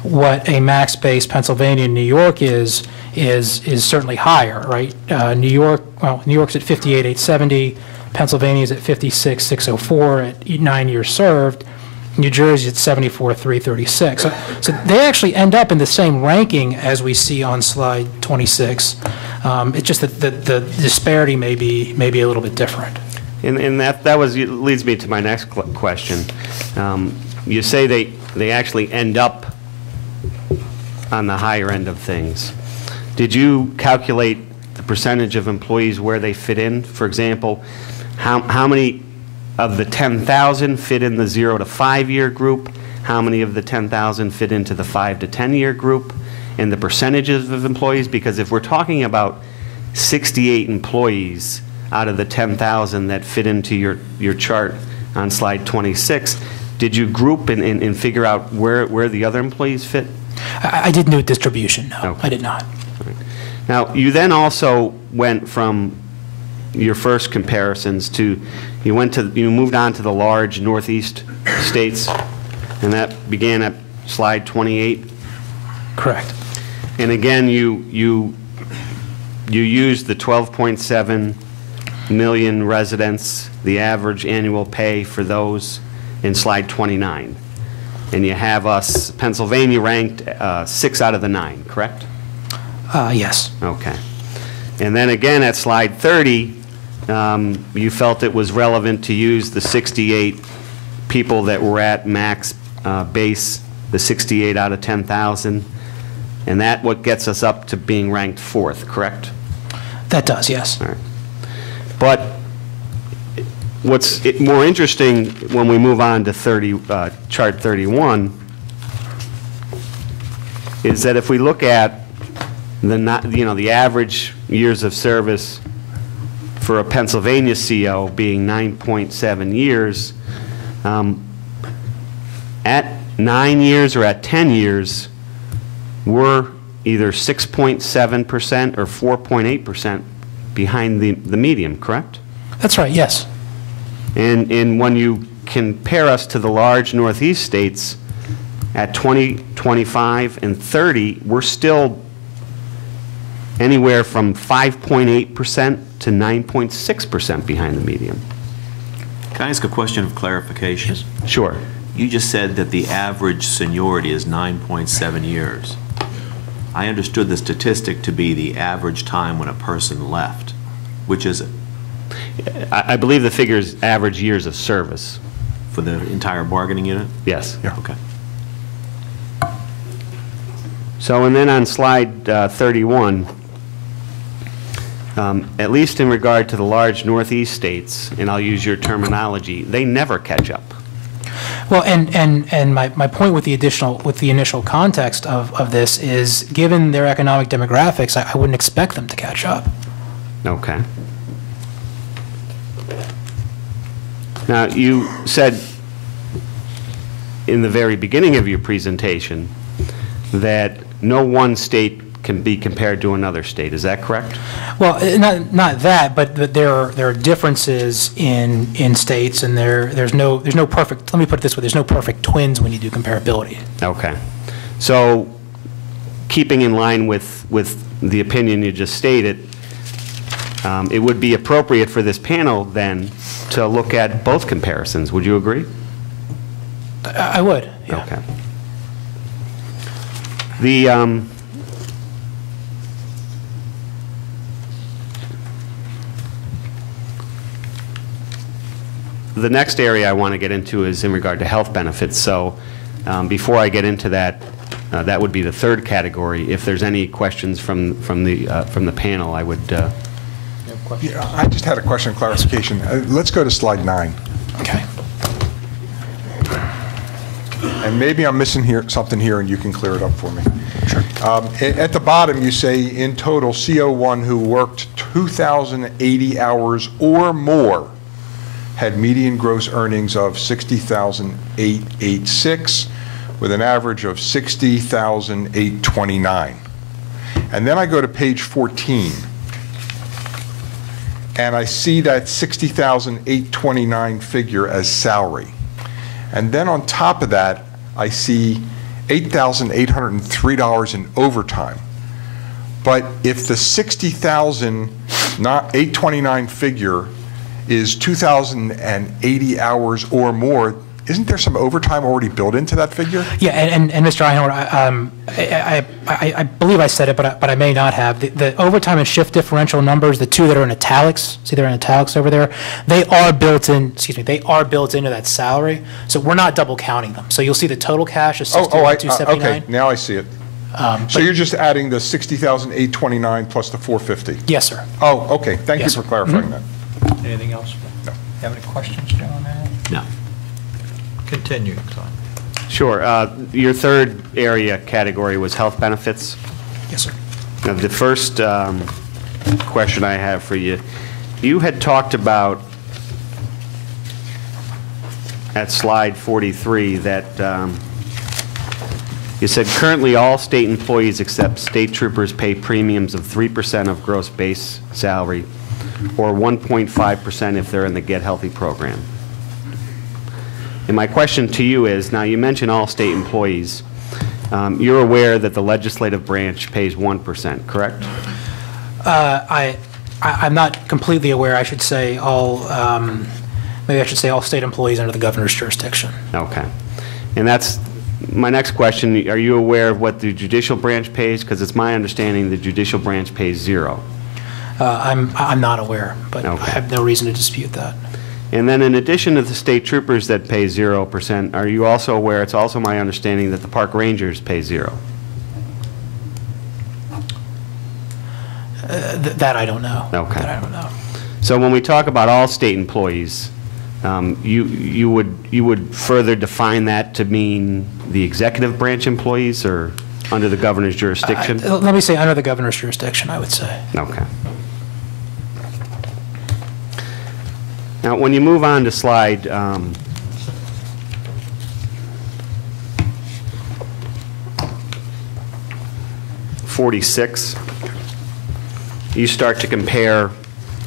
what a max-based Pennsylvania and New York is certainly higher, right? New York's at 58,870. Pennsylvania's at 56,604 at 9 years served, New Jersey at 74,336. So they actually end up in the same ranking as we see on slide 26. It's just that the disparity may be a little bit different. And that leads me to my next question. You say they actually end up on the higher end of things. Did you calculate the percentage of employees where they fit in? For example, how many of the 10,000 fit in the 0 to 5 year group? How many of the 10,000 fit into the 5 to 10 year group? And the percentages of employees? Because if we're talking about 68 employees out of the 10,000 that fit into your chart on slide 26, did you group and figure out where the other employees fit? I didn't do a distribution, no. Okay. I did not. Now, you then also went from your first comparisons to, you moved on to the large Northeast states, and that began at slide 28? Correct. And again, you used the 12.7 million residents, the average annual pay for those in slide 29. And you have us, Pennsylvania ranked 6 out of the 9, correct? Yes. Okay. And then again at slide 30, you felt it was relevant to use the 68 people that were at max base, the 68 out of 10,000, and that what gets us up to being ranked 4th, correct? That does, yes. All right. But what's more interesting when we move on to chart 31 is that if we look at the average years of service for a Pennsylvania CO being 9.7 years, at 9 years or at 10 years, we're either 6.7% or 4.8% behind the median, correct? That's right, yes. And when you compare us to the large Northeast states, at 20, 25, and 30, we're still anywhere from 5.8% to 9.6% behind the median. Can I ask a question of clarification? Sure. You just said that the average seniority is 9.7 years. I understood the statistic to be the average time when a person left. Which is it? I believe the figure is average years of service. For the entire bargaining unit? Yes. Yeah. Okay. So, and then on slide 31, at least in regard to the large Northeast states, and I'll use your terminology, they never catch up. Well, and my point with the initial context of this is, given their economic demographics, I wouldn't expect them to catch up. Okay. Now, you said in the very beginning of your presentation that no one state can be compared to another state. Is that correct? Well, not that, but there are differences in states, and there's no perfect. Let me put it this way: there's no perfect twins when you do comparability. Okay. So, keeping in line with the opinion you just stated, it would be appropriate for this panel then to look at both comparisons. Would you agree? I would. Yeah. Okay. The next area I want to get into is in regard to health benefits. So before I get into that, that would be the third category. If there's any questions from the panel, I would. Yeah, I just had a question of clarification. Let's go to slide 9. Okay. And maybe I'm missing something here, and you can clear it up for me. Sure. At the bottom, you say in total, CO1 who worked 2,080 hours or more had median gross earnings of $60,886 with an average of $60,829. And then I go to page 14, and I see that $60,829 figure as salary. And then on top of that, I see $8,803 in overtime. But if the $60,829 figure is 2,080 hours or more, isn't there some overtime already built into that figure? Yeah, and Mr. Einhorn, I believe I said it, but I may not have. The overtime and shift differential numbers, the two that are in italics, see they're in italics over there, they are built in, they are built into that salary, so we're not double counting them. So you'll see the total cash is $61,279. Okay, now I see it. So you're just adding the $60,829 plus the $450? Yes, sir. Oh, okay, thank you Yes, for sir. clarifying that. Anything else? No. You have any questions, Joe, on that? No. Continue, Tom. Sure. Your third area category was health benefits. Yes, sir. Now, the first question I have for you, you had talked about at slide 43 that you said currently all state employees except state troopers pay premiums of 3% of gross base salary or 1.5% if they're in the Get Healthy program. And my question to you is, now you mentioned all state employees. You're aware that the legislative branch pays 1%, correct? I'm not completely aware. I should say all, maybe I should say all state employees under the governor's jurisdiction. Okay. And that's my next question. Are you aware of what the judicial branch pays? Because it's my understanding the judicial branch pays 0. I'm not aware, but Okay. I have no reason to dispute that. And then in addition to the state troopers that pay 0%, are you also aware, it's also my understanding that the park rangers pay 0? That I don't know. Okay. That I don't know. So when we talk about all state employees, you would further define that to mean the executive branch employees or under the governor's jurisdiction? Let me say under the governor's jurisdiction, I would say. Okay. Now, when you move on to slide 46, you start to compare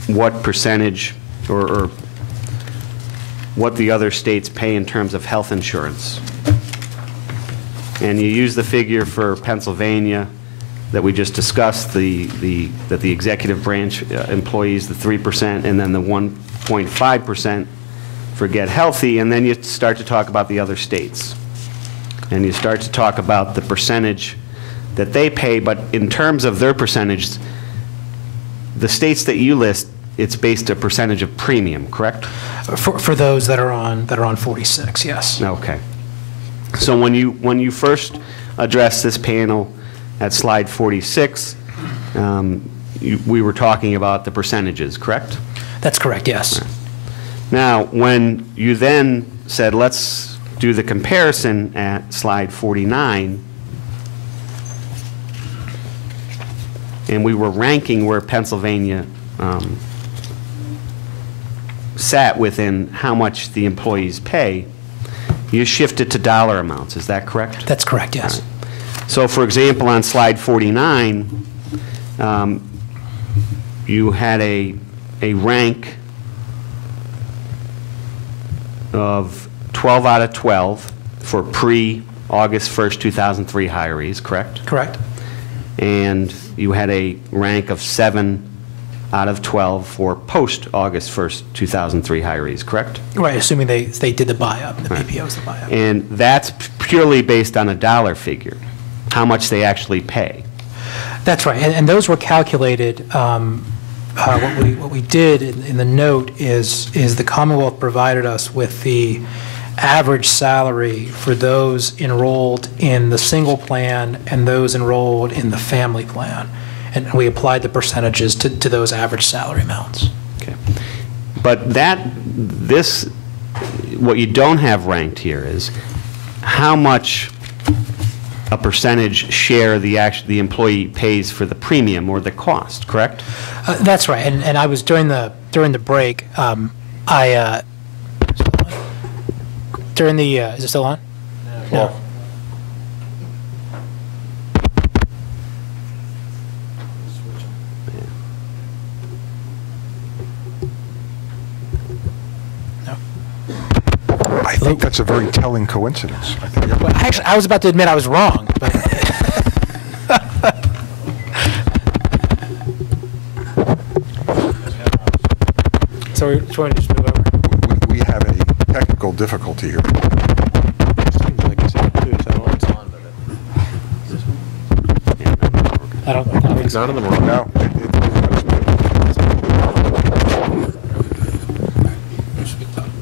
what percentage or what the other states pay in terms of health insurance. And you use the figure for Pennsylvania that we just discussed, that the executive branch employees, the 3%, and then the 1.5% for Get Healthy, and then you start to talk about the other states. And you start to talk about the percentage that they pay, but in terms of their percentage, the states that you list, it's based a percentage of premium, correct? For those that are on 46, yes. Okay. So when you first addressed this panel at slide 46, we were talking about the percentages, correct? That's correct, yes. Right. Now, when you then said, let's do the comparison at slide 49, and we were ranking where Pennsylvania sat within how much the employees pay, you shifted to dollar amounts, is that correct? That's correct, yes. Right. So, for example, on slide 49, you had a rank of 12 out of 12 for pre-August 1st, 2003 hirees, correct? Correct. And you had a rank of 7 out of 12 for post-August 1st, 2003 hirees, correct? Right, assuming they did the buy-up, the Right. PPO is the buy-up. And that's purely based on a dollar figure, how much they actually pay. That's right, and those were calculated. What we did in the note is the Commonwealth provided us with the average salary for those enrolled in the single plan and those enrolled in the family plan. And we applied the percentages to those average salary amounts. Okay. But what you don't have ranked here is how much a percentage share the employee pays for the premium or the cost, correct? That's right, and I was during the break, is it still on? No. I think that's a very telling coincidence. I think Well, actually, I was about to admit I was wrong, but so we're trying to just move over. we have a technical difficulty here. I don't think so. None of them are on. No.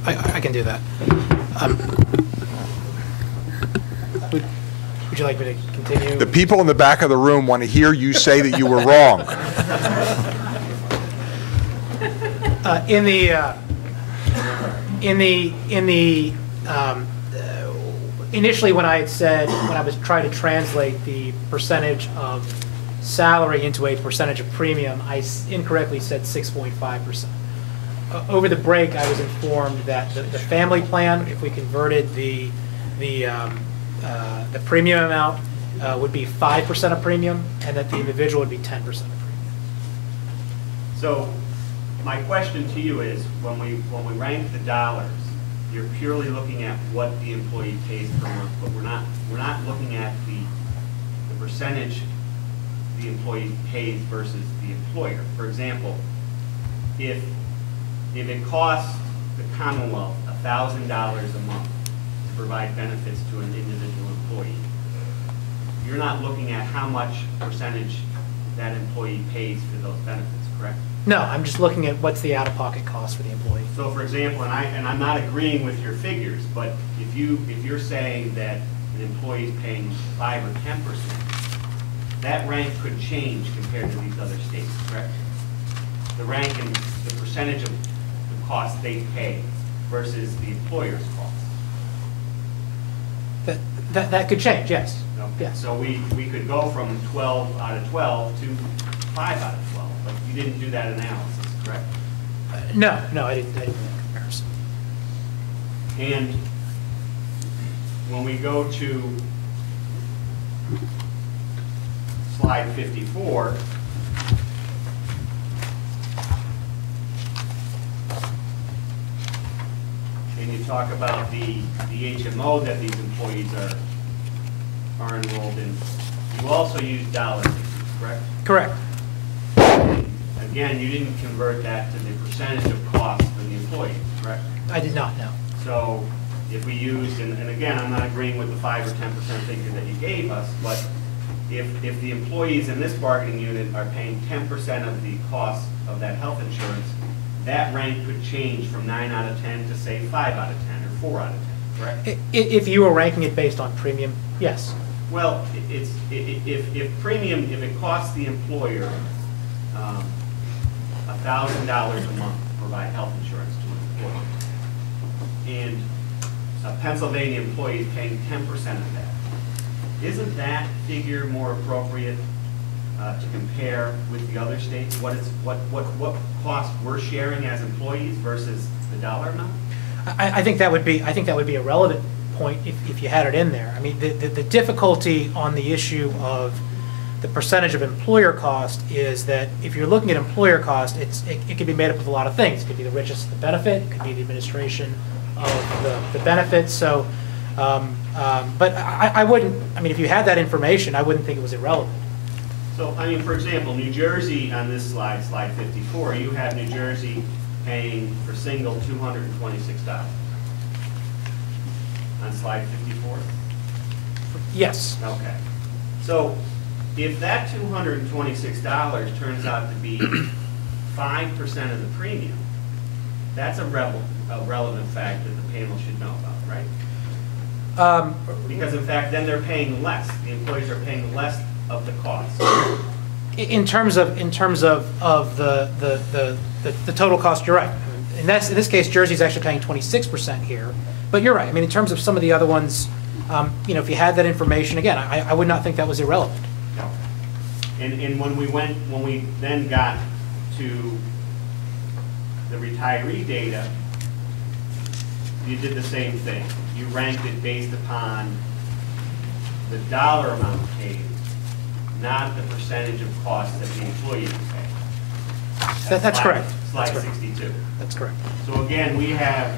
I can do that. Would you like me to continue? The people in the back of the room want to hear you say that you were wrong. Initially, when I was trying to translate the percentage of salary into a percentage of premium, I incorrectly said 6.5%. Over the break, I was informed that the family plan, if we converted the premium amount, would be 5% of premium, and that the individual would be 10% of premium. So my question to you is, when we rank the dollars, you're purely looking at what the employee pays per month, but we're not looking at the percentage the employee pays versus the employer. For example, if it costs the Commonwealth $1,000 a month to provide benefits to an individual employee, you're not looking at how much percentage that employee pays for those benefits, correct? No, I'm just looking at what's the out-of-pocket cost for the employee. So, for example, and I'm not agreeing with your figures, but if you're saying that an employee is paying 5 or 10%, that rank could change compared to these other states, correct? The rank and the percentage of the cost they pay versus the employer's cost. That could change, yes. Okay. Yes. So we could go from 12 out of 12 to 5 out of 12, but you didn't do that analysis, correct? No, I didn't make a comparison. And when we go to slide 54, and you talk about the HMO that these employees are enrolled in, you also use dollar figures, correct? Correct. Again, you didn't convert that to the percentage of cost for the employee, correct? I did not know. So if we used, and again, I'm not agreeing with the 5 or 10% figure that you gave us, but if the employees in this bargaining unit are paying 10% of the cost of that health insurance, that rank could change from 9 out of 10 to say 5 out of 10 or 4 out of 10, correct? If you were ranking it based on premium, yes. Well, if it costs the employer $1,000 a month to provide health insurance to an employee, and a Pennsylvania employee is paying 10% of that, isn't that figure more appropriate to compare with the other states? What cost we're sharing as employees versus the dollar amount? I think that would be a relevant point if you had it in there. I mean, the difficulty on the issue of the percentage of employer cost is that if you're looking at employer cost, it could be made up of a lot of things. It could be the richest of the benefit, it could be the administration of the benefits. So, but I wouldn't, I mean, if you had that information, I wouldn't think it was irrelevant. So, I mean, for example, New Jersey on this slide, slide 54, you have New Jersey paying for single $226. On slide 54? Yes. Okay. So if that $226 turns out to be 5% of the premium, that's a relevant fact that the panel should know about, right? Because in fact, then they're paying less. The employees are paying less of the cost. In terms of the total cost, you're right. In this case, Jersey's actually paying 26% here. But you're right. I mean, in terms of some of the other ones, you know, if you had that information, again, I would not think that was irrelevant. No. And when we then got to the retiree data, you did the same thing. You ranked it based upon the dollar amount paid, not the percentage of cost that the employee would pay. That's correct. Slide 62. That's correct. So again, we have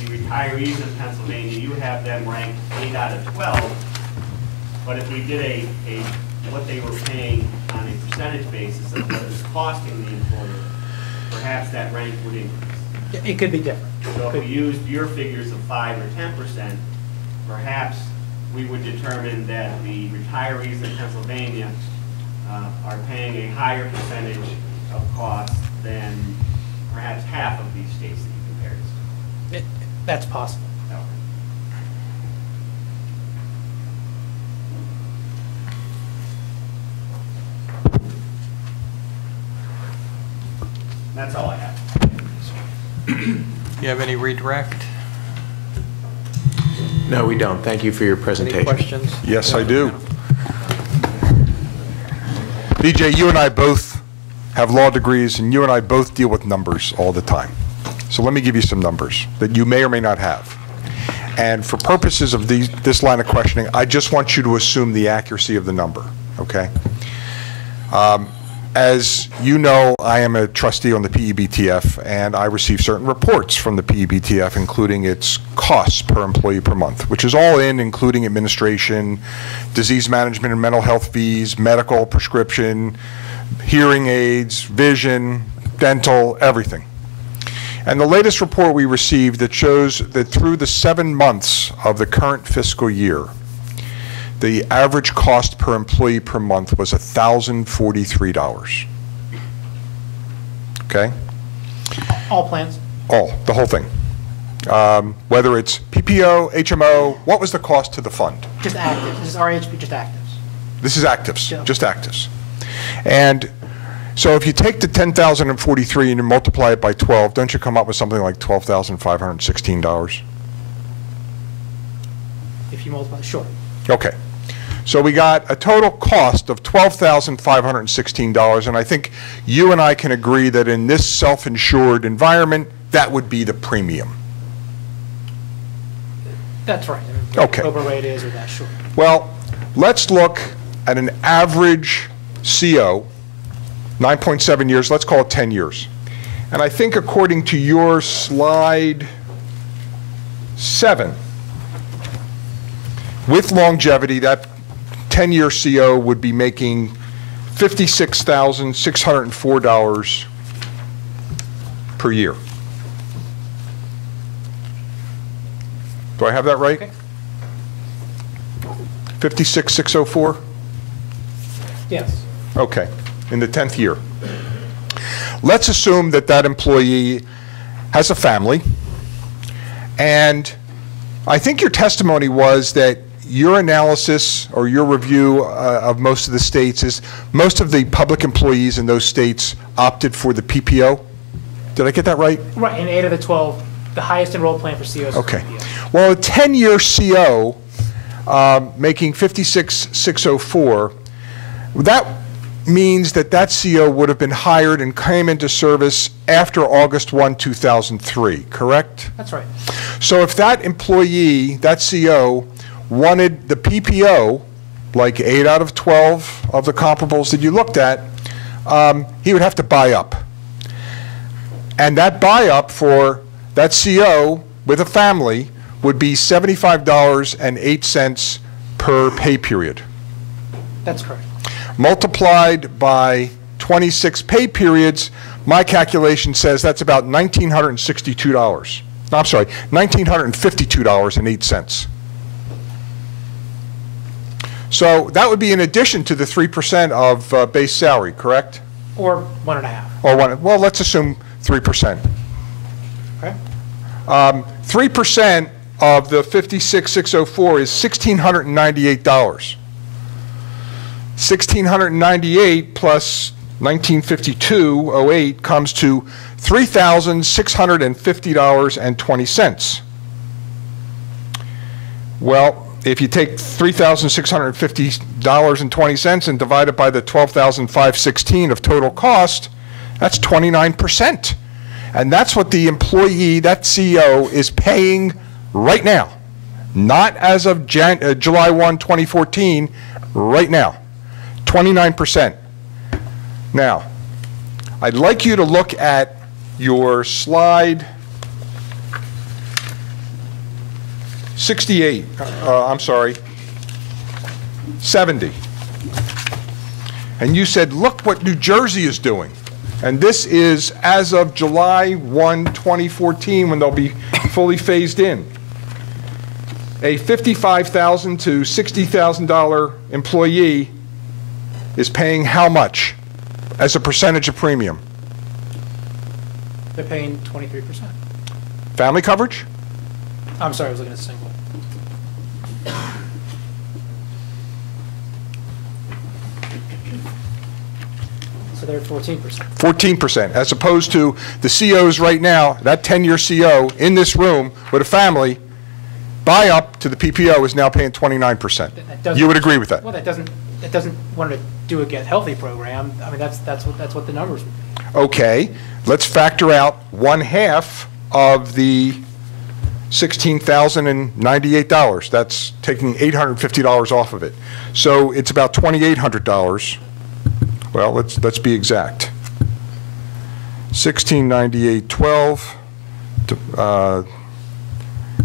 the retirees in Pennsylvania, you have them ranked 8 out of 12, but if we did what they were paying on a percentage basis of what it was costing the employer, perhaps that rank would increase. It could be different. So if we used your figures of 5 or 10%, perhaps we would determine that the retirees in Pennsylvania are paying a higher percentage of costs than perhaps half of these states that you compared us to. That's possible. That's all I have. You have any redirect? No, we don't. Thank you for your Any presentation. questions? Yes, I do. BJ, you and I both have law degrees, and you and I both deal with numbers all the time. So let me give you some numbers that you may or may not have. And for purposes of this line of questioning, I just want you to assume the accuracy of the number, okay? As you know, I am a trustee on the PEBTF, and I receive certain reports from the PEBTF, including its costs per employee per month, which is all in, including administration, disease management and mental health fees, medical, prescription, hearing aids, vision, dental, everything. And the latest report we received that shows that through the 7 months of the current fiscal year, the average cost per employee per month was $1,043. Okay? All plans? All, the whole thing. Whether it's PPO, HMO, what was the cost to the fund? Just actives. This is RHP, just actives. This is actives, Yeah. just actives. And so if you take the 10,043 and you multiply it by 12, don't you come up with something like $12,516? If you multiply, sure. Okay. So we got a total cost of $12,516, and I think you and I can agree that in this self-insured environment, that would be the premium. That's right. Okay. Whatever rate is or that, sure. Well, let's look at an average CO, 9.7 years, let's call it 10 years. And I think according to your slide 7, with longevity, that 10-year CO would be making $56,604 per year. Do I have that right? Okay. 56,604? Yes. Okay, in the 10th year. Let's assume that that employee has a family, and I think your testimony was that your analysis or your review of most of the states is most of the public employees in those states opted for the PPO. Did I get that right? Right, in 8 of the 12, the highest enrolled plan for COs. Okay. Well, a 10-year CO making 56,604, that means that that CO would have been hired and came into service after August 1, 2003, correct? That's right. So if that employee, that CO, wanted the PPO, like 8 out of 12 of the comparables that you looked at, he would have to buy up. And that buy-up for that CO with a family would be $75.08 per pay period. That's correct. Multiplied by 26 pay periods, my calculation says that's about $1,962. No, I'm sorry, $1,952.08. So that would be in addition to the 3% of base salary, correct? Or 1.5. Or one, well, let's assume 3%. Okay. 3% of the 56,604 is $1,698. 1,698 plus 1952.08 comes to $3,650.20. Well, if you take $3,650.20 and divide it by the $12,516 of total cost, that's 29%. And that's what the employee, that CEO, is paying right now. Not as of July 1, 2014, right now. 29%. Now, I'd like you to look at your slide 68, I'm sorry, 70. And you said, look what New Jersey is doing. And this is as of July 1, 2014, when they'll be fully phased in. A $55,000 to $60,000 employee is paying how much as a percentage of premium? They're paying 23%. Family coverage? I'm sorry, I was looking at single. So they're at 14%. 14%, as opposed to the COs right now, that 10-year CO in this room with a family, buy up to the PPO is now paying 29%. You would agree with that? Well, that doesn't want to do a Get Healthy program. I mean, that's what the numbers would be. Okay, let's factor out one half of the $16,098. That's taking $850 off of it. So it's about $2,800. Well, let's be exact. 1698.12.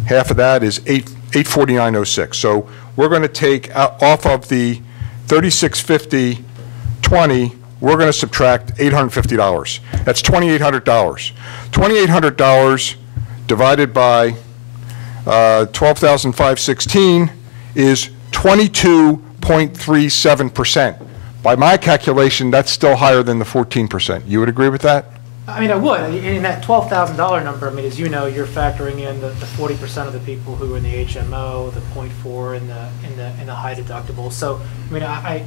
Half of that is 849.06. So we're going to take off of the 3650.20. We're going to subtract $850. That's $2,800. $2,800 divided by 12,516 is 22.37%. By my calculation, that's still higher than the 14%. You would agree with that? I mean, I would. In that $12,000 number, I mean, as you know, you're factoring in the 40% of the people who are in the HMO, the 0.4 in the high deductible. So, I mean, I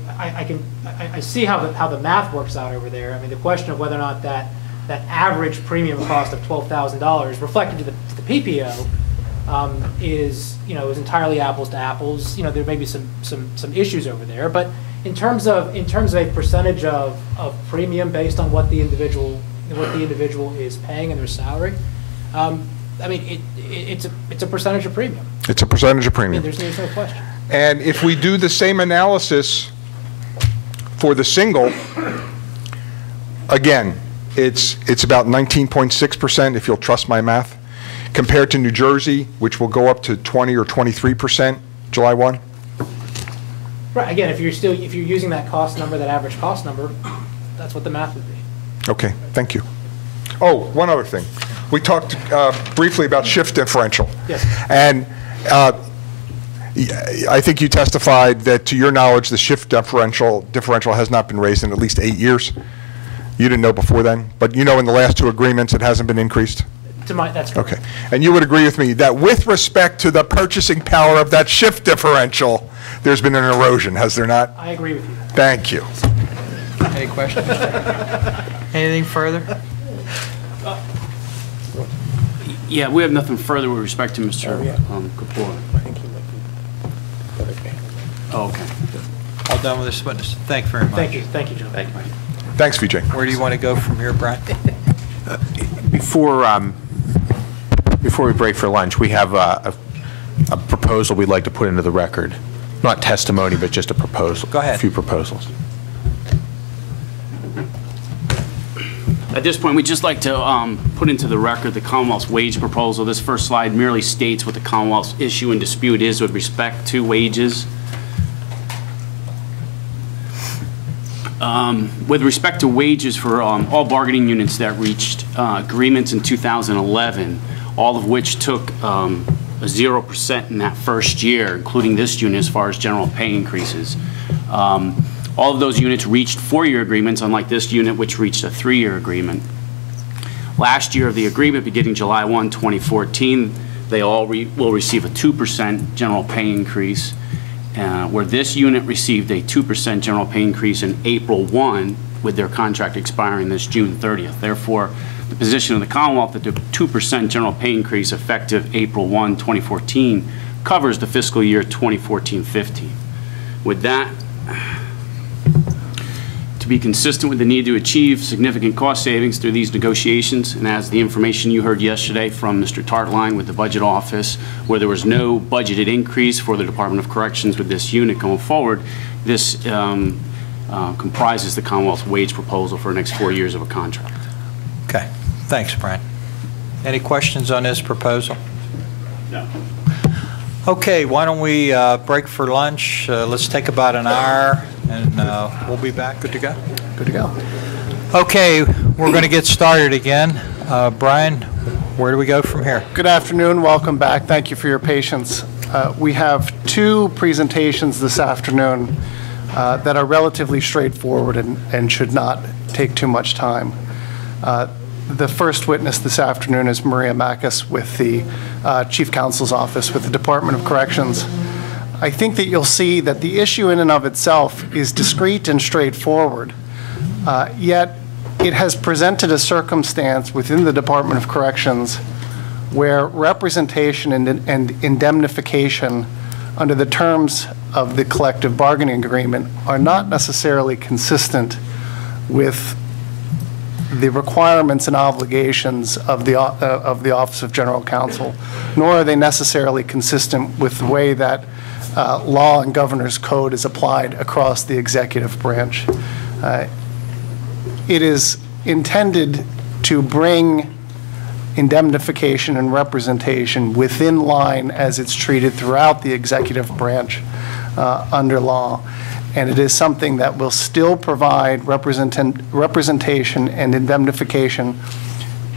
see how the math works out over there. I mean, the question of whether or not that average premium cost of $12,000 reflected to the PPO is entirely apples to apples. You know, there may be some issues over there, but in terms of a percentage of premium based on what the individual is paying in their salary, I mean, it's a percentage of premium. It's a percentage of premium. I mean, there's no question. And if we do the same analysis for the single, again, it's about 19.6%, if you'll trust my math, compared to New Jersey, which will go up to 20 or 23% July 1. Right. Again, if you're using that cost number, that average cost number, that's what the math would be. Okay, thank you. Oh, one other thing. We talked briefly about shift differential. Yes. And I think you testified that, to your knowledge, the shift differential has not been raised in at least 8 years. You didn't know before then, but you know in the last two agreements it hasn't been increased? That's correct. Okay. And you would agree with me that with respect to the purchasing power of that shift differential, there's been an erosion, has there not? I agree with you. Thank you. Any questions? Anything further? Yeah, we have nothing further with respect to Mr. Kapoor. Oh, okay. All done with this witness. Thank you very much. Thank you, John. Thank you. Thanks, Vijay. Where do you want to go from here, Brian? Before we break for lunch, we have a proposal we'd like to put into the record. Not testimony, but just a proposal. Go ahead. A few proposals. At this point, we'd just like to put into the record the Commonwealth's wage proposal. This first slide merely states what the Commonwealth's issue and dispute is with respect to wages. With respect to wages for all bargaining units that reached agreements in 2011, all of which took a 0% in that first year, including this unit as far as general pay increases. All of those units reached 4-year agreements, unlike this unit, which reached a 3-year agreement. Last year of the agreement, beginning July 1, 2014, they all will receive a 2% general pay increase, where this unit received a 2% general pay increase in April 1, with their contract expiring this June 30th. Therefore, the position of the Commonwealth that the 2% general pay increase effective April 1, 2014 covers the fiscal year 2014-15. With that, to be consistent with the need to achieve significant cost savings through these negotiations, and as the information you heard yesterday from Mr. Tartline with the Budget Office, where there was no budgeted increase for the Department of Corrections with this unit going forward, this comprises the Commonwealth's wage proposal for the next 4 years of a contract. Okay. Thanks, Brian. Any questions on this proposal? No. Okay, why don't we break for lunch? Let's take about an hour, and we'll be back. Good to go? Good to go. Okay, we're going to get started again. Brian, where do we go from here? Good afternoon. Welcome back. Thank you for your patience. We have two presentations this afternoon that are relatively straightforward and should not take too much time. The first witness this afternoon is Maria Makis with the Chief Counsel's Office with the Department of Corrections. I think that you'll see that the issue in and of itself is discrete and straightforward, yet it has presented a circumstance within the Department of Corrections where representation and indemnification under the terms of the collective bargaining agreement are not necessarily consistent with the requirements and obligations of the Office of General Counsel, nor are they necessarily consistent with the way that law and governor's code is applied across the executive branch. It is intended to bring indemnification and representation within line as it's treated throughout the executive branch under law. And it is something that will still provide representation and indemnification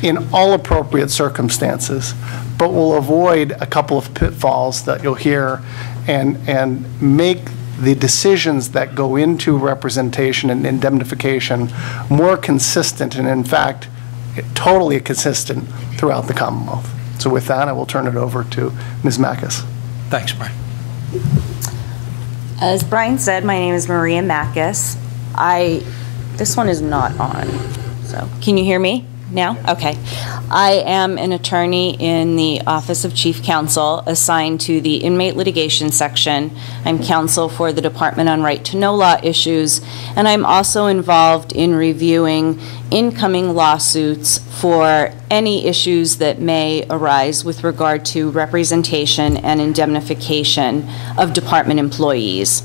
in all appropriate circumstances, but will avoid a couple of pitfalls that you'll hear and make the decisions that go into representation and indemnification more consistent and, in fact, totally consistent throughout the Commonwealth. So with that, I will turn it over to Ms. Makis. Thanks, Brian. As Brian said, my name is Maria Makis. This one is not on, so can you hear me now? Okay. I am an attorney in the Office of Chief Counsel assigned to the Inmate Litigation Section. I'm counsel for the Department on Right to Know Law issues, and I'm also involved in reviewing incoming lawsuits for any issues that may arise with regard to representation and indemnification of department employees.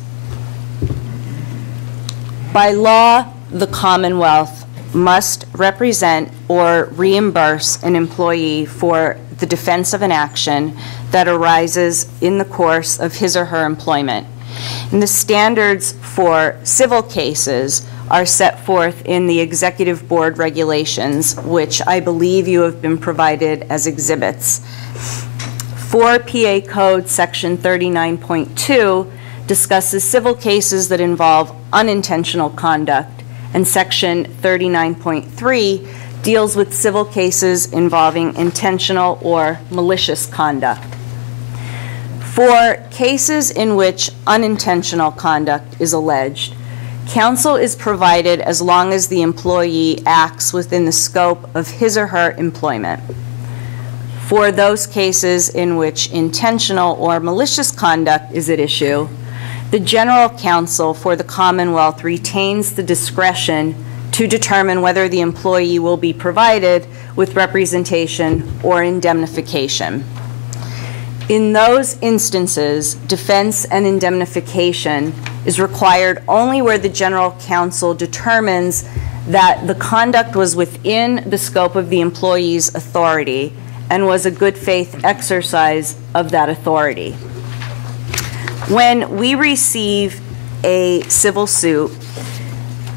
By law, the Commonwealth must represent or reimburse an employee for the defense of an action that arises in the course of his or her employment. And the standards for civil cases are set forth in the Executive Board regulations, which I believe you have been provided as exhibits. For PA Code Section 39.2 discusses civil cases that involve unintentional conduct, and Section 39.3 deals with civil cases involving intentional or malicious conduct. For cases in which unintentional conduct is alleged, counsel is provided as long as the employee acts within the scope of his or her employment. For those cases in which intentional or malicious conduct is at issue, the General Counsel for the Commonwealth retains the discretion to determine whether the employee will be provided with representation or indemnification. In those instances, defense and indemnification is required only where the General Counsel determines that the conduct was within the scope of the employee's authority and was a good faith exercise of that authority. When we receive a civil suit,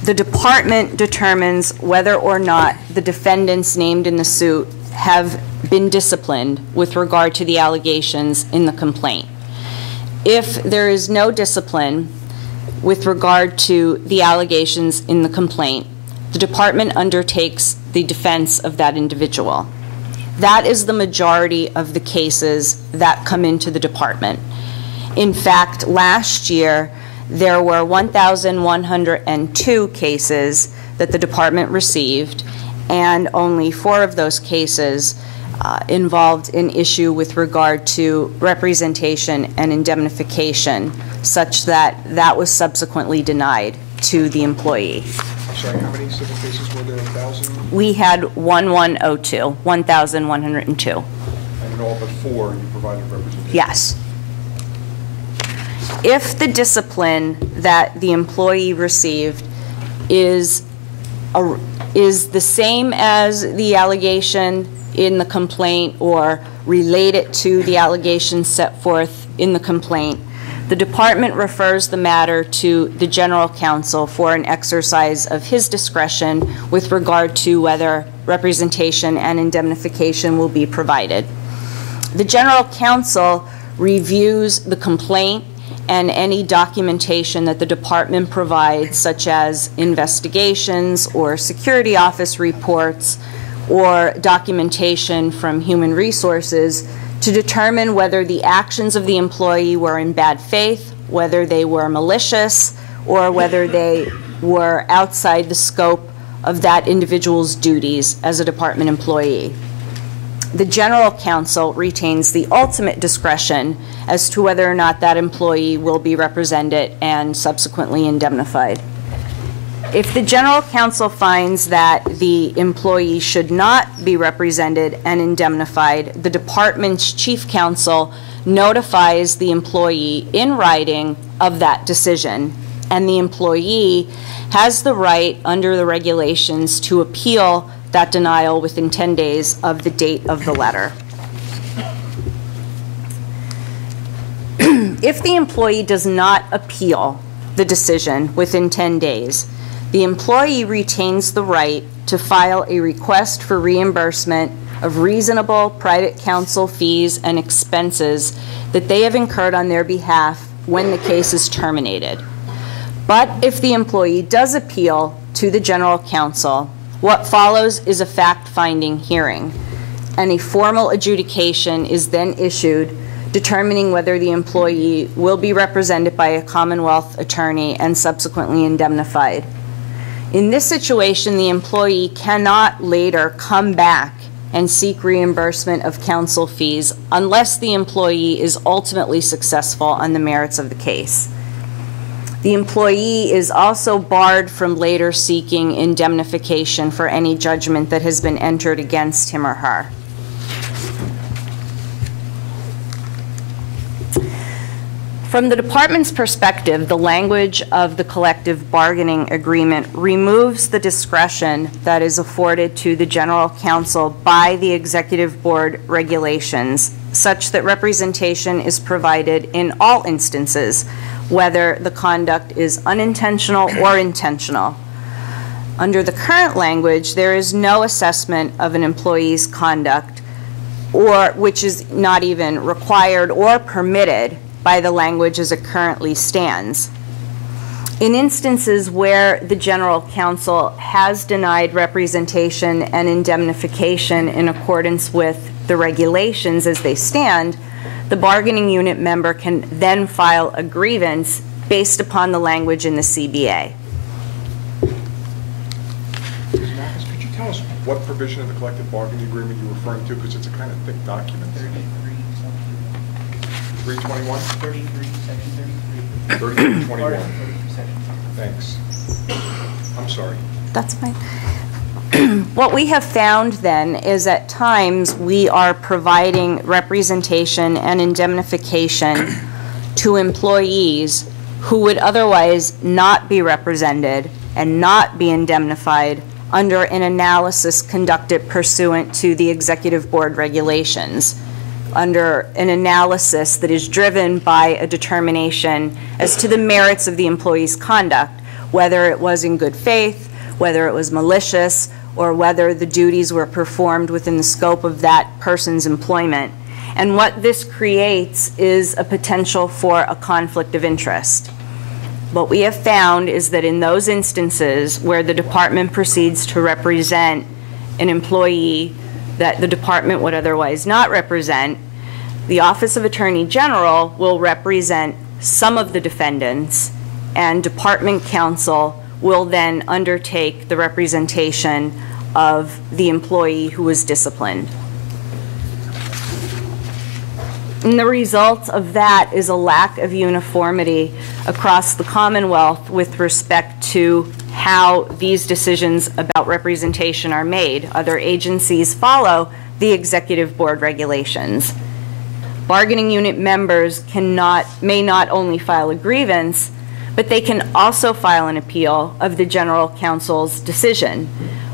the department determines whether or not the defendants named in the suit have been disciplined with regard to the allegations in the complaint. If there is no discipline with regard to the allegations in the complaint, the department undertakes the defense of that individual. That is the majority of the cases that come into the department. In fact, last year, there were 1,102 cases that the department received, and only 4 of those cases involved an issue with regard to representation and indemnification, such that that was subsequently denied to the employee. Sorry, how many civil cases were there? 1,000? We had 1,102. And in all but 4, you provided representation? Yes. If the discipline that the employee received is the same as the allegation in the complaint or related to the allegations set forth in the complaint, The department refers the matter to the general counsel for an exercise of his discretion with regard to whether representation and indemnification will be provided. The general counsel reviews the complaint and any documentation that the department provides, such as investigations or security office reports or documentation from human resources, to determine whether the actions of the employee were in bad faith, whether they were malicious, or whether they were outside the scope of that individual's duties as a department employee. The general counsel retains the ultimate discretion as to whether or not that employee will be represented and subsequently indemnified. If the general counsel finds that the employee should not be represented and indemnified, the department's chief counsel notifies the employee in writing of that decision, and the employee has the right under the regulations to appeal that denial within 10 days of the date of the letter. If the employee does not appeal the decision within 10 days, the employee retains the right to file a request for reimbursement of reasonable private counsel fees and expenses that they have incurred on their behalf when the case is terminated. But if the employee does appeal to the general counsel, what follows is a fact-finding hearing, and a formal adjudication is then issued determining whether the employee will be represented by a Commonwealth attorney and subsequently indemnified. In this situation, the employee cannot later come back and seek reimbursement of counsel fees unless the employee is ultimately successful on the merits of the case. The employee is also barred from later seeking indemnification for any judgment that has been entered against him or her. From the department's perspective, the language of the collective bargaining agreement removes the discretion that is afforded to the general counsel by the executive board regulations, such that representation is provided in all instances, whether the conduct is unintentional or intentional. Under the current language, there is no assessment of an employee's conduct, or which is not even required or permitted by the language as it currently stands. In instances where the general counsel has denied representation and indemnification in accordance with the regulations as they stand, the bargaining unit member can then file a grievance based upon the language in the CBA. Ms. Mathis, could you tell us what provision of the collective bargaining agreement you're referring to, because it's a kind of thick document? 321? 33, section 33. 3321. Thanks. I'm sorry. That's fine. What we have found then is at times we are providing representation and indemnification to employees who would otherwise not be represented and not be indemnified under an analysis conducted pursuant to the executive board regulations, under an analysis that is driven by a determination as to the merits of the employee's conduct, whether it was in good faith, whether it was malicious, or whether the duties were performed within the scope of that person's employment. And what this creates is a potential for a conflict of interest. What we have found is that in those instances where the department proceeds to represent an employee that the department would otherwise not represent, the Office of Attorney General will represent some of the defendants, and department counsel will then undertake the representation of the employee who was disciplined. And the result of that is a lack of uniformity across the Commonwealth with respect to how these decisions about representation are made. Other agencies follow the executive board regulations. Bargaining unit members may not only file a grievance, but they can also file an appeal of the general counsel's decision,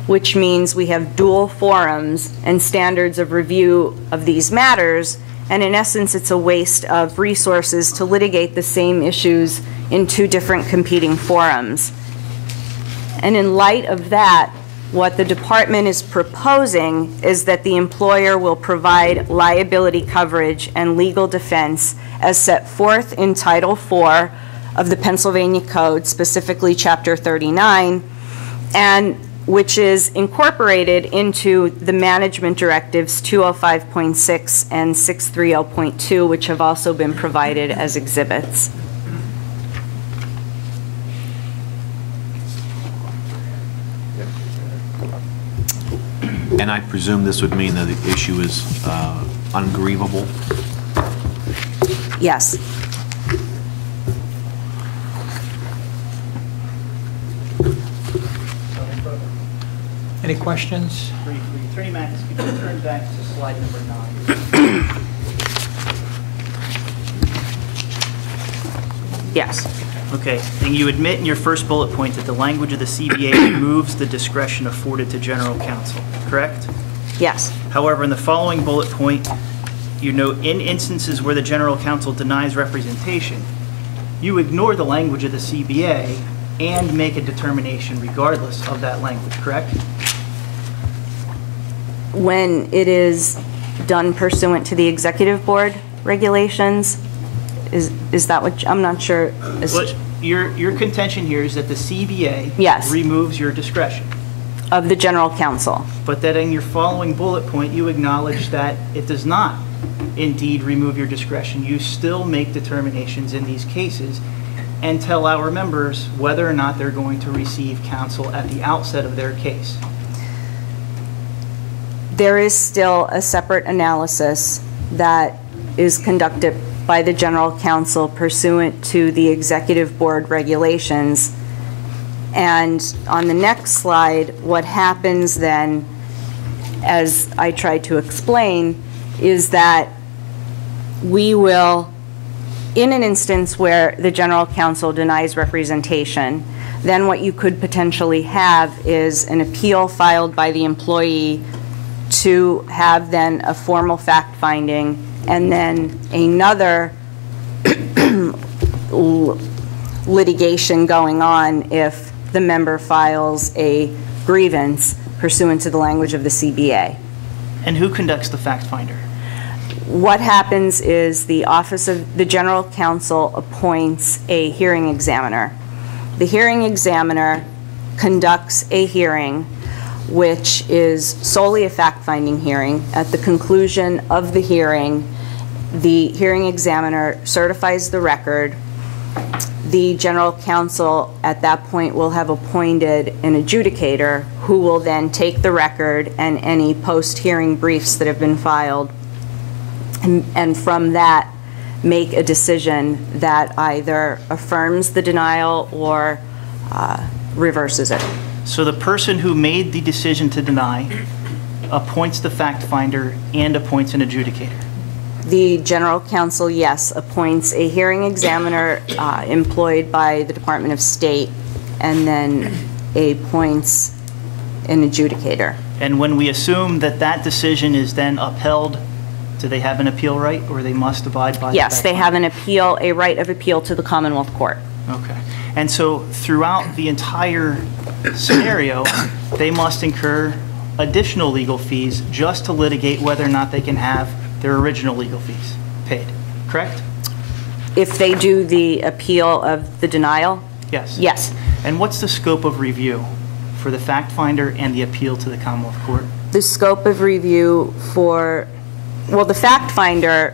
which means we have dual forums and standards of review of these matters, and in essence, it's a waste of resources to litigate the same issues in two different competing forums. And in light of that, what the department is proposing is that the employer will provide liability coverage and legal defense as set forth in Title IV of the Pennsylvania Code, specifically Chapter 39, and which is incorporated into the management directives 205.6 and 630.2, which have also been provided as exhibits. And I presume this would mean that the issue is ungrievable? Yes. Any questions? Briefly, Attorney Mathis, could you turn back to slide number 9? Yes. Okay, and you admit in your first bullet point that the language of the CBA removes the discretion afforded to general counsel, correct? Yes. However, in the following bullet point, you note in instances where the general counsel denies representation, you ignore the language of the CBA and make a determination regardless of that language, correct? When it is done pursuant to the executive board regulations, is that what, I'm not sure. But your contention here is that the CBA Yes. removes your discretion. Of the general counsel. But that in your following bullet point, you acknowledge that it does not indeed remove your discretion. You still make determinations in these cases and tell our members whether or not they're going to receive counsel at the outset of their case. There is still a separate analysis that is conducted by the general counsel pursuant to the executive board regulations. And on the next slide, what happens then, as I tried to explain, is that we will, in an instance where the general counsel denies representation, then what you could potentially have is an appeal filed by the employee to have then a formal fact finding, and then another litigation going on if the member files a grievance pursuant to the language of the CBA. And who conducts the fact finder? What happens is the Office of the General Counsel appoints a hearing examiner. The hearing examiner conducts a hearing which is solely a fact-finding hearing. At the conclusion of the hearing examiner certifies the record. The general counsel at that point will have appointed an adjudicator who will then take the record and any post-hearing briefs that have been filed, and from that make a decision that either affirms the denial or reverses it. So the person who made the decision to deny appoints the fact finder and appoints an adjudicator. The general counsel, yes, appoints a hearing examiner employed by the Department of State, and then appoints an adjudicator. And when we assume that that decision is then upheld, do they have an appeal right, or they must abide by the Yes, fact they finder? have an appeal, a right of appeal to the Commonwealth Court. Okay. And so throughout the entire scenario, they must incur additional legal fees just to litigate whether or not they can have their original legal fees paid, correct? If they do the appeal of the denial? Yes. Yes. And what's the scope of review for the fact finder and the appeal to the Commonwealth Court? The scope of review for, well, the fact finder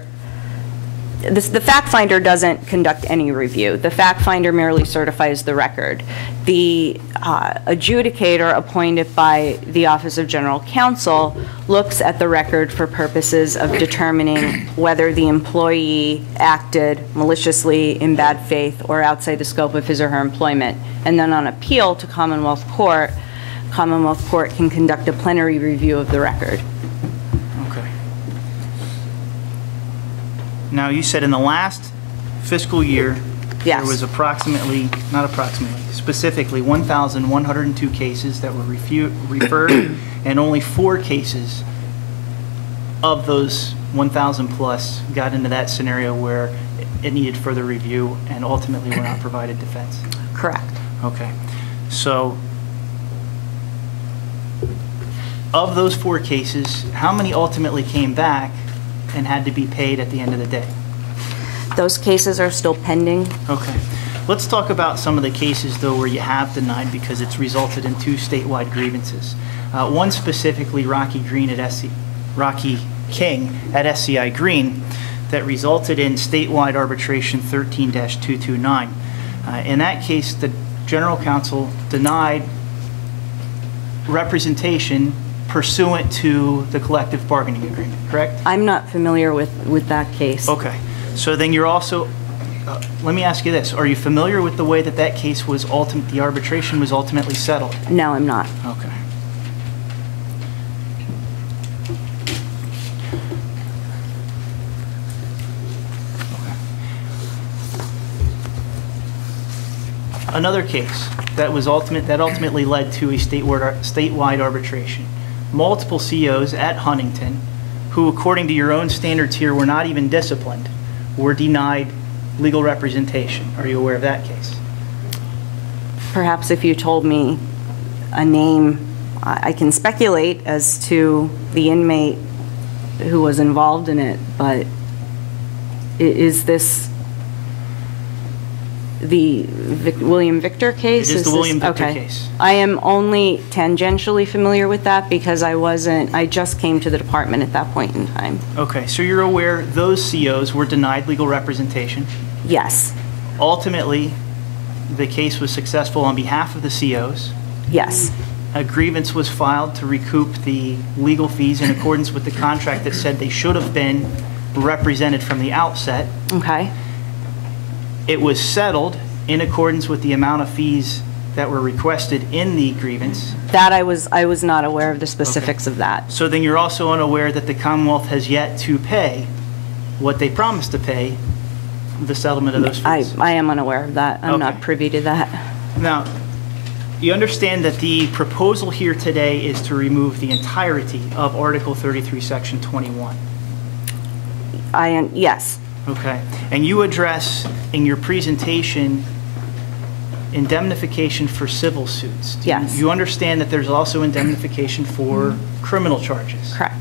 doesn't conduct any review. The fact finder merely certifies the record. The adjudicator appointed by the Office of General Counsel looks at the record for purposes of determining whether the employee acted maliciously, in bad faith, or outside the scope of his or her employment. And then on appeal to Commonwealth Court can conduct a plenary review of the record. Okay. Now, you said in the last fiscal year, Yes. there was specifically 1,102 cases that were referred, and only 4 cases of those 1,000 plus got into that scenario where it needed further review and ultimately were not provided defense? Correct. Okay. So of those 4 cases, how many ultimately came back and had to be paid at the end of the day? Those cases are still pending. Okay. Let's talk about some of the cases, though, where you have denied because it's resulted in 2 statewide grievances. One specifically, Rocky King at SCI Green, that resulted in statewide arbitration 13-229. In that case, the general counsel denied representation pursuant to the collective bargaining agreement, correct? I'm not familiar with that case. Okay. So then you're also, let me ask you this. Are you familiar with the way that that case was the arbitration was ultimately settled? No, I'm not. Okay. Another case that ultimately led to a statewide arbitration. Multiple COs at Huntington, who, according to your own standards here, were not even disciplined, were denied legal representation. Are you aware of that case? Perhaps if you told me a name, I can speculate as to the inmate who was involved in it, but is this the William Victor case? It is the William Victor case. I am only tangentially familiar with that because I just came to the department at that point in time. Okay, so you're aware those COs were denied legal representation? Yes. Ultimately, the case was successful on behalf of the COs. Yes. A grievance was filed to recoup the legal fees in accordance with the contract that said they should have been represented from the outset. Okay. It was settled in accordance with the amount of fees that were requested in the grievance. That I was not aware of the specifics of that. So then you're also unaware that the Commonwealth has yet to pay what they promised to pay, the settlement of those fees? I am unaware of that. I'm not Okay. privy to that. Now, you understand that the proposal here today is to remove the entirety of Article 33, Section 21. Yes. Okay. And you address in your presentation indemnification for civil suits. Yes. You understand that there's also indemnification for criminal charges? Correct.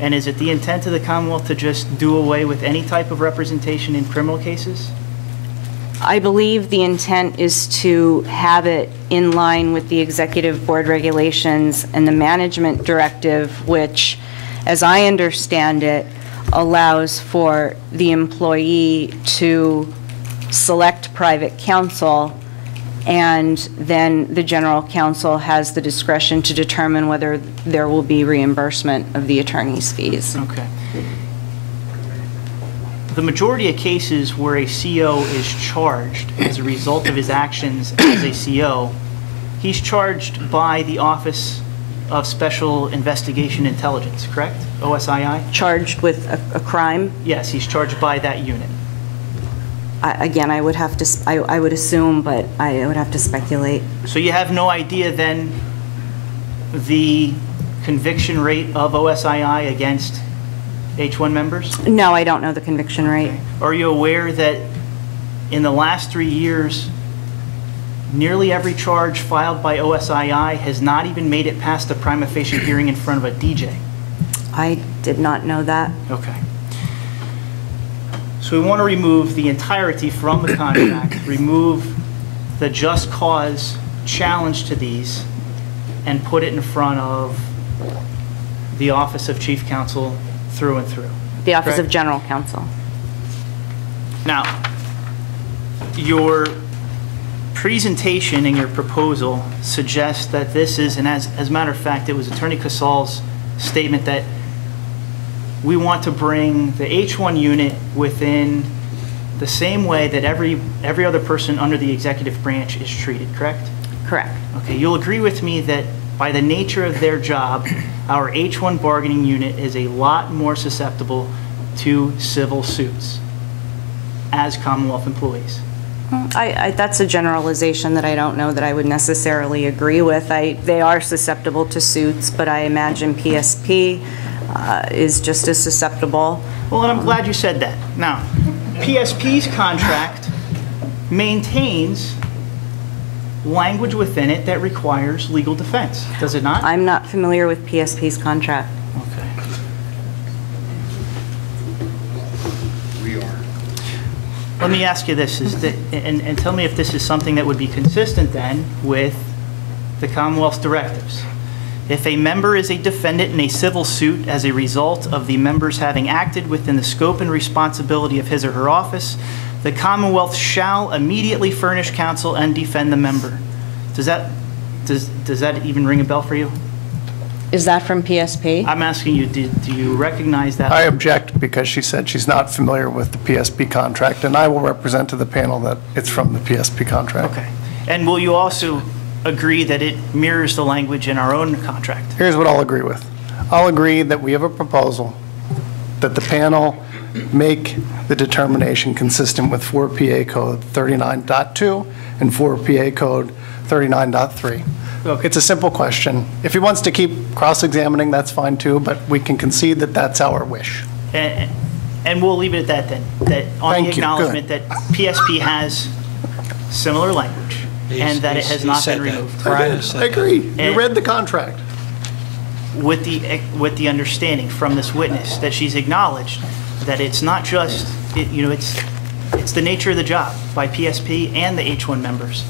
And is it the intent of the Commonwealth to just do away with any type of representation in criminal cases? I believe the intent is to have it in line with the executive board regulations and the management directive, which, as I understand it, allows for the employee to select private counsel, and then the general counsel has the discretion to determine whether there will be reimbursement of the attorney's fees. Okay. The majority of cases where a CO is charged as a result of his actions as a CO, he's charged by the Office of Special Investigation Intelligence, correct? OSII? Charged with a crime? Yes, he's charged by that unit. Again, I would have to, I would assume, but I would have to speculate. So you have no idea then the conviction rate of OSII against H-1 members? No, I don't know the conviction rate. Okay. Are you aware that in the last 3 years, nearly every charge filed by OSII has not even made it past the prima facie hearing in front of a DJ? I did not know that. Okay. So we want to remove the entirety from the contract, remove the just cause challenge to these, and put it in front of the Office of Chief Counsel through and through. The Office Correct? of General Counsel. Now, your presentation and your proposal suggests that this is, and as a matter of fact, it was Attorney Casal's statement that we want to bring the H-1 unit within the same way that every other person under the executive branch is treated, correct? Correct. Okay, you'll agree with me that by the nature of their job, our H-1 bargaining unit is a lot more susceptible to civil suits as Commonwealth employees. That's a generalization that I don't know that I would necessarily agree with. They are susceptible to suits, but I imagine PSP is just as susceptible. Well, and I'm glad you said that. Now, PSP's contract maintains language within it that requires legal defense, does it not? I'm not familiar with PSP's contract. Okay. Let me ask you this, and tell me if this is something that would be consistent then with the Commonwealth's directives. If a member is a defendant in a civil suit as a result of the members having acted within the scope and responsibility of his or her office, the Commonwealth shall immediately furnish counsel and defend the member. Does that even ring a bell for you? Is that from PSP? I'm asking you, do you recognize that? I object because she said she's not familiar with the PSP contract, and I will represent to the panel that it's from the PSP contract. Okay. And will you also agree that it mirrors the language in our own contract? Here's what I'll agree with. I'll agree that we have a proposal that the panel make the determination consistent with 4 PA Code 39.2 and 4 PA Code 39.3. Okay. It's a simple question. If he wants to keep cross-examining, that's fine too, but we can concede that that's our wish. And we'll leave it at that then, that on Thank the you. acknowledgement Good. that PSP has similar language and that it has not been removed. Brian has said I agree. And- You read the contract. With the understanding from this witness that she's acknowledged that it's not just, it's the nature of the job by PSP and the H-1 members,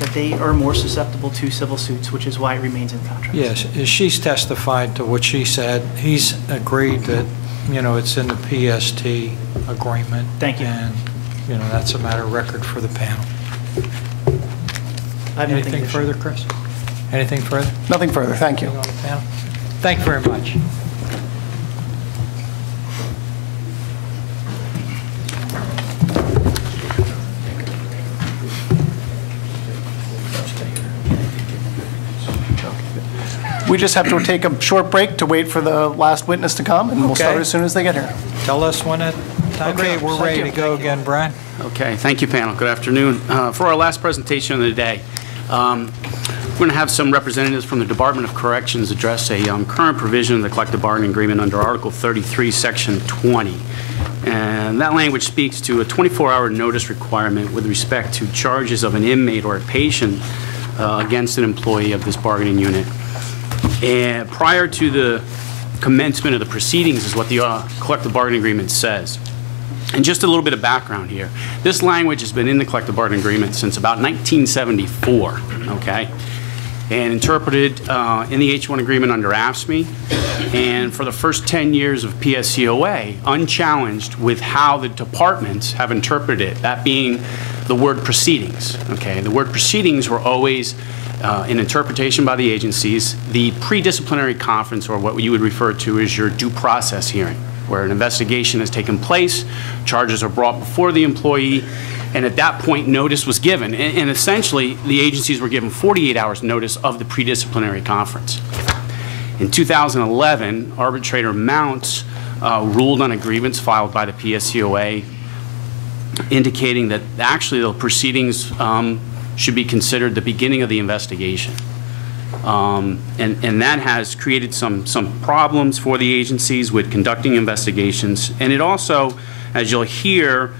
that they are more susceptible to civil suits, which is why it remains in the contract. Yes, she's testified to what she said. He's agreed that, it's in the PST agreement. Thank you. And, that's a matter of record for the panel. I have nothing Anything additional. further, Chris? Anything further? Nothing further. Thank you. On the panel? Thank you very much. We just have to take a short break to wait for the last witness to come, and we'll start Okay. as soon as they get here. Tell us when that time is. We're ready to go again, Brian. Okay, thank you, panel. Good afternoon. For our last presentation of the day, we're going to have some representatives from the Department of Corrections address a current provision of the collective bargaining agreement under Article 33, Section 20. And that language speaks to a 24-hour notice requirement with respect to charges of an inmate or a patient against an employee of this bargaining unit. And prior to the commencement of the proceedings is what the collective bargaining agreement says. And just a little bit of background here. This language has been in the collective bargaining agreement since about 1974, okay? And interpreted in the H-1 agreement under AFSCME, and for the first 10 years of PSCOA, unchallenged with how the departments have interpreted it, that being the word proceedings, okay? The word proceedings were always an interpretation by the agencies, the pre-disciplinary conference, or what you would refer to as your due process hearing, where an investigation has taken place, charges are brought before the employee, and at that point, notice was given. And essentially, the agencies were given 48 hours notice of the pre-disciplinary conference. In 2011, Arbitrator Mounts ruled on a grievance filed by the PSCOA, indicating that actually the proceedings should be considered the beginning of the investigation. And that has created some problems for the agencies with conducting investigations. And it also, as you'll hear,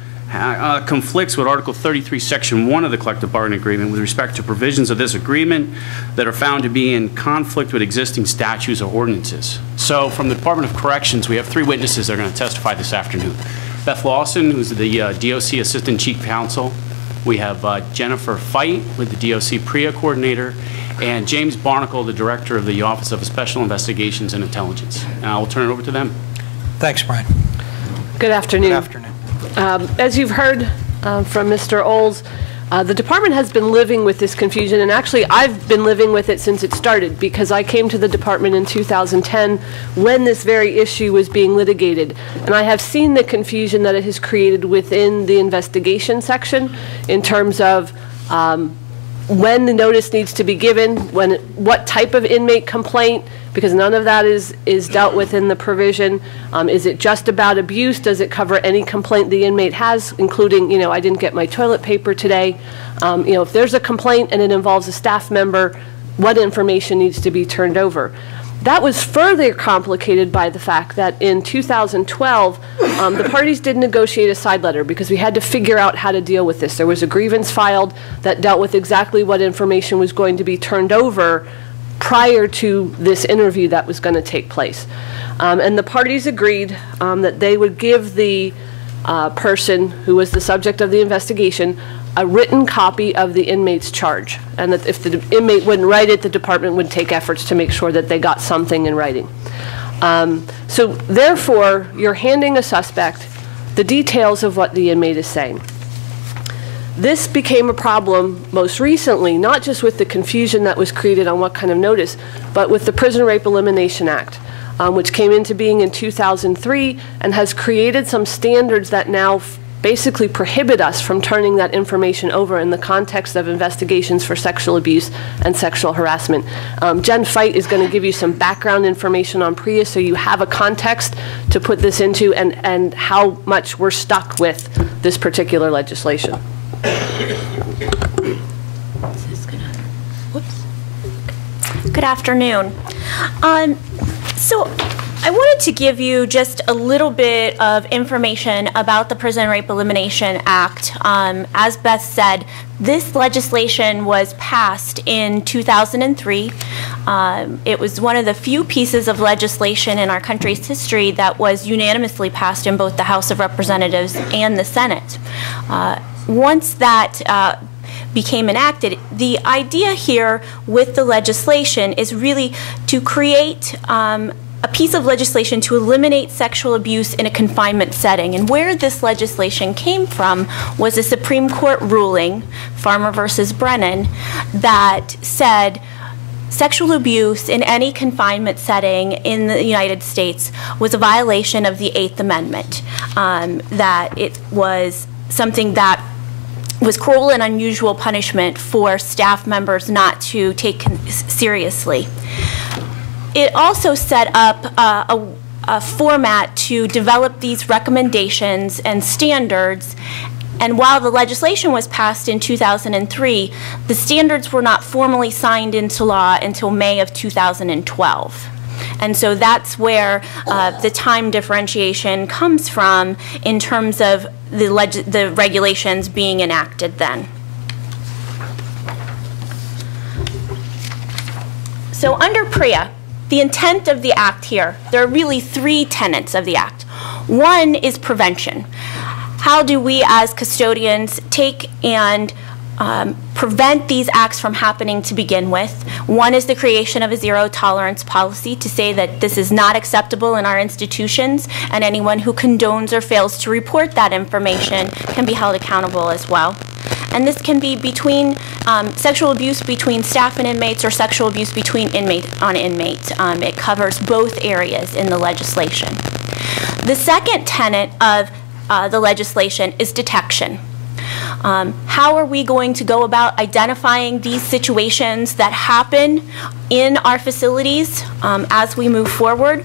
conflicts with Article 33, Section 1 of the Collective Bargaining Agreement with respect to provisions of this agreement that are found to be in conflict with existing statutes or ordinances. So from the Department of Corrections, we have 3 witnesses that are going to testify this afternoon. Beth Lawson, who's the DOC Assistant Chief Counsel. We have Jennifer Fite with the DOC PREA Coordinator, and James Barnacle, the Director of the Office of Special Investigations and Intelligence. And I will turn it over to them. Thanks, Brian. Good afternoon. Good afternoon. As you've heard from Mr. Olds, the department has been living with this confusion, and actually I've been living with it since it started, because I came to the department in 2010 when this very issue was being litigated. And I have seen the confusion that it has created within the investigation section in terms of when the notice needs to be given, what type of inmate complaint, because none of that is dealt with in the provision. Is it just about abuse? Does it cover any complaint the inmate has, including, I didn't get my toilet paper today? If there's a complaint and it involves a staff member, what information needs to be turned over? That was further complicated by the fact that in 2012, the parties did negotiate a side letter because we had to figure out how to deal with this. There was a grievance filed that dealt with exactly what information was going to be turned over prior to this interview that was going to take place. And the parties agreed that they would give the person who was the subject of the investigation a written copy of the inmate's charge, and that if the inmate wouldn't write it, the department would take efforts to make sure that they got something in writing. So therefore, you're handing a suspect the details of what the inmate is saying. This became a problem most recently, not just with the confusion that was created on what kind of notice, but with the Prison Rape Elimination Act, which came into being in 2003 and has created some standards that now basically prohibit us from turning that information over in the context of investigations for sexual abuse and sexual harassment. Jen Feit is going to give you some background information on PREA so you have a context to put this into and how much we're stuck with this particular legislation. Good afternoon. So I wanted to give you just a little bit of information about the Prison Rape Elimination Act. As Beth said, this legislation was passed in 2003. It was one of the few pieces of legislation in our country's history that was unanimously passed in both the House of Representatives and the Senate. Once that became enacted, the idea here with the legislation is really to create a piece of legislation to eliminate sexual abuse in a confinement setting. And where this legislation came from was a Supreme Court ruling, Farmer versus Brennan, that said sexual abuse in any confinement setting in the United States was a violation of the Eighth Amendment, that it was something that was cruel and unusual punishment for staff members not to take seriously. It also set up a format to develop these recommendations and standards. And while the legislation was passed in 2003, the standards were not formally signed into law until May of 2012. And so that's where the time differentiation comes from in terms of the regulations being enacted then. So under PREA, the intent of the Act here, there are really three tenets of the Act. One is prevention. How do we as custodians take and prevent these acts from happening to begin with? One is the creation of a zero tolerance policy to say that this is not acceptable in our institutions, and anyone who condones or fails to report that information can be held accountable as well. And this can be between sexual abuse between staff and inmates or sexual abuse between inmate on inmate. It covers both areas in the legislation. The second tenet of the legislation is detection. How are we going to go about identifying these situations that happen in our facilities as we move forward?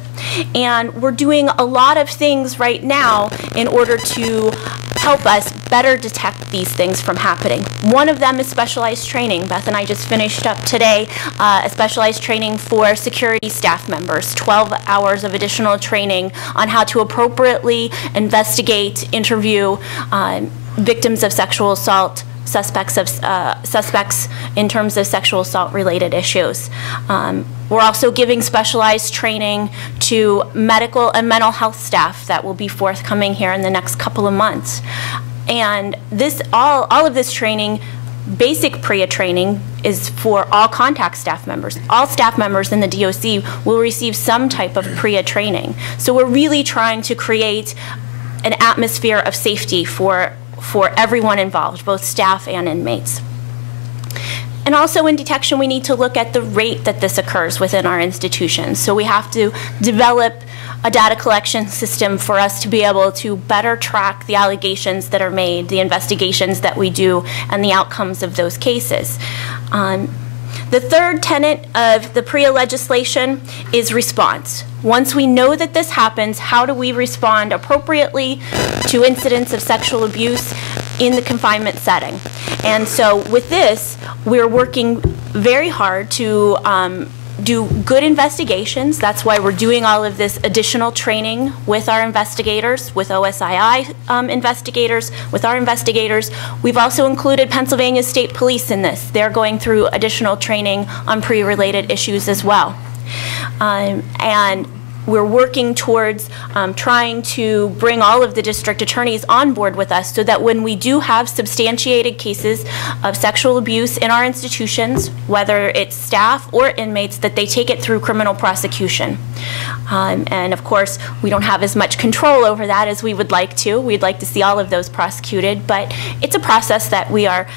And we're doing a lot of things right now in order to help us better detect these things from happening. One of them is specialized training. Beth and I just finished up today a specialized training for security staff members, 12 hours of additional training on how to appropriately investigate, interview victims of sexual assault, suspects in terms of sexual assault related issues. We're also giving specialized training to medical and mental health staff that will be forthcoming here in the next couple of months. And this, all of this training, basic PREA training, is for all contact staff members. All staff members in the DOC will receive some type of PREA training. So we're really trying to create an atmosphere of safety for everyone involved, both staff and inmates. And also in detection, we need to look at the rate that this occurs within our institutions. So we have to develop a data collection system for us to be able to better track the allegations that are made, the investigations that we do, and the outcomes of those cases. The third tenet of the PREA legislation is response. Once we know that this happens, how do we respond appropriately to incidents of sexual abuse in the confinement setting? And so with this, we're working very hard to do good investigations. That's why we're doing all of this additional training with our investigators, with OSII investigators, with our investigators. We've also included Pennsylvania State Police in this. They're going through additional training on PREA-related issues as well. And we're working towards trying to bring all of the district attorneys on board with us so that when we do have substantiated cases of sexual abuse in our institutions, whether it's staff or inmates, that they take it through criminal prosecution. And of course, we don't have as much control over that as we would like to. We'd like to see all of those prosecuted, but it's a process that we are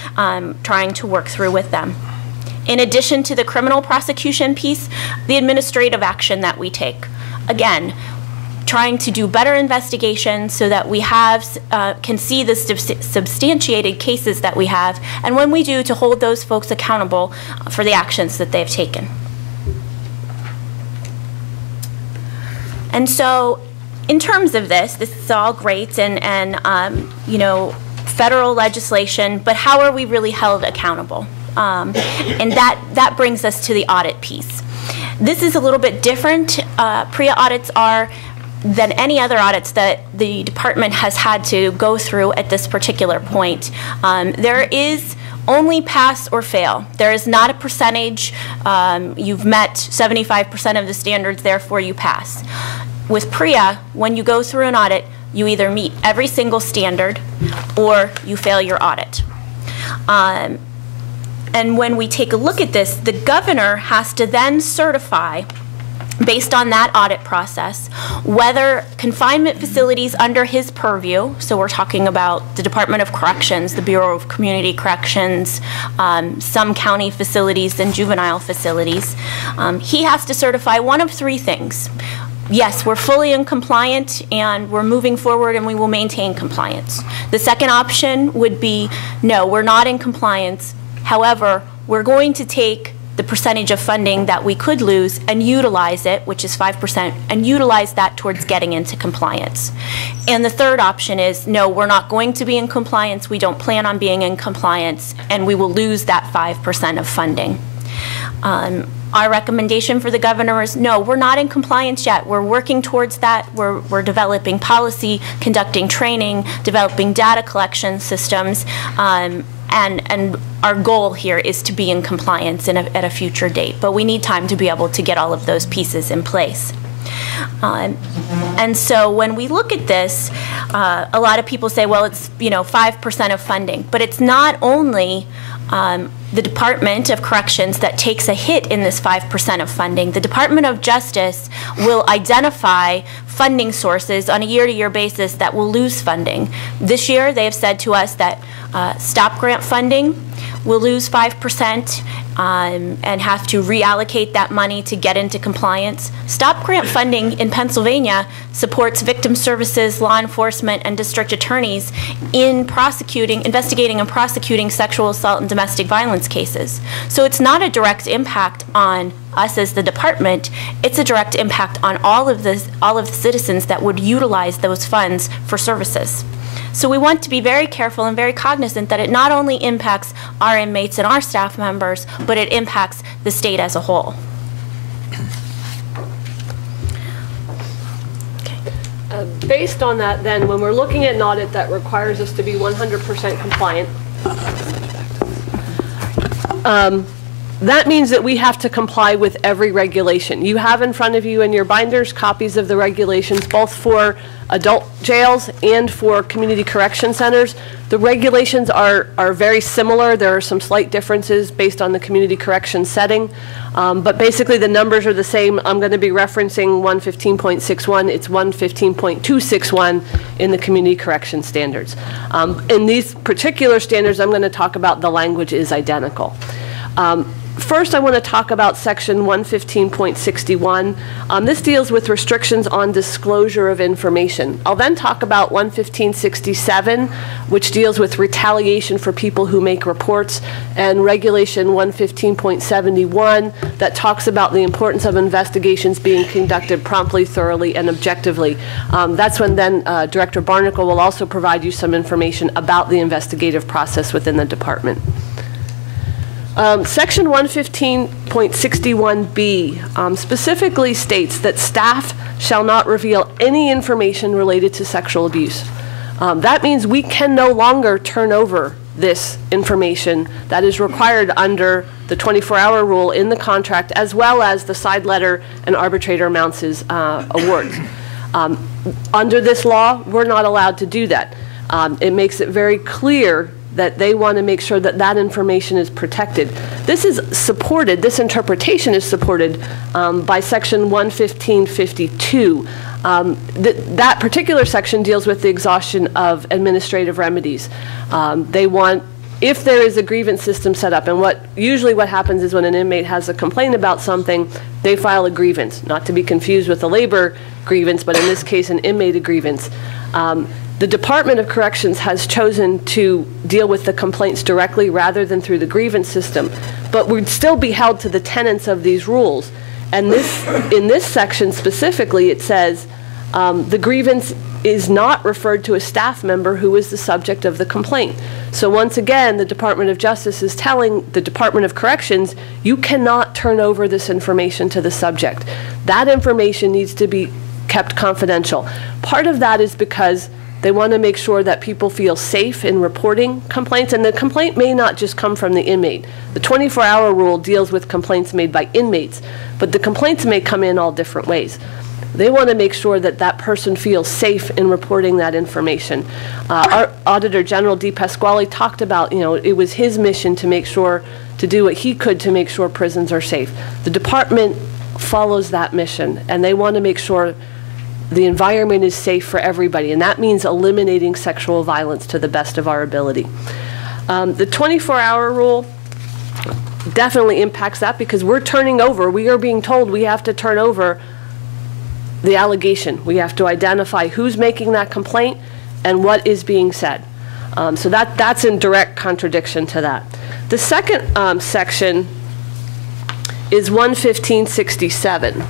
trying to work through with them. In addition to the criminal prosecution piece, the administrative action that we take. Again, trying to do better investigations so that we have, can see the substantiated cases that we have, and when we do, to hold those folks accountable for the actions that they've taken. And so, in terms of this is all great and you know, federal legislation, but how are we really held accountable? And that brings us to the audit piece. This is a little bit different. PREA audits are than any other audits that the department has had to go through at this particular point. There is only pass or fail. There is not a percentage. You've met 75% of the standards, therefore you pass. With PREA, when you go through an audit, you either meet every single standard or you fail your audit. And when we take a look at this, the governor has to then certify, based on that audit process, whether confinement facilities under his purview, so we're talking about the Department of Corrections, the Bureau of Community Corrections, some county facilities and juvenile facilities, he has to certify one of three things. Yes, we're fully in compliant and we're moving forward and we will maintain compliance. The second option would be, no, we're not in compliance. However, we're going to take the percentage of funding that we could lose and utilize it, which is 5%, and utilize that towards getting into compliance. And the third option is, no, we're not going to be in compliance, we don't plan on being in compliance, and we will lose that 5% of funding. Our recommendation for the governor is, no, we're not in compliance yet. We're working towards that. We're developing policy, conducting training, developing data collection systems, and our goal here is to be in compliance at a future date. But we need time to be able to get all of those pieces in place. And so when we look at this, a lot of people say, well, it's 5% of funding. But it's not only the Department of Corrections that takes a hit in this 5% of funding. The Department of Justice will identify funding sources on a year-to-year basis that will lose funding. This year, they have said to us that stop grant funding will lose 5% and have to reallocate that money to get into compliance. Stop grant funding in Pennsylvania supports victim services, law enforcement, and district attorneys in investigating and prosecuting sexual assault and domestic violence cases. So it's not a direct impact on us as the department, it's a direct impact on all of the citizens that would utilize those funds for services. So we want to be very careful and very cognizant that it not only impacts our inmates and our staff members, but it impacts the state as a whole. Based on that, then, when we're looking at an audit that requires us to be 100% compliant, that means that we have to comply with every regulation. You have in front of you in your binders copies of the regulations, both for adult jails and for community correction centers. The regulations are very similar. There are some slight differences based on the community correction setting. But basically the numbers are the same. I'm going to be referencing 115.61. It's 115.261 in the community correction standards. In these particular standards, I'm going to talk about the language is identical. First, I want to talk about section 115.61. This deals with restrictions on disclosure of information. I'll then talk about 115.67, which deals with retaliation for people who make reports, and regulation 115.71 that talks about the importance of investigations being conducted promptly, thoroughly, and objectively. That's when then Director Barnacle will also provide you some information about the investigative process within the department. Section 115.61B specifically states that staff shall not reveal any information related to sexual abuse. That means we can no longer turn over this information that is required under the 24-hour rule in the contract, as well as the side letter and arbitrator Mounce's awards. Under this law, we're not allowed to do that. It makes it very clear that they want to make sure that that information is protected. This is supported, this interpretation is supported by Section 115.52. That particular section deals with the exhaustion of administrative remedies. They want, if there is a grievance system set up, and usually what happens is when an inmate has a complaint about something, they file a grievance, not to be confused with a labor grievance, but in this case an inmate grievance. The Department of Corrections has chosen to deal with the complaints directly rather than through the grievance system, but we'd still be held to the tenets of these rules. And in this section specifically, it says the grievance is not referred to a staff member who is the subject of the complaint. So once again, the Department of Justice is telling the Department of Corrections, you cannot turn over this information to the subject. That information needs to be kept confidential. Part of that is because they want to make sure that people feel safe in reporting complaints, and the complaint may not just come from the inmate. The 24-hour rule deals with complaints made by inmates, but the complaints may come in all different ways. They want to make sure that that person feels safe in reporting that information. Our Auditor General D. Pasquale talked about, it was his mission to make sure, to do what he could to make sure prisons are safe. The department follows that mission, and they want to make sure the environment is safe for everybody, and that means eliminating sexual violence to the best of our ability. The 24-hour rule definitely impacts that because we're turning over, we are being told we have to turn over the allegation. We have to identify who's making that complaint and what is being said. So that's in direct contradiction to that. The second section is 115.67.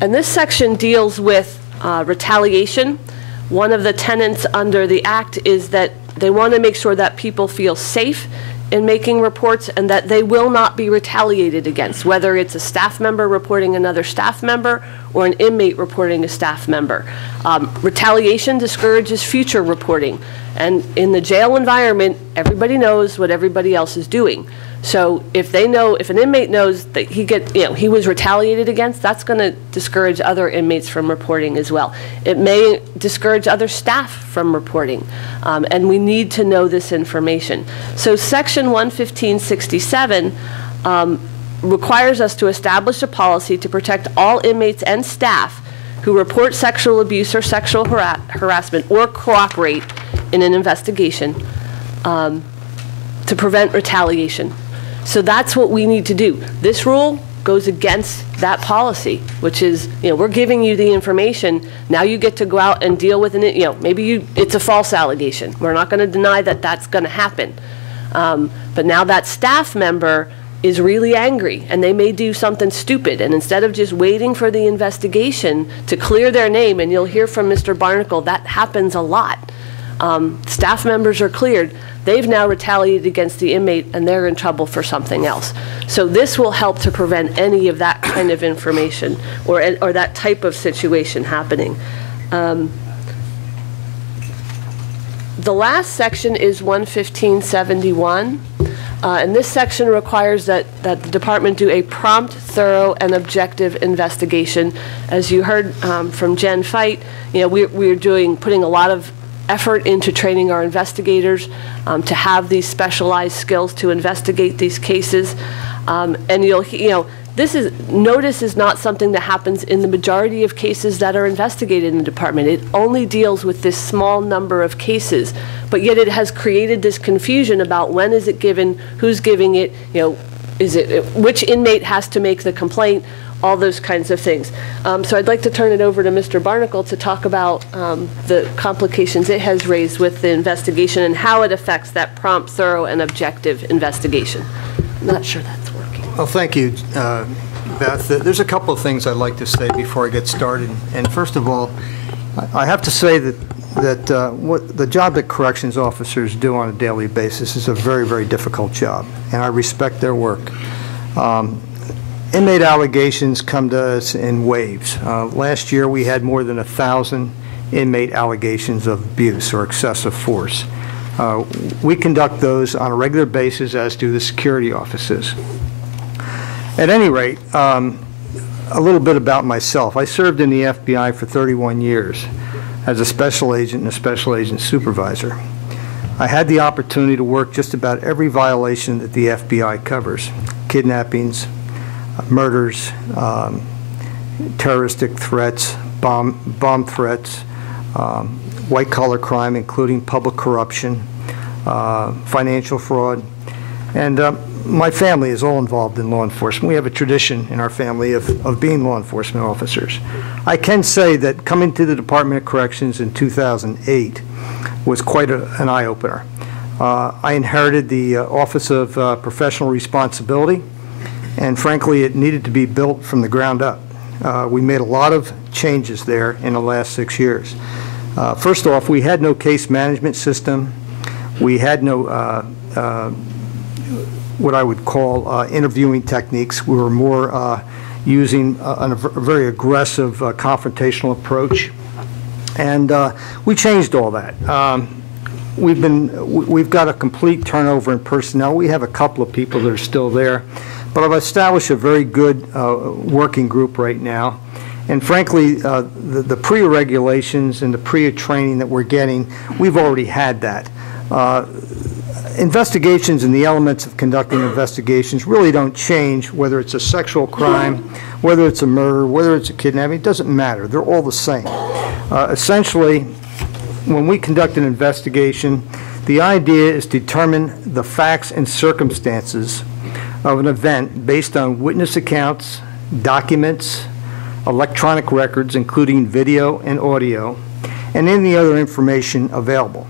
And this section deals with retaliation. One of the tenets under the Act is that they want to make sure that people feel safe in making reports and that they will not be retaliated against, whether it's a staff member reporting another staff member or an inmate reporting a staff member. Retaliation discourages future reporting. And in the jail environment, everybody knows what everybody else is doing. So if an inmate knows that he was retaliated against, that's going to discourage other inmates from reporting as well. It may discourage other staff from reporting, and we need to know this information. So Section 115.67 requires us to establish a policy to protect all inmates and staff who report sexual abuse or sexual harassment or cooperate in an investigation to prevent retaliation. So that's what we need to do. This rule goes against that policy, which is, we're giving you the information. Now you get to go out and deal with it. Maybe it's a false allegation. We're not going to deny that that's going to happen. But now that staff member is really angry, and they may do something stupid. And instead of just waiting for the investigation to clear their name, and you'll hear from Mr. Barnacle, that happens a lot. Staff members are cleared. They've now retaliated against the inmate, and they're in trouble for something else. So this will help to prevent any of that kind of information or that type of situation happening. The last section is 115.71. And this section requires that the department do a prompt, thorough, and objective investigation. As you heard from Jen Feit, we're putting a lot of effort into training our investigators to have these specialized skills to investigate these cases. And notice is not something that happens in the majority of cases that are investigated in the department. It only deals with this small number of cases, but yet it has created this confusion about when is it given, who's giving it, which inmate has to make the complaint, all those kinds of things. So I'd like to turn it over to Mr. Barnacle to talk about the complications it has raised with the investigation and how it affects that prompt, thorough, and objective investigation. I'm not sure that's working. Well, thank you, Beth. There's a couple of things I'd like to say before I get started. And first of all, I have to say that that what the job that corrections officers do on a daily basis is a very, very difficult job, and I respect their work. Inmate allegations come to us in waves. Last year, we had more than 1,000 inmate allegations of abuse or excessive force. We conduct those on a regular basis, as do the security offices. At any rate, a little bit about myself. I served in the FBI for 31 years as a special agent and a special agent supervisor. I had the opportunity to work just about every violation that the FBI covers: kidnappings, murders, terroristic threats, bomb threats, white-collar crime, including public corruption, financial fraud, and my family is all involved in law enforcement. We have a tradition in our family of being law enforcement officers. I can say that coming to the Department of Corrections in 2008 was quite an eye-opener. I inherited the Office of Professional Responsibility, and frankly, it needed to be built from the ground up. We made a lot of changes there in the last 6 years. First off, we had no case management system. We had no what I would call interviewing techniques. We were more using a very aggressive confrontational approach, and we changed all that. We've got a complete turnover in personnel. We have a couple of people that are still there, but I've established a very good working group right now. And frankly, the PREA regulations and the PREA training that we're getting, we've already had that. Investigations and the elements of conducting investigations really don't change, whether it's a sexual crime, whether it's a murder, whether it's a kidnapping. It doesn't matter. They're all the same. Essentially, when we conduct an investigation, the idea is to determine the facts and circumstances of an event based on witness accounts, documents, electronic records, including video and audio, and any other information available.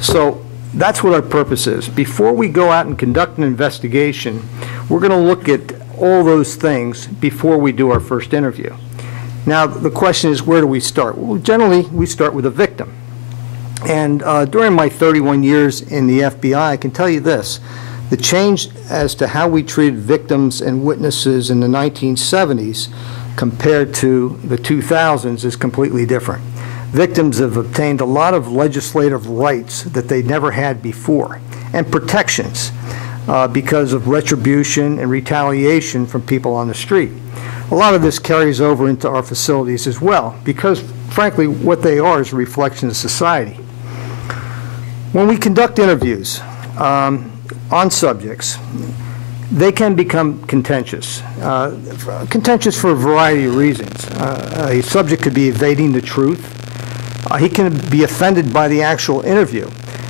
So that's what our purpose is. Before we go out and conduct an investigation, we're going to look at all those things before we do our first interview. Now, the question is, where do we start? Well, generally, we start with a victim. And during my 31 years in the FBI, I can tell you this: the change as to how we treated victims and witnesses in the 1970s compared to the 2000s is completely different. Victims have obtained a lot of legislative rights that they never had before, and protections because of retribution and retaliation from people on the street. A lot of this carries over into our facilities as well, because frankly what they are is a reflection of society. When we conduct interviews on subjects, they can become contentious. Contentious for a variety of reasons. A subject could be evading the truth. He can be offended by the actual interview.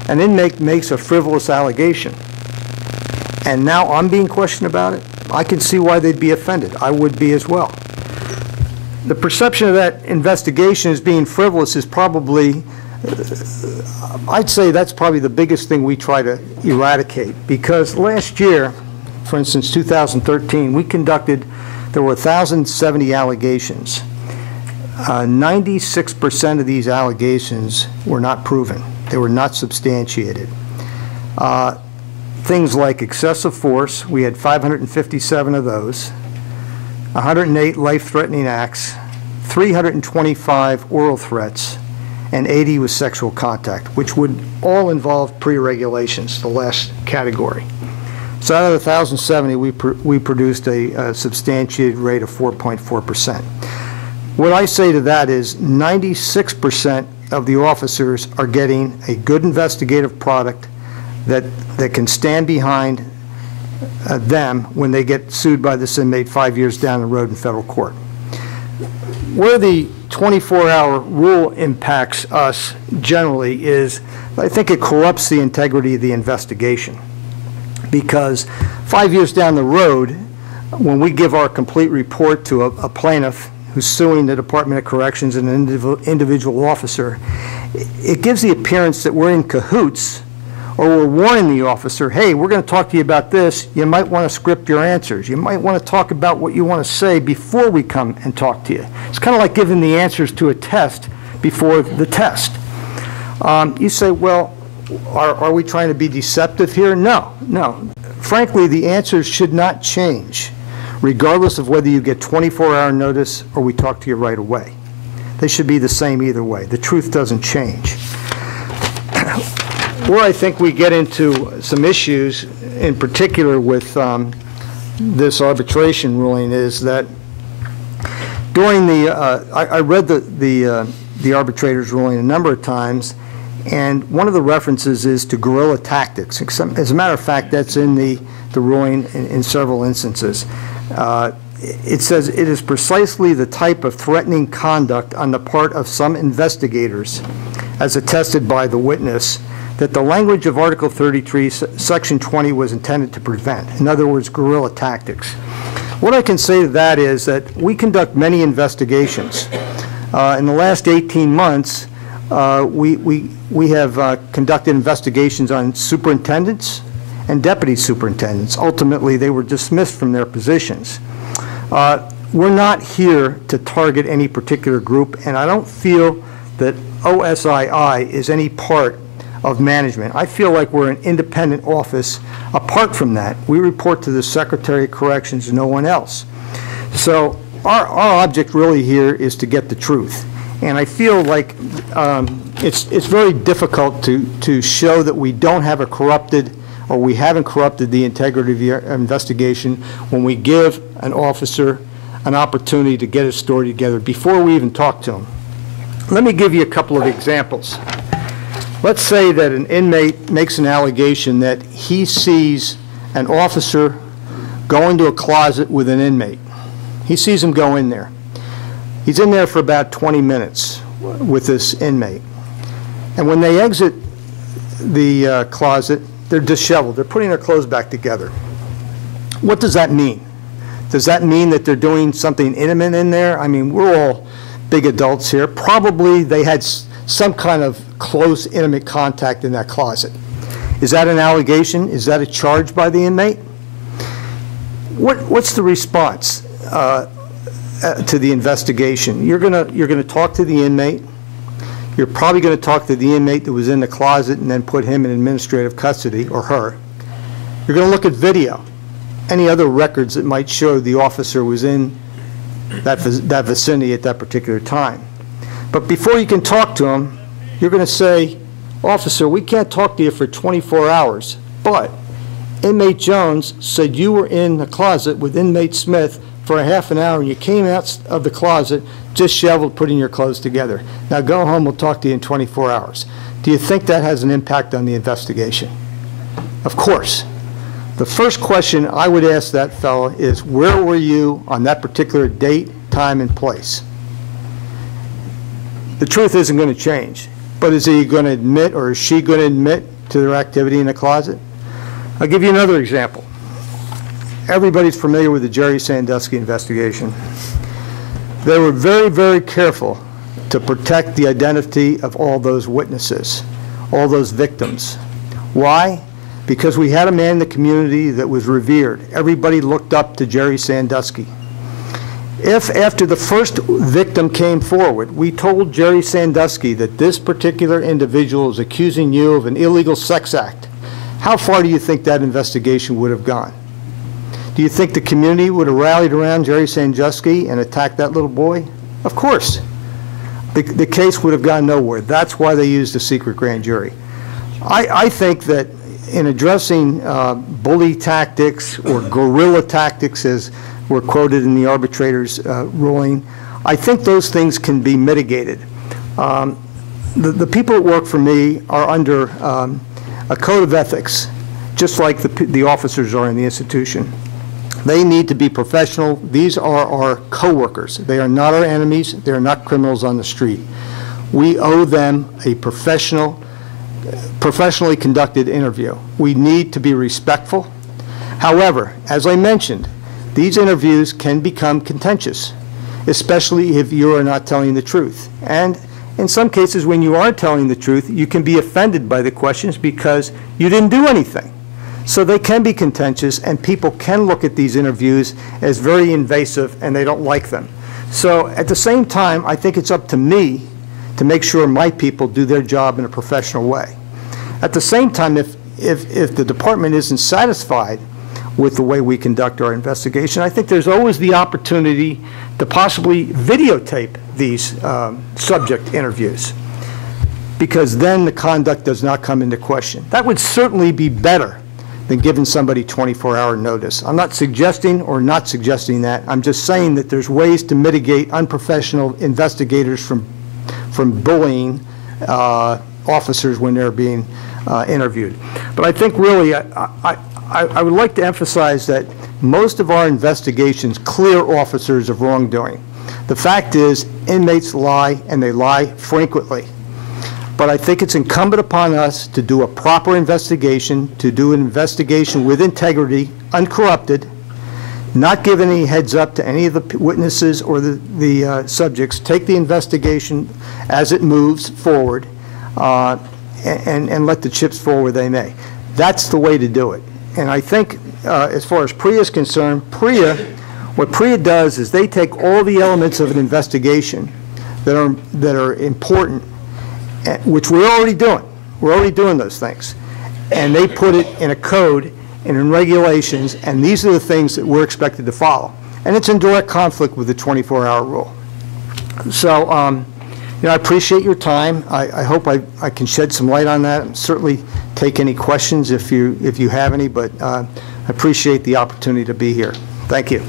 An inmate makes a frivolous allegation, and now I'm being questioned about it. I can see why they'd be offended. I would be as well. The perception of that investigation as being frivolous is probably, I'd say that's probably the biggest thing we try to eradicate, because last year, for instance, 2013, there were 1,070 allegations. 96% of these allegations were not proven. They were not substantiated. Things like excessive force, we had 557 of those, 108 life-threatening acts, 325 oral threats, and 80 was sexual contact, which would all involve pre-regulations, the last category. So out of the 1,070, we produced a substantiated rate of 4.4%. What I say to that is 96% of the officers are getting a good investigative product that can stand behind them when they get sued by this inmate 5 years down the road in federal court. Where the 24-hour rule impacts us generally is, I think it corrupts the integrity of the investigation. Because 5 years down the road, when we give our complete report to a plaintiff who's suing the Department of Corrections and an individual officer, it gives the appearance that we're in cahoots, or we're warning the officer, hey, we're going to talk to you about this. You might want to script your answers. You might want to talk about what you want to say before we come and talk to you. It's kind of like giving the answers to a test before the test. You say, well, are we trying to be deceptive here? No, no. Frankly, the answers should not change, regardless of whether you get 24-hour notice or we talk to you right away. They should be the same either way. The truth doesn't change. Where I think we get into some issues, in particular with this arbitration ruling, is that during the, I read the arbitrator's ruling a number of times, and one of the references is to guerrilla tactics. As a matter of fact, that's in the ruling in several instances. It says, it is precisely the type of threatening conduct on the part of some investigators, as attested by the witness, that the language of Article 33, Section 20 was intended to prevent. In other words, guerrilla tactics. What I can say to that is that we conduct many investigations. In the last 18 months, we have conducted investigations on superintendents and deputy superintendents. Ultimately, they were dismissed from their positions. We're not here to target any particular group, and I don't feel that OSII is any part of management. I feel like we're an independent office. Apart from that, we report to the Secretary of Corrections and no one else. So our object really here is to get the truth. And I feel like it's very difficult to show that we don't have a corrupted, or we haven't corrupted the integrity of the investigation when we give an officer an opportunity to get his story together before we even talk to him. Let me give you a couple of examples. Let's say that an inmate makes an allegation that he sees an officer go into a closet with an inmate. He sees him go in there. He's in there for about 20 minutes with this inmate. And when they exit the closet, they're disheveled. They're putting their clothes back together. What does that mean? Does that mean that they're doing something intimate in there? I mean, we're all big adults here. Probably they had some kind of close, intimate contact in that closet. Is that an allegation? Is that a charge by the inmate? What's the response to the investigation? You're gonna talk to the inmate. You're probably going to talk to the inmate that was in the closet and then put him in administrative custody, or her. You're going to look at video, any other records that might show the officer was in that vicinity at that particular time. But before you can talk to him, you're going to say, officer, we can't talk to you for 24 hours, but inmate Jones said you were in the closet with inmate Smith for a half an hour and you came out of the closet disheveled, putting your clothes together. Now go home, we'll talk to you in 24 hours. Do you think that has an impact on the investigation? Of course. The first question I would ask that fellow is, where were you on that particular date, time, and place? The truth isn't going to change, but is he going to admit, or is she going to admit to their activity in the closet? I'll give you another example. Everybody's familiar with the Jerry Sandusky investigation. They were very, very careful to protect the identity of all those witnesses, all those victims. Why? Because we had a man in the community that was revered. Everybody looked up to Jerry Sandusky. If after the first victim came forward, we told Jerry Sandusky that this particular individual is accusing you of an illegal sex act, how far do you think that investigation would have gone? Do you think the community would have rallied around Jerry Sandusky and attacked that little boy? Of course. The case would have gone nowhere. That's why they used a secret grand jury. I think that in addressing bully tactics or guerrilla tactics, as were quoted in the arbitrator's ruling, I think those things can be mitigated. The people that work for me are under a code of ethics, just like the officers are in the institution. They need to be professional. These are our co-workers. They are not our enemies. They are not criminals on the street. We owe them a professionally conducted interview. We need to be respectful. However, as I mentioned, these interviews can become contentious, especially if you are not telling the truth. And in some cases, when you are telling the truth, you can be offended by the questions because you didn't do anything. So they can be contentious, and people can look at these interviews as very invasive, and they don't like them. So at the same time, I think it's up to me to make sure my people do their job in a professional way. At the same time, if the department isn't satisfied with the way we conduct our investigation, I think there's always the opportunity to possibly videotape these subject interviews, because then the conduct does not come into question. That would certainly be better than giving somebody 24-hour notice. I'm not suggesting or not suggesting that. I'm just saying that there's ways to mitigate unprofessional investigators from bullying officers when they're being interviewed. But I think really, I would like to emphasize that most of our investigations clear officers of wrongdoing. The fact is, inmates lie, and they lie frequently. But I think it's incumbent upon us to do a proper investigation, to do an investigation with integrity, uncorrupted, not give any heads up to any of the witnesses or the subjects. Take the investigation as it moves forward, and let the chips fall where they may. That's the way to do it. And I think as far as PREA is concerned, what PREA does is they take all the elements of an investigation that are important, which we're already doing. We're already doing those things. And they put it in a code and in regulations, and these are the things that we're expected to follow. And it's in direct conflict with the 24-hour rule. So, I appreciate your time. I hope I can shed some light on that. And certainly take any questions if you have any, but I appreciate the opportunity to be here. Thank you.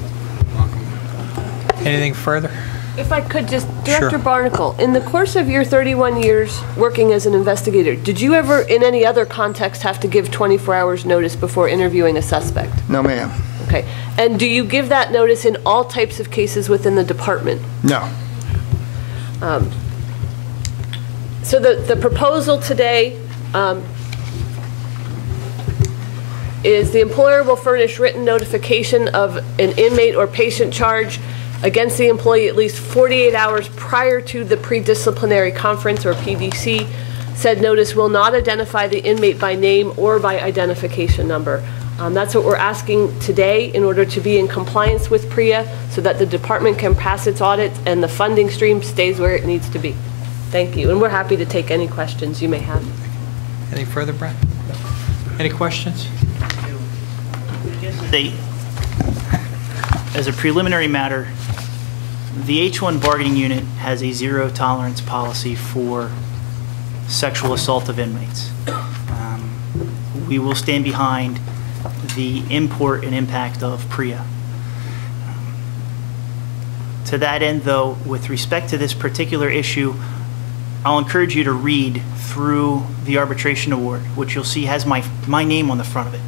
Anything further? If I could just, Sure. Director Barnacle, in the course of your 31 years working as an investigator, did you ever, in any other context, have to give 24 hours notice before interviewing a suspect? No, ma'am. Okay. And do you give that notice in all types of cases within the department? No. So the proposal today is the employer will furnish written notification of an inmate or patient charge against the employee at least 48 hours prior to the pre-disciplinary conference, or PDC. Said notice will not identify the inmate by name or by identification number. That's what we're asking today in order to be in compliance with PREA, so that the department can pass its audit and the funding stream stays where it needs to be. Thank you, and we're happy to take any questions you may have. Any further, Brett? Any questions? As a preliminary matter, the H-1 bargaining unit has a zero tolerance policy for sexual assault of inmates. We will stand behind the import and impact of PREA. To that end, though, with respect to this particular issue, I'll encourage you to read through the arbitration award, which you'll see has my name on the front of it.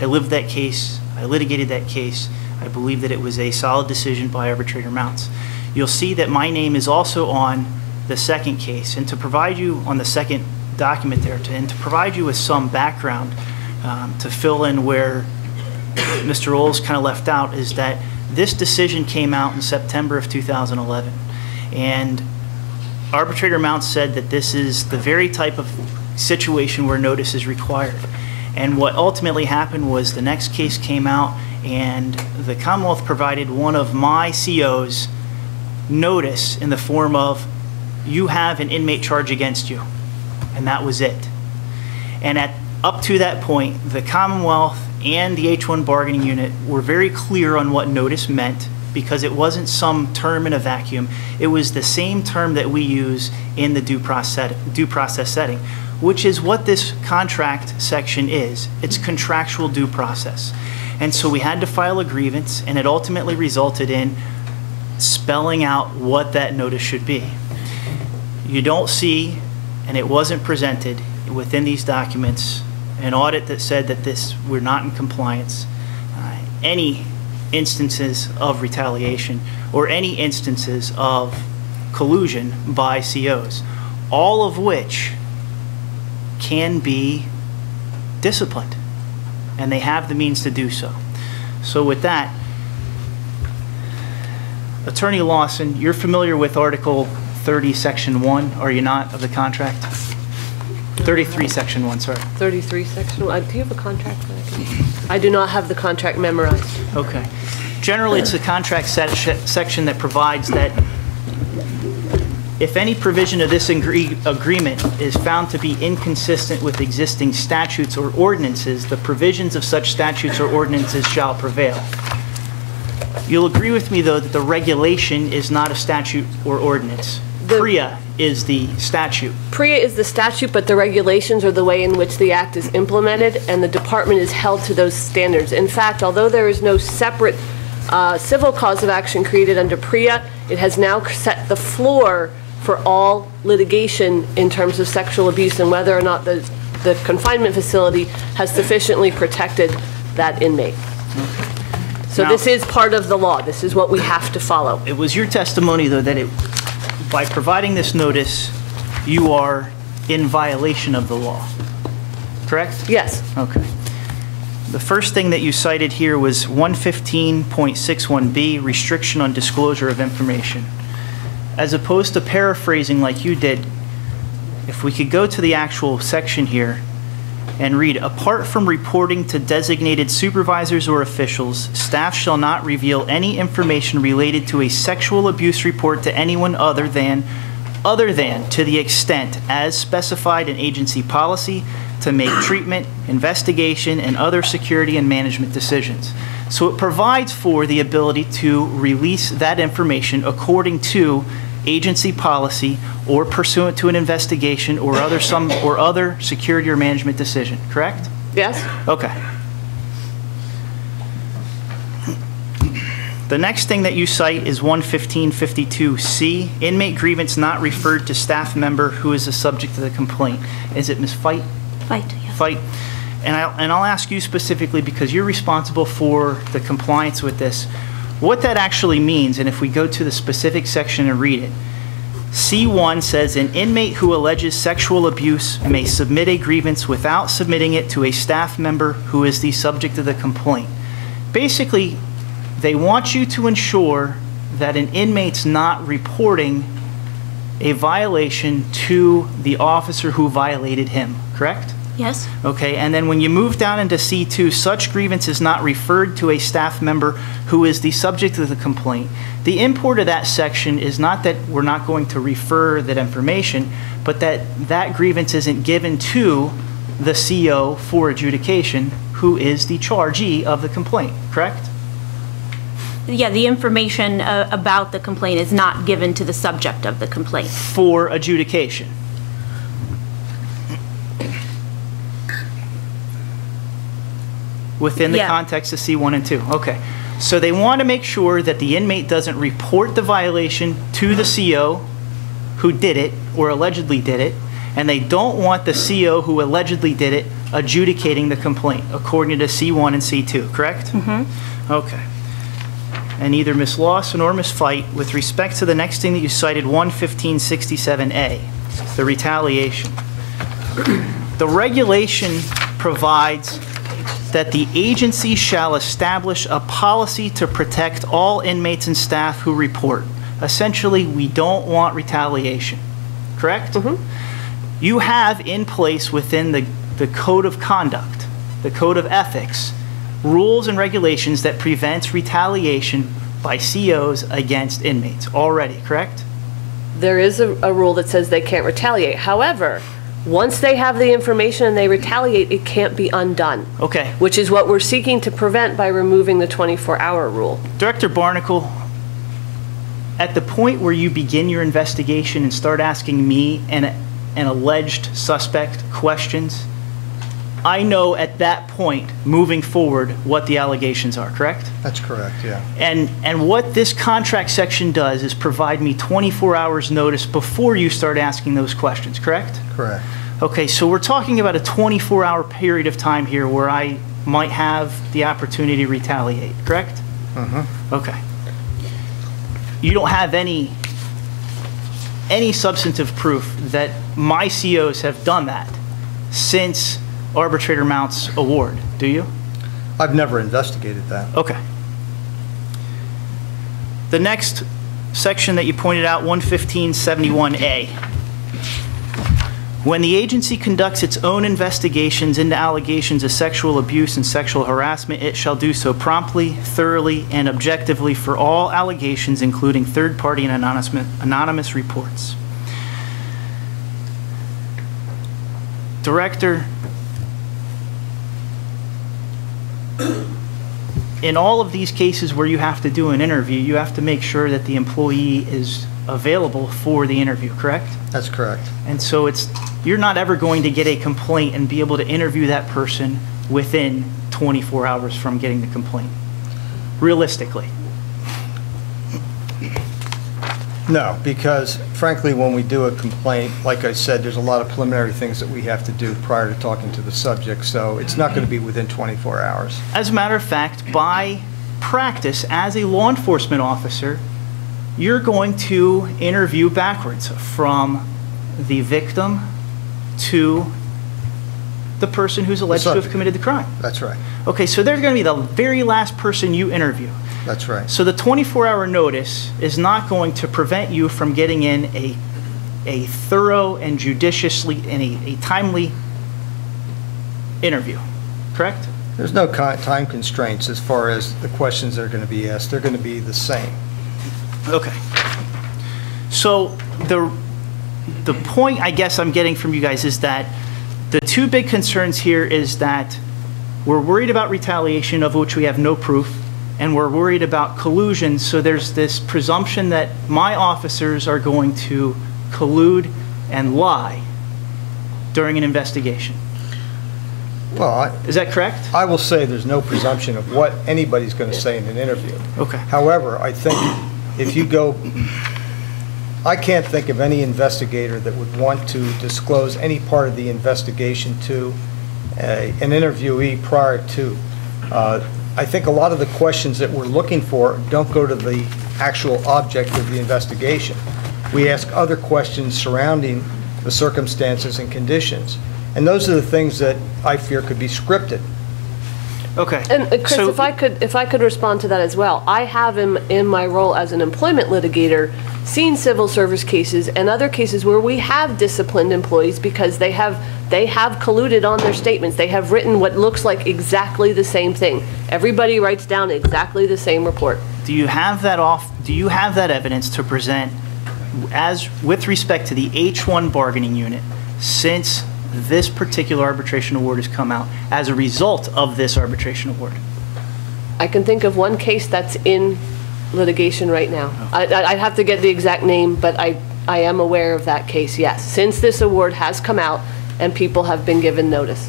I lived that case. I litigated that case. I believe that it was a solid decision by Arbitrator Mounts. You'll see that my name is also on the second case. And to provide you on the second document there, and to provide you with some background to fill in where Mr. Oles kind of left out, is that this decision came out in September of 2011. And Arbitrator Mounts said that this is the very type of situation where notice is required. And what ultimately happened was the next case came out, and the Commonwealth provided one of my COs notice in the form of, you have an inmate charge against you. And that was it. And up to that point, the Commonwealth and the H-1 bargaining unit were very clear on what notice meant, because it wasn't some term in a vacuum. It was the same term that we use in the due process setting, which is what this contract section is. It's contractual due process. And so we had to file a grievance, and it ultimately resulted in spelling out what that notice should be. You don't see, and it wasn't presented within these documents, an audit that said that we're not in compliance, any instances of retaliation, or any instances of collusion by COs, all of which can be disciplined, and they have the means to do so. So with that, Attorney Lawson, you're familiar with Article 30, Section 1, are you not, of the contract? 33, Section 1, sorry. 33, Section 1. Do you have a contract? I do not have the contract memorized. Okay. Generally, it's the contract section that provides that If any provision of this agreement is found to be inconsistent with existing statutes or ordinances, the provisions of such statutes or ordinances shall prevail. You'll agree with me, though, that the regulation is not a statute or ordinance. PREA is the statute. PREA is the statute, but the regulations are the way in which the act is implemented, and the department is held to those standards. In fact, although there is no separate civil cause of action created under PREA, it has now set the floor for all litigation in terms of sexual abuse and whether or not the confinement facility has sufficiently protected that inmate. So Now, this is part of the law. This is what we have to follow. It was your testimony, though, that by providing this notice, you are in violation of the law, correct? Yes. Okay. The first thing that you cited here was 115.61B, restriction on disclosure of information. As opposed to paraphrasing like you did, if we could go to the actual section here and read, apart from reporting to designated supervisors or officials, staff shall not reveal any information related to a sexual abuse report to anyone other than to the extent as specified in agency policy to make treatment, investigation, and other security and management decisions. So it provides for the ability to release that information according to agency policy or pursuant to an investigation or other security or management decision, correct? Yes. Okay. The next thing that you cite is 115.52C, inmate grievance not referred to staff member who is the subject of the complaint. Is it Ms. Fight? Fight, yes. Fight. And I'll ask you specifically because you're responsible for the compliance with this. What that actually means, and if we go to the specific section and read it, C1 says an inmate who alleges sexual abuse may submit a grievance without submitting it to a staff member who is the subject of the complaint. Basically, they want you to ensure that an inmate's not reporting a violation to the officer who violated him, correct? Yes. Okay, and then when you move down into C2, such grievance is not referred to a staff member who is the subject of the complaint. The import of that section is not that we're not going to refer that information, but that that grievance isn't given to the CO for adjudication, who is the chargee of the complaint, correct? Yeah, the information about the complaint is not given to the subject of the complaint. For adjudication. Within the context of C1 and 2. Okay. So they want to make sure that the inmate doesn't report the violation to the CO who did it or allegedly did it, and they don't want the CO who allegedly did it adjudicating the complaint, according to C1 and C2, correct? Mm-hmm. Okay. And either Ms. Lawson or Ms. Fight, with respect to the next thing that you cited, 11567A, the retaliation. The regulation provides that the agency shall establish a policy to protect all inmates and staff who report. Essentially, we don't want retaliation, correct? Mm-hmm. You have in place within the code of conduct, the code of ethics, rules and regulations that prevents retaliation by COs against inmates already, correct? There is a rule that says they can't retaliate. However, once they have the information and they retaliate, it can't be undone. Okay. Which is what we're seeking to prevent by removing the 24-hour rule. Director Barnacle, at the point where you begin your investigation and start asking me and an alleged suspect questions, I know at that point, moving forward, what the allegations are, correct? That's correct, yeah. And what this contract section does is provide me 24 hours notice before you start asking those questions, correct? Correct. Okay, so we're talking about a 24-hour period of time here where I might have the opportunity to retaliate, correct? Mm-hmm. Okay. You don't have any substantive proof that my COs have done that since Arbitrator Mount's award, do you? I've never investigated that. Okay. The next section that you pointed out, 11571A. When the agency conducts its own investigations into allegations of sexual abuse and sexual harassment, it shall do so promptly, thoroughly, and objectively for all allegations, including third-party and anonymous reports. Director, in all of these cases where you have to do an interview, you have to make sure that the employee is available for the interview, correct? That's correct. And so you're not ever going to get a complaint and be able to interview that person within 24 hours from getting the complaint, realistically. No, because frankly, when we do a complaint, like I said, there's a lot of preliminary things that we have to do prior to talking to the subject, so it's not going to be within 24 hours. As a matter of fact, by practice as a law enforcement officer, you're going to interview backwards from the victim to the person who's alleged to have committed the crime. That's right. Okay, so they're going to be the very last person you interview. That's right. So the 24-hour notice is not going to prevent you from getting in a thorough and judiciously and a timely interview, correct? There's no time constraints as far as the questions that are going to be asked. They're going to be the same. Okay. So the point I guess I'm getting from you guys is that the two big concerns here is that we're worried about retaliation, of which we have no proof, and we're worried about collusion. So there's this presumption that my officers are going to collude and lie during an investigation. Well, is that correct? I will say there's no presumption of what anybody's going to say in an interview. Okay. However, I think if you go, I can't think of any investigator that would want to disclose any part of the investigation to an interviewee prior to. I think a lot of the questions that we're looking for don't go to the actual object of the investigation. We ask other questions surrounding the circumstances and conditions. And those are the things that I fear could be scripted. Okay. And Chris, if I could respond to that as well. I have in my role as an employment litigator seen civil service cases and other cases where we have disciplined employees because they have colluded on their statements. They have written what looks like exactly the same thing. Everybody writes down exactly the same report. Do you have that evidence to present as with respect to the H-1 bargaining unit since this particular arbitration award has come out as a result of this arbitration award? I can think of one case that's in litigation right now. I'd have to get the exact name, but I am aware of that case, yes. Since this award has come out and people have been given notice.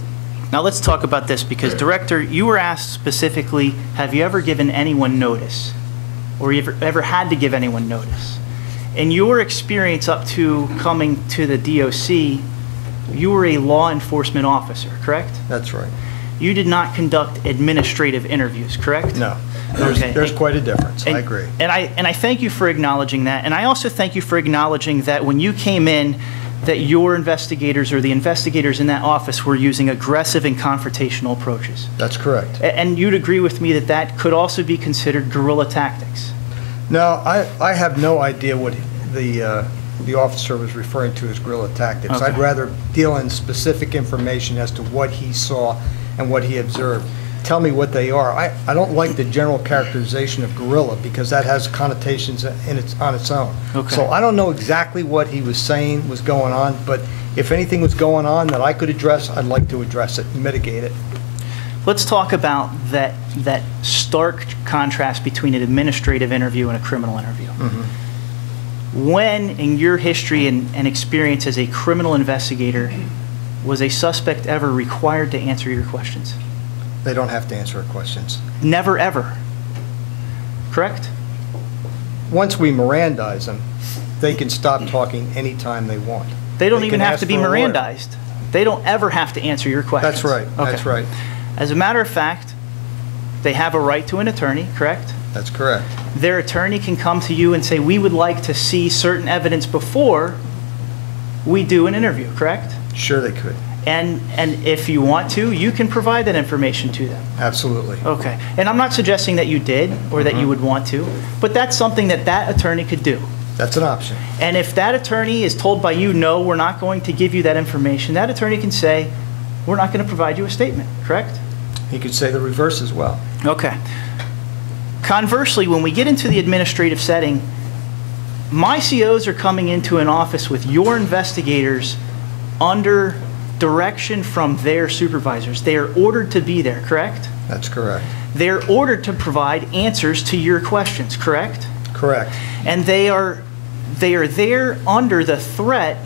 Now let's talk about this because, Director, you were asked specifically, have you ever given anyone notice? Or you ever had to give anyone notice? In your experience up to coming to the DOC, you were a law enforcement officer, correct? That's right. You did not conduct administrative interviews, correct? No. Okay. There's quite a difference. I agree. And I thank you for acknowledging that. And I also thank you for acknowledging that when you came in, that your investigators or the investigators in that office were using aggressive and confrontational approaches. That's correct. And you'd agree with me that that could also be considered guerrilla tactics. No, I have no idea what the officer was referring to as guerrilla tactics. Okay. I'd rather deal in specific information as to what he saw and what he observed. Tell me what they are. I don't like the general characterization of guerrilla because that has connotations on its own. Okay. So I don't know exactly what he was saying was going on, but if anything was going on that I could address, I'd like to address it and mitigate it. Let's talk about that stark contrast between an administrative interview and a criminal interview. Mm-hmm. When, in your history and experience as a criminal investigator, was a suspect ever required to answer your questions? They don't have to answer our questions. Never, ever. Correct? Once we Mirandize them, they can stop talking anytime they want. They don't They even can have ask to be for a lawyer. Mirandized. They don't ever have to answer your questions. That's right. Okay. That's right. As a matter of fact, they have a right to an attorney, correct? That's correct. Their attorney can come to you and say, we would like to see certain evidence before we do an interview, correct? Sure they could. And if you want to, you can provide that information to them. Absolutely. Okay. And I'm not suggesting that you did or that you would want to, but that's something that that attorney could do. That's an option. And if that attorney is told by you, no, we're not going to give you that information, that attorney can say, we're not going to provide you a statement, correct? He could say the reverse as well. Okay. Conversely, when we get into the administrative setting, my COs are coming into an office with your investigators under direction from their supervisors. They are ordered to be there, correct? That's correct. They're ordered to provide answers to your questions, correct? Correct. And they are there under the threat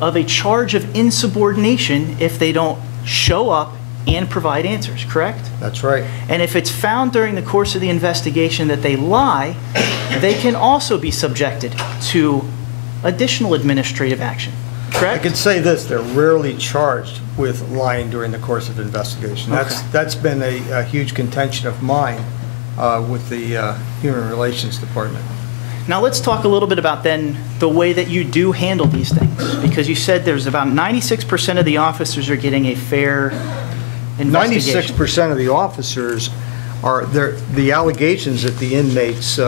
of a charge of insubordination if they don't show up and provide answers, correct? That's right. And if it's found during the course of the investigation that they lie, they can also be subjected to additional administrative action, correct? I can say this, they're rarely charged with lying during the course of the investigation. That's been a huge contention of mine with the Human Relations Department. Now let's talk a little bit about then the way that you do handle these things, because you said there's about 96% of the officers are getting a fair investigation. 96% of the officers are, the allegations that the inmates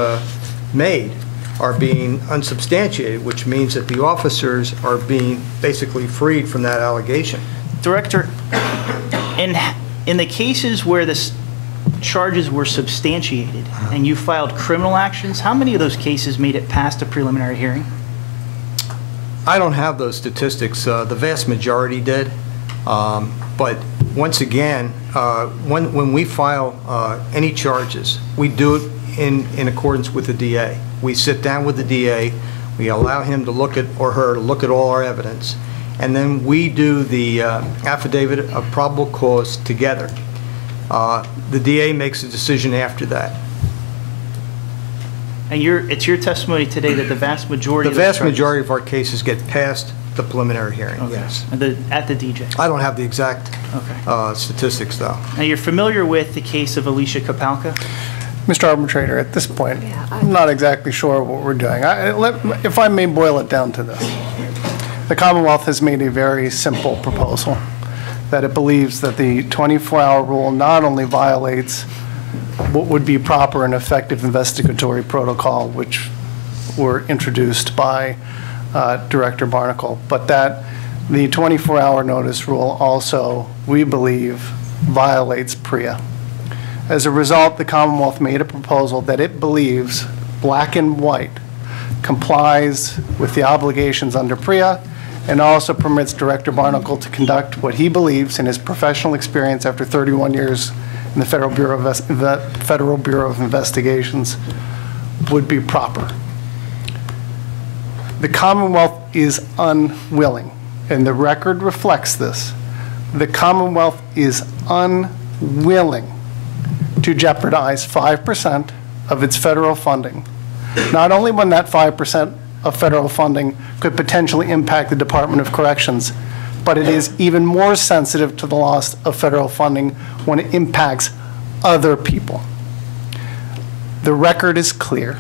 made are being unsubstantiated, which means that the officers are being basically freed from that allegation. Director, in the cases where the charges were substantiated and you filed criminal actions, how many of those cases made it past a preliminary hearing? I don't have those statistics. The vast majority did. But once again, when we file any charges, we do it in accordance with the DA. We sit down with the DA, we allow him to look at, or her to look at all our evidence, and then we do the affidavit of probable cause together. The DA makes a decision after that. And it's your testimony today that the vast majority The vast majority of our cases get past the preliminary hearing, okay. yes. At the DJ? I don't have the exact statistics, though. Now, you're familiar with the case of Alicia Kapalka? Mr. Arbitrator, at this point, I'm not exactly sure what we're doing. If I may boil it down to this. The Commonwealth has made a very simple proposal, that it believes that the 24-hour rule not only violates what would be proper and effective investigatory protocol, which were introduced by Director Barnacle, but that the 24-hour notice rule also, we believe, violates PREA. As a result, the Commonwealth made a proposal that it believes, black and white, complies with the obligations under PREA and also permits Director Barnacle to conduct what he believes in his professional experience after 31 years in the Federal Bureau of Investigations would be proper. The Commonwealth is unwilling, and the record reflects this. The Commonwealth is unwilling to jeopardize 5% of its federal funding, not only when that 5% of federal funding could potentially impact the Department of Corrections, but it is even more sensitive to the loss of federal funding when it impacts other people. The record is clear.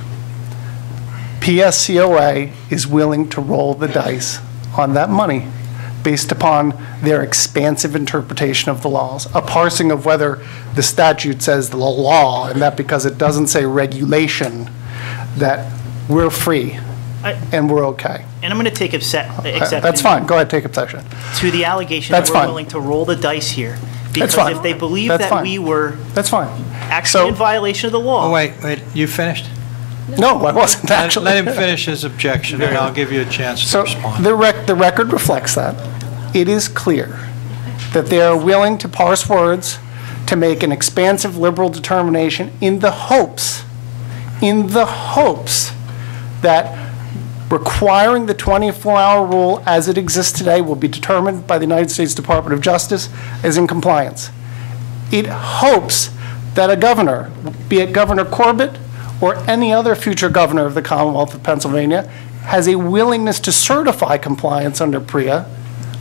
Pscoa is willing to roll the dice on that money based upon their expansive interpretation of the laws, a parsing of whether the statute says the law, and that because it doesn't say regulation, that we're free and we're okay. And I'm going to take exception. That's fine. Go ahead, take exception. To the allegation that we're willing to roll the dice here. Because if they believe that we were actually in violation of the law. Oh, wait, you finished? No, I wasn't actually. Let him finish his objection, and I'll give you a chance to respond. The record reflects that. It is clear that they are willing to parse words to make an expansive liberal determination in the hopes that requiring the 24-hour rule as it exists today will be determined by the United States Department of Justice as in compliance. It hopes that a governor, be it Governor Corbett or any other future governor of the Commonwealth of Pennsylvania, has a willingness to certify compliance under PREA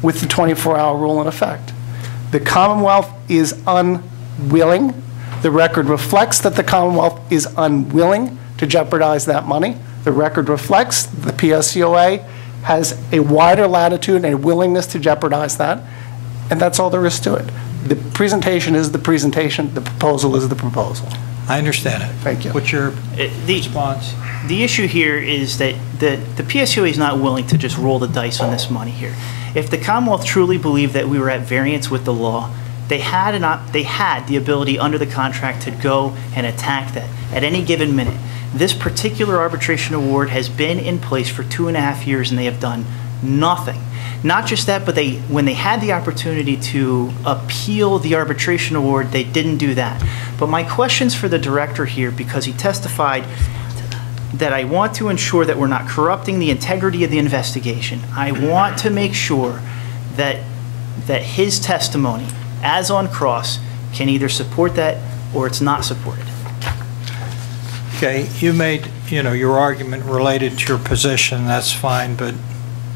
with the 24-hour rule in effect. The Commonwealth is unwilling. The record reflects that the Commonwealth is unwilling to jeopardize that money. The record reflects the Pscoa has a wider latitude and a willingness to jeopardize that, and that's all there is to it. The presentation is the presentation, the proposal is the proposal. I understand it. Thank you. What's your response? The issue here is that the Pscoa is not willing to just roll the dice on this money here. If the Commonwealth truly believed that we were at variance with the law, they had the ability under the contract to go and attack that at any given minute. This particular arbitration award has been in place for 2.5 years, and they have done nothing. Not just that, but when they had the opportunity to appeal the arbitration award, they didn't do that. But my question's for the director here, because he testified that I want to ensure that we're not corrupting the integrity of the investigation. I want to make sure that his testimony, as on cross, can either support that or it's not supported. Okay, you made, your argument related to your position, that's fine, but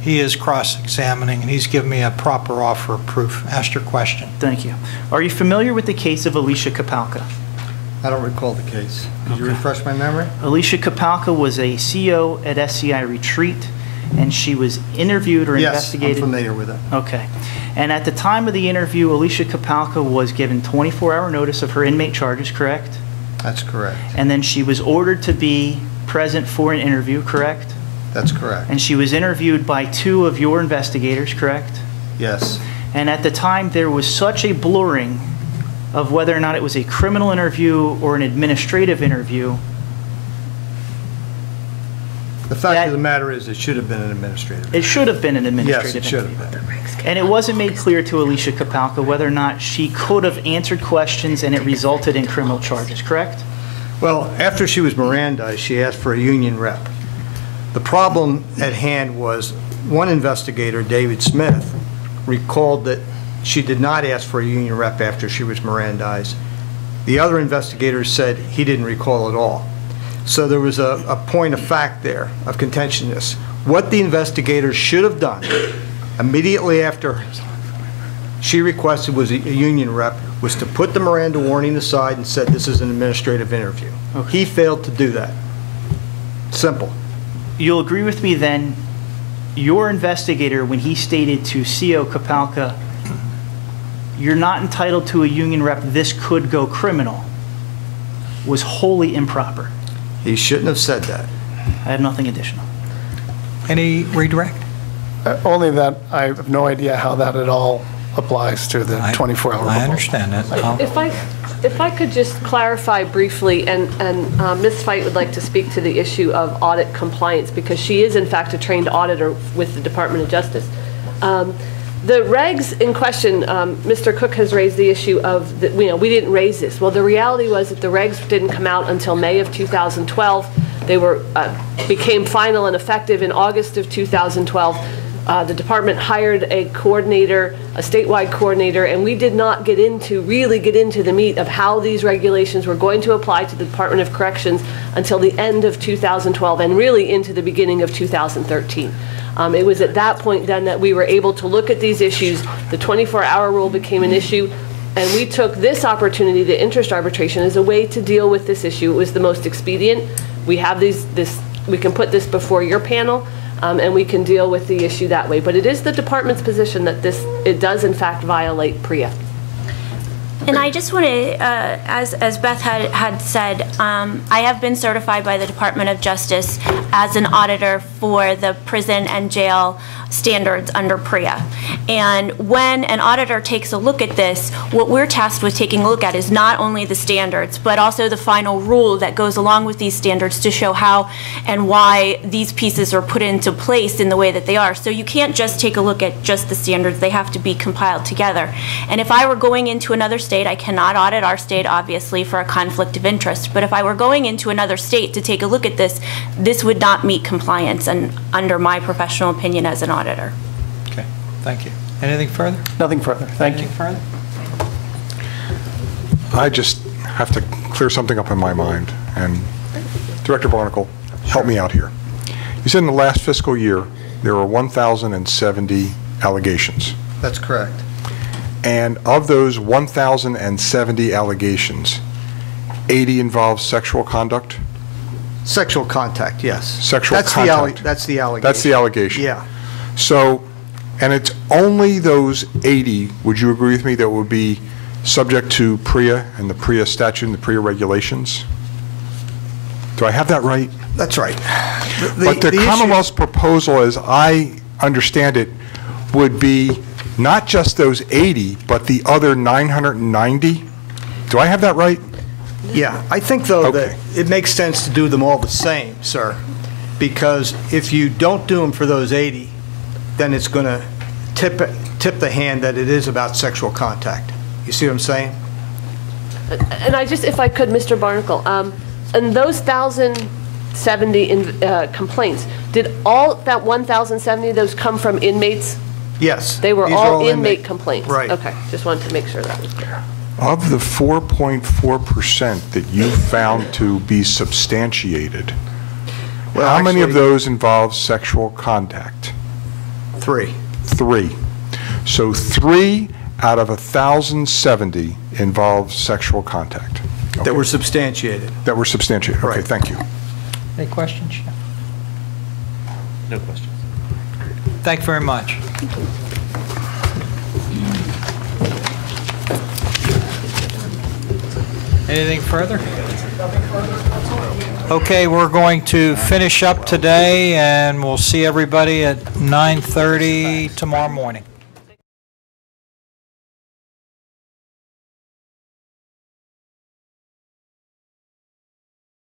he is cross-examining, and he's given me a proper offer of proof. Ask your question. Thank you. Are you familiar with the case of Alicia Kapalka? I don't recall the case. Could you refresh my memory? Alicia Kapalka was a CO at SCI Retreat, and she was interviewed or investigated. Yes, I'm familiar with it. Okay. And at the time of the interview, Alicia Kapalka was given 24-hour notice of her inmate charges, correct? That's correct. And then she was ordered to be present for an interview, correct? That's correct. And she was interviewed by 2 of your investigators, correct? Yes. And at the time, there was such a blurring of whether or not it was a criminal interview or an administrative interview. The fact of the matter is, it should have been an administrative. It should have been an administrative Yes, it should interview. have been. And it wasn't made clear to Alicia Kapalka whether or not she could have answered questions and it resulted in criminal charges, correct? Well, after she was Mirandized, she asked for a union rep. The problem at hand was one investigator, David Smith, recalled that she did not ask for a union rep after she was Mirandized. The other investigators said he didn't recall at all. So there was a point of fact there of contentiousness. What the investigators should have done immediately after she requested was a union rep was to put the Miranda warning aside and said this is an administrative interview. Okay. He failed to do that. Simple. You'll agree with me then, your investigator, when he stated to CO Kapalka, you're not entitled to a union rep, this could go criminal, was wholly improper. He shouldn't have said that. I have nothing additional. Any redirect? Only that I have no idea how that at all applies to the 24-hour. I understand that. If I could just clarify briefly, and Ms. Feit would like to speak to the issue of audit compliance, because she is in fact a trained auditor with the Department of Justice. The regs in question, Mr. Cook has raised the issue of, we didn't raise this. Well, the reality was that the regs didn't come out until May of 2012. They became final and effective in August of 2012. The department hired a coordinator, a statewide coordinator, and we did not really get into the meat of how these regulations were going to apply to the Department of Corrections until the end of 2012 and really into the beginning of 2013. It was at that point then that we were able to look at these issues. The 24-hour rule became an issue, and we took this opportunity, the interest arbitration, as a way to deal with this issue. It was the most expedient. We have we can put this before your panel, and we can deal with the issue that way. But it is the department's position that it does in fact violate PREA. And I just want to, as Beth had said, I have been certified by the Department of Justice as an auditor for the prison and jail standards under PREA. And when an auditor takes a look at this, what we're tasked with taking a look at is not only the standards, but also the final rule that goes along with these standards to show how and why these pieces are put into place in the way that they are. So you can't just take a look at just the standards. They have to be compiled together. And if I were going into another state, I cannot audit our state, obviously, for a conflict of interest. But if I were going into another state to take a look at this, this would not meet compliance, and under my professional opinion as an auditor. Okay, thank you. Anything further? Nothing further. Thank you. Anything further? I just have to clear something up in my mind, and Director Barnacle, help me out here. You said in the last fiscal year there were 1,070 allegations. That's correct. And of those 1,070 allegations, 80 involve sexual conduct? Sexual contact, yes. Sexual contact. That's the allegation. That's the allegation. Yeah. So, and it's only those 80, would you agree with me, that would be subject to PREA and the PREA statute and the PREA regulations? Do I have that right? That's right. But the Commonwealth's proposal, as I understand it, would be not just those 80, but the other 990? Do I have that right? Yeah, I think, though, that it makes sense to do them all the same, sir, because if you don't do them for those 80, then it's going to tip the hand that it is about sexual contact. You see what I'm saying? And I just, if I could, Mr. Barnacle, and those 1,070 complaints, did all that 1,070 of those come from inmates? Yes. They were These are all inmate complaints? Right. Okay, just wanted to make sure that was clear. Of the 4.4% that you found to be substantiated, Well, how many of actually- those involve sexual contact? 3. 3. So 3 out of 1,070 involve sexual contact. That were substantiated. That were substantiated. Okay, Right. thank you. Any questions? No questions. Thank you very much. Anything further? Okay, we're going to finish up today, and we'll see everybody at 9:30 tomorrow morning.